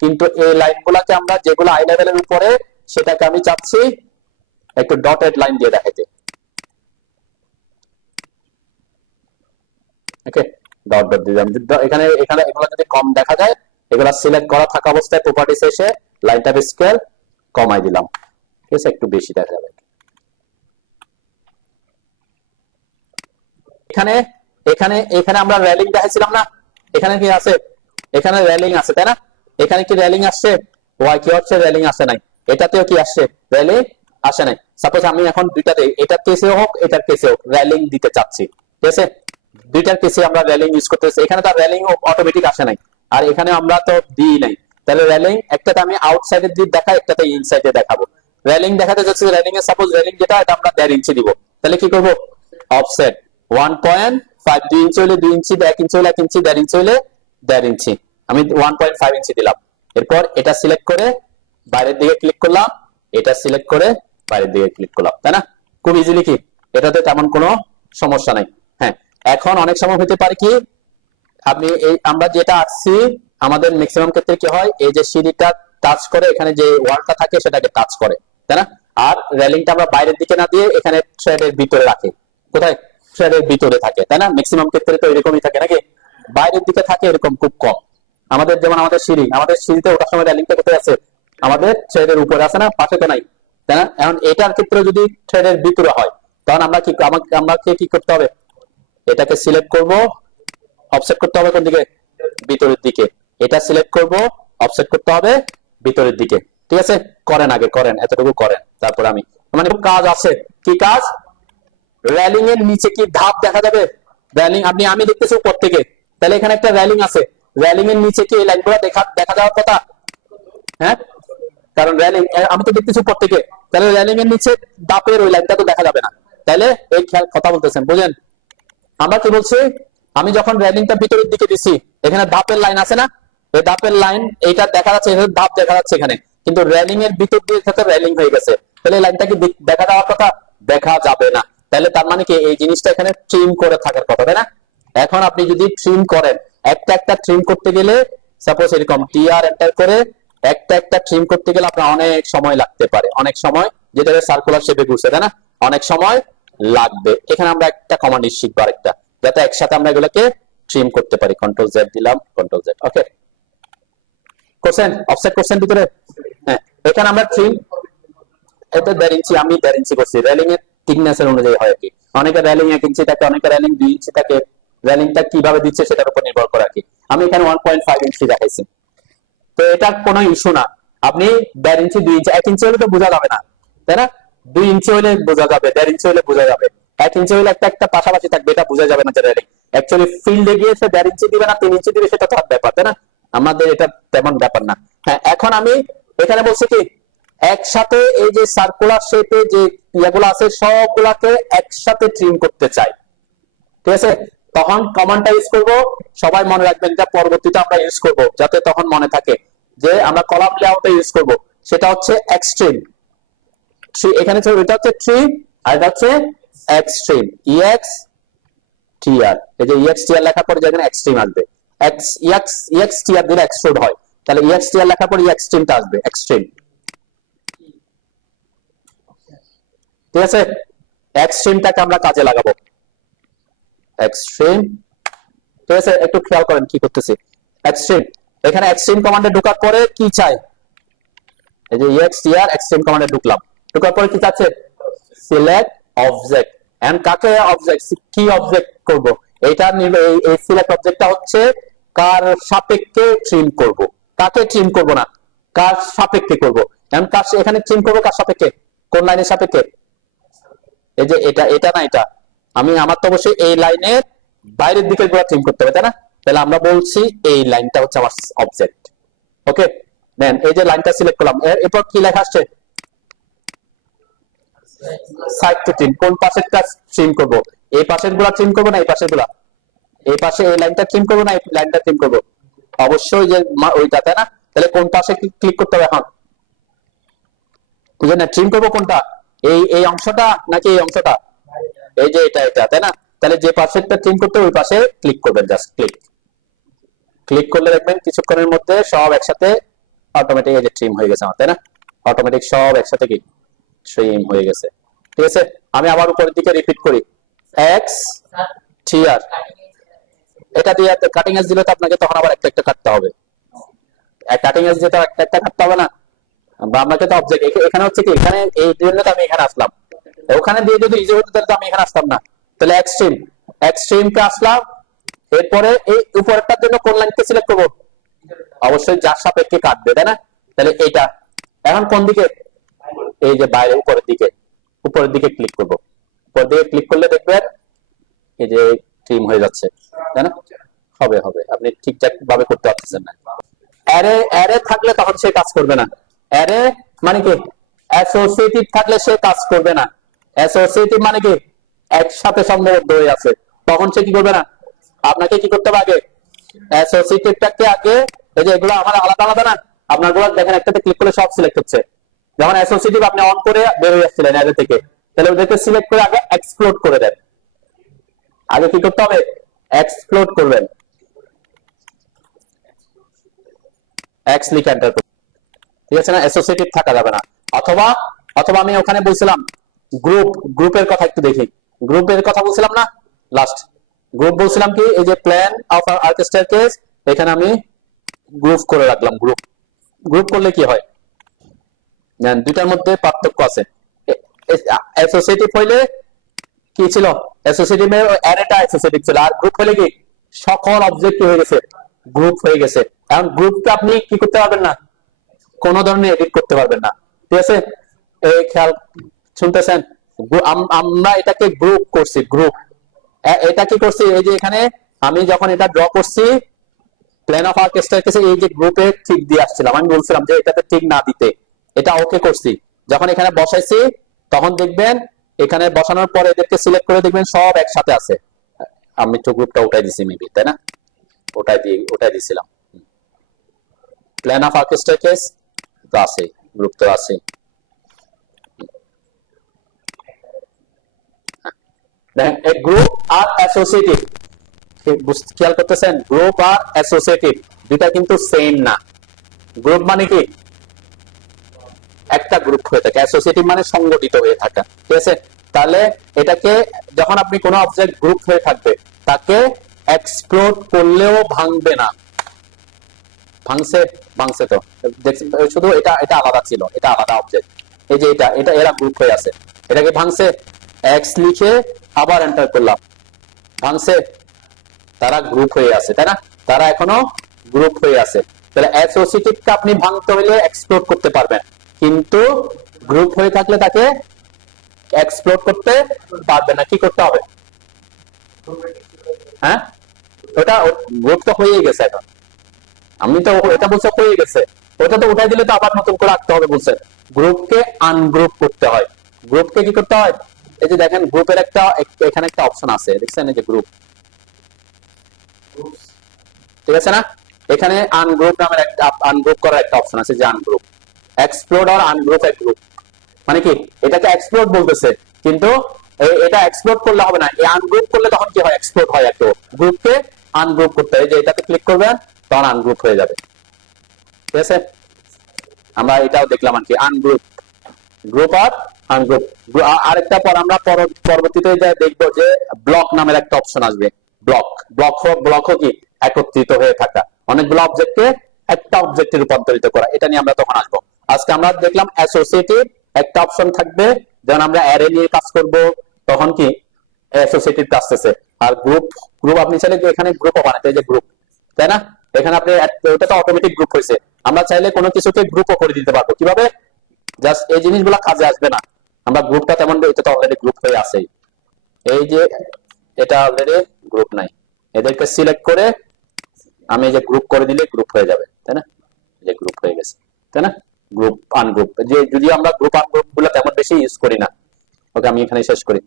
কিন্তু এই লাইনগুলোকে আমরা যেগুলো আই লেভেলের উপরে সেটাকে আমি চাচ্ছি একটু ডটেড লাইন দিয়ে দেখাইতে। ওকে, ডট ডট দিলাম। এখানে এখানে এগুলো যদি কম দেখা যায়, এগুলো সিলেক্ট করা থাকা অবস্থায় প্রপার্টিস এসে লাইন টাইপ স্কেল কমাই দিলাম। ঠিক আছে, একটু বেশি দেখা যাবে। এখানে এখানে এখানে আমরা রেলিং দেখাইছিলাম না, এখানে কি আছে, এখানে রেলিং আছে, তাই না। এখানে কি রেলিং আসছে, ওয়াই কি হচ্ছে, রেলিং আসে নাই। এটাতেও কি আসছে, রেলিং আসে নাই। সাপোজ আমি এখন দুইটাতে, এটার কেসে হোক এটার কেসে হোক রেলিং দিতে চাচ্ছি। ঠিক আছে, দুইটার কেসে আমরা রেলিং ইউজ করতেছি। এখানে তো রেলিং অটোমেটিক আসে নাই, আর এখানে আমরা তো দিই নাই। তাহলে রেলিং একটাতে আমি আউটসাইডের দিক দেখাই, একটাতে ইনসাইডে দেখাবো। রেলিং দেখাতে যাচ্ছি, রেলিং এর সাপোজ রেলিং যেটা এটা আমরা 1.5 ইঞ্চি দিব। তাহলে কি করব, অফসেট 1.5, 2 ইঞ্চি হলে 2 ইঞ্চি, 1 ইঞ্চি হলে 1 ইঞ্চি, 1.5 ইঞ্চি হলে 1.5 ইঞ্চি, আমি 1.5 ইঞ্চি দিলাম। এরপর এটা সিলেক্ট করে বাইরের দিকে ক্লিক করলাম, এটা সিলেক্ট করে বাইরের দিকে ক্লিক করলাম, তাই না। খুব ইজিলি কি, এটাতে তেমন কোনো সমস্যা নাই। হ্যাঁ, এখন অনেক সময় হতে পারে কি, আপনি এই আমরা যেটা আসছি আমাদের ম্যাক্সিমাম ক্ষেত্রে কি হয়, এই যে সিঁড়িটা টাচ করে এখানে যে ওয়ালটা থাকে সেটাকে টাচ করে, তাই না? আর রেলিংটা আমরা বাইরের দিকে না দিয়ে এখানে থ্রেডের ভিতরে রাখি। কোথায়? থ্রেডের ভিতরে থাকে, তাই না? ম্যাক্সিমাম ক্ষেত্রে তো এরকমই থাকে নাকি? বাইরের দিকে থাকে এরকম খুব কম। আমাদের যেমন আমাদের সিঁড়িতে ওঠার সময় রেলিংটা কোথায় আছে? আমাদের থ্রেডের উপরে আছে না, পাশে তো নাই, তাই না? এখন এটার ক্ষেত্রে যদি থ্রেডের ভিতরে হয় তখন আমাকে কি করতে হবে? এটাকে সিলেক্ট করব, অফসেট করতে হবে কোন দিকে? ভিতরের দিকে। এটা সিলেক্ট করব, অফসেট করতে হবে ভিতরের দিকে। ঠিক আছে, করেন আগে, করেন এতটুকু করেন, তারপর আমি মানে কাজ আছে। কি কাজ? রেলিং এর নিচে কি ধাপ দেখা যাবে? রেলিং আমি দেখতেছি উপর থেকে, তাহলে এখানে একটা রেলিং আছে, রেলিং এর নিচে কি এই লাইনগুলো দেখা যাওয়ার কথা? হ্যাঁ, কারণ রেলিং আমি তো দেখতেছি উপর থেকে, তাহলে রেলিং এর নিচে ধাপের ওই লাইনটা তো দেখা যাবে না। তাহলে এই খেয়াল কথা বলতেছেন, বুঝেন? আমরা কি বলছি? আমি যখন রেলিংটা ভিতরের দিকে দিছি, এখানে ধাপের লাইন আছে না, এই ধাপের লাইন এইটা দেখা যাচ্ছে, ধাপ দেখা যাচ্ছে এখানে, কিন্তু রেলিং এর ভিতর দিয়ে রেলিং হয়ে গেছে, তাহলে এই লাইনটা কি দেখা যাওয়ার কথা? দেখা যাবে না। তাহলে তার মানে কি এই জিনিসটা এখানে ট্রিম করে থাকার কথা, তাই না? এখন আপনি যদি ট্রিম করেন, একটা একটা ট্রিম করতে গেলে সাপোজ এরকম টিআর এন্টার করে একটা একটা ট্রিম করতে গেলে আপনার অনেক সময় লাগতে পারে, অনেক সময়, যেটা সার্কুলার শেপে ঘুরছে, তাই না? অনেক সময় লাগবে। এখানে আমরা একটা কমান্ড শিখবো আরেকটা, যাতে একসাথে আমরা এগুলোকে ট্রিম করতে পারি। কন্ট্রোল জেড দিলাম, কন্ট্রোল জেড, ওকে। করছেন? অফসেট করছেন ভিতরে? হ্যাঁ, এখানে আমরা ট্রিম, এটা 1.5 ইঞ্চি, আমি 1.5 ইঞ্চি করছি, রেলিং এর থিকনেসের অনুযায়ী হয় কি। অনেকে রেলিং 1 ইঞ্চি থাকে, অনেকে রেলিং 2 ইঞ্চি থাকে, রেলিংটা কিভাবে দিচ্ছে সেটার উপর নির্ভর করে কি। আমি এখানে 1.5 ইঞ্চি দেখাইছি, তো এটা কোনো ইস্যু না। আপনি 1.5 ইঞ্চি, 2 ইঞ্চি, 1 ইঞ্চি হলে তো বোঝা যাবে না, তাই না? 2 ইঞ্চি হলে বোঝা যাবে, 1.5 ইঞ্চি হলে বোঝা যাবে, 1 ইঞ্চি হলে একটা একটা পাশাপাশি থাকবে, এটা বোঝা যাবে না যে রেলিং। অ্যাকচুয়ালি ফিল্ডে গিয়ে সে 1.5 ইঞ্চি দিবে না 3 ইঞ্চি দিবে, সেটা তো আর ব্যাপার, তাই না? আমাদের এটা তেমন ব্যাপার না। হ্যাঁ, এখন আমি এখানে বলছি কি, একসাথে এই যে সার্কুলার শেপে যে ইয়েগুলো আছে সবগুলাকে একসাথে ট্রিম করতে চাই, ঠিক আছে? তখন কমান্ডটা ইউজ করব, সবাই মনে রাখবেন, এটা পরবর্তীতে আমরা ইউজ করব, যাতে তখন মনে থাকে যে আমরা কলাম লেআউটে ইউজ করব। সেটা হচ্ছে এক্সট্রিম। এখানে এটা হচ্ছে ট্রি, আর এটা হচ্ছে এক্সট্রিম, ইএক্স টিআর। এই যে ইএক্স টিআর লেখার পরে যেখানে এক্সট্রিম আসবে, ইএক্স টিআর দিলে এক্সট্রুড হয়, তাহলে ইএক্স টিআর লেখার পরে এক্সট্রিমটা আসবে, এক্সট্রিম। ঠিক আছে, এক্সট্রিমটাকে আমরা কাজে লাগাবো, এক্সট্রিম। ঠিক আছে, একটু খেয়াল করেন কি করতেছি। এক্সট্রিম, এখানে এক্সট্রিম কমান্ডে ঢোকার পরে কি চাই? এই যে এক্সটিআর এক্সট্রিম কমান্ডে ঢুকলাম, ঢোকার পরে কি চাচ্ছে? Select object. এন্ড কাকে অবজেক্ট, কি অবজেক্ট করব? এইটা এই সিলেক্ট অবজেক্টটা হচ্ছে কার সাপেক্ষে ট্রিম করব, কাকে ট্রিম করব না, কার সাপেক্ষে করব। এন্ড কার এখানে ট্রিম করব কার সাপেক্ষে? কোন লাইনের সাপেক্ষে? এই যে এটা না, এটা আমার তো অবশ্যই এই লাইনের বাইরের দিকে গুলো ট্রিম করতে হবে, তাই না? তাহলে আমরা বলছি এই লাইনটা হচ্ছে আমার অবজেক্ট, ওকে। দেন এই যে লাইনটা সিলেক্ট করলাম, এরপর কি লেখা আসছে? Side two trim. কোন পাশেরটা ট্রিম করব? এই পাশের গুলা ট্রিম করব না এই পাশের গুলা? এই পাশে এই লাইনটা ট্রিম করব না এই লাইনটা ট্রিম করব? অবশ্যই যে ওইটা, তাই না? তাহলে কোন পাশে ক্লিক করতে হবে এখন? বুঝলেন না? ট্রিম করব কোনটা? এই অংশটা নাকি এই অংশটা? এই যে এটা, তাই না? তাহলে যে পাশেরটা ট্রিম করতে ওই পাশে ক্লিক করবেন, জাস্ট ক্লিক করলে দেখবেন কিছুক্ষণের মধ্যে সব একসাথে অটোমেটিক এই যে ট্রিম হয়ে গেছে আমার, তাই না? অটোমেটিক সব একসাথে কি ট্রিম হয়ে গেছে। ঠিক আছে, আমি আবার উপরের দিকে রিপিট করি, এক্স টিআর। এটা দিয়ে কাটিং এজ দিলে তো আপনাকে তখন আবার একটা একটা কাটতে হবে, কাটিং এজ দিয়ে তো একটা একটা কাটতে হবে না, আমাকে তো অবজেক্ট এখানে হচ্ছে কি, এখানে এই জন্য তো আমি এখানে আসলাম, ওখানে দিয়ে যদি ইজি হতো তাহলে তো আমি এখানে আসতাম না। তাহলে এক্সট্রিমকে আসলাম, এরপরে এই উপরেরটার জন্য কোন লাইনকে সিলেক্ট করব? অবশ্যই যার সাপেক্ষে কাটবে, তাই না? তাহলে এইটা এখন কোন দিকে? এই যে বাইরে উপরের দিকে ক্লিক করব। উপর দিকে ক্লিক করলে দেখবেন এই যে ট্রিম হয়ে যাচ্ছে, তাই না? হবে আপনি ঠিকঠাক ভাবে করতে পারতেছেন না। অ্যারে থাকলে তখন সে কাজ করবে না। অ্যারে মানে কি? অ্যাসোসিয়েটিভ থাকলে সে কাজ করবে না। অ্যাসোসিয়েটিভ মানে কি? একসাথে সংবদ্ধ হয়ে আছে, তখন সে কি করবে না। আপনাকে কি করতে হবে? আগে অ্যাসোসিয়েটিভটাকে আগে, এই যে এগুলো আমার আলাদা আলাদা না, আপনার গুলো দেখেন একটাতে ক্লিক করলে সব সিলেক্ট হচ্ছে। যেমন অ্যাসোসিয়েটিভ আপনি অন করে বের হয়ে আসছিলেন অ্যারে থেকে, তাহলে ওদেরকে সিলেক্ট করে আগে এক্সপ্লোড করে দেন। আগে কি করতে হবে? এক্সপ্লোড করবেন, এক্স লিখে এন্টার করবেন। ঠিক আছে না, অ্যাসোসিয়েটিভ থাকা যাবে না। অথবা অথবা আমি ওখানে বলছিলাম গ্রুপের কথা একটু দেখি, গ্রুপের কথা বলছিলাম না লাস্ট, গ্রুপ বলছিলাম কি, এই যে প্ল্যান অফ আর্ক স্টেয়ারকেস, এখানে আমি গ্রুপ করে রাখলাম। গ্রুপ গ্রুপ করলে কি হয়, দুইটার মধ্যে পার্থক্য আছে। অ্যাসোসিয়েটিভ হইলে কি ছিল, অ্যাসোসিয়েটিভ এর অ্যারেটা অ্যাসোসিয়েটিভ ছিল, আর গ্রুপ হলে কি সকল অবজেক্ট হয়ে গেছে, গ্রুপ হয়ে গেছে। এখন গ্রুপকে আপনি কি করতে পারবেন না, কোন ধরনের এডিট করতে পারবেন না। ঠিক আছে, এই খেয়াল শুনতেছেন, আমরা এটাকে গ্রুপ করছি, গ্রুপ। এটা কি করছি, এই যে এখানে আমি যখন এটা ড্র করছি প্ল্যান অফ আর্ক স্টেয়ারকেস, এই যে গ্রুপে ঠিক দিয়ে আসছিলাম, আমি বলছিলাম যে এটাতে ঠিক না দিতে, এটা ওকে করছি। যখন এখানে বসাইছি তখন দেখবেন এখানে বসানোর পরে এদেরকে সিলেক্ট করে দেখবেন সব একসাথে আছে। আমি তো গ্রুপটা উঠাই দিছি মেবি, তাই না, ওটাই দিছিলাম। প্ল্যান অফ আর্ক স্টেয়ারকেস তো আছে, গ্রুপ তো আছে। দেখেন এই গ্রুপ আর অ্যাসোসিয়েটিভ, খেয়াল করতেছেন, গ্রুপ আর অ্যাসোসিয়েটিভ দুটা কিন্তু সেম না। গ্রুপ মানে কি একটা গ্রুপ হয়ে থাকে, অ্যাসোসিয়েটিভ মানে সংগঠিত হয়ে থাকা। ঠিক আছে, তাহলে এটাকে যখন আপনি কোনো অবজেক্ট গ্রুপ হয়ে থাকবে তাকে এক্সপ্লোড করলেও ভাঙবে না। ভাঙছে, ভাঙছে তো দেখছি, শুধু এটা এটা আলাদা ছিল, এটা আলাদা অবজেক্ট। এই যে এটা এটা এরা গ্রুপ হয়ে আছে, এটাকে ভাঙছে, এক্স লিখে আবার এন্টার করলাম, ভাঙছে, তারা গ্রুপ হয়ে আছে, তাই না, তারা এখনো গ্রুপ হয়ে আছে। তাহলে অ্যাসোসিয়েটিভকে আপনি ভাঙতে হলে এক্সপ্লোর করতে পারবেন, কিন্তু গ্রুপ হয়ে থাকলে তাকে এক্সপ্লোর করতে পারবেন না। কি করতে হবে, হ্যাঁ, ওটা গ্রুপ তো হয়েই গেছে এখন, আমি তো এটা বলছি হয়ে গেছে, ওটা তো উঠাই দিলে তো আবার নতুন করে রাখতে হবে বলছে। গ্রুপকে আনগ্রুপ করতে হয়। গ্রুপকে কি করতে হয়, এই যে দেখেন গ্রুপের একটা এখানে একটা অপশন আছে, দেখছেন এই যে গ্রুপ, ঠিক আছে না, এখানে আনগ্রুপ নামের একটা আনগ্রুপ করার একটা অপশন আছে, যে আনগ্রুপ, এক্সপ্লোড আর আনগ্রুপ এক গ্রুপ। মানে কি, এটাকে এক্সপ্লোড বলতেছে, কিন্তু এটা এক্সপ্লোড করলে হবে না, এই আনগ্রুপ করলে তখন কি হয়, এক্সপ্লোড হয়। একটা গ্রুপকে আনগ্রুপ করতে হয়, যে এটাতে ক্লিক করবেন তখন আনগ্রুপ হয়ে যাবে। ঠিক আছে, আমরা এটাও দেখলাম আর কি, আনগ্রুপ, গ্রুপ আর আনগ্রুপ। আরেকটা পর আমরা পরবর্তীতে দেখবো যে ব্লক নামের একটা অপশন আসবে। ব্লক, ব্লক কি একত্রিত হয়ে থাকা, অনেকগুলো অবজেক্টকে একটা অবজেক্টে রূপান্তরিত করা, এটা নিয়ে আমরা তখন আসবো। আজকে আমরা দেখলাম অ্যাসোসিয়েটিভ একটা অপশন থাকবে, যখন আমরা অ্যারে নিয়ে কাজ করব তখন কি অ্যাসোসিয়েটিভ আসতেছে। আর গ্রুপ, গ্রুপ আপনি চাইলে এখানে গ্রুপও বানাতে, এই যে গ্রুপ, তাই না, এখানে আপনি ওটা তো অটোমেটিক গ্রুপ হয়েছে, আমরা চাইলে কোনো কিছুকে গ্রুপও করে দিতে পারবো। কিভাবে, জাস্ট এই জিনিসগুলো কাজে আসবে না, আমরা গ্রুপটা তেমন, এটা তো অলরেডি গ্রুপ হয়ে আছে, এই যে এটা অলরেডি গ্রুপ নাই, এদেরকে সিলেক্ট করে আমি এই যে গ্রুপ করে দিলে গ্রুপ হয়ে যাবে, তাই না, যে গ্রুপ হয়ে গেছে, তাই না, গ্রুপ আনগ্রুপ, যে যদি আমরা গ্রুপ আনগ্রুপ গুলো তেমন বেশি ইউজ করি না। ওকে, আমি এখানে শেষ করি।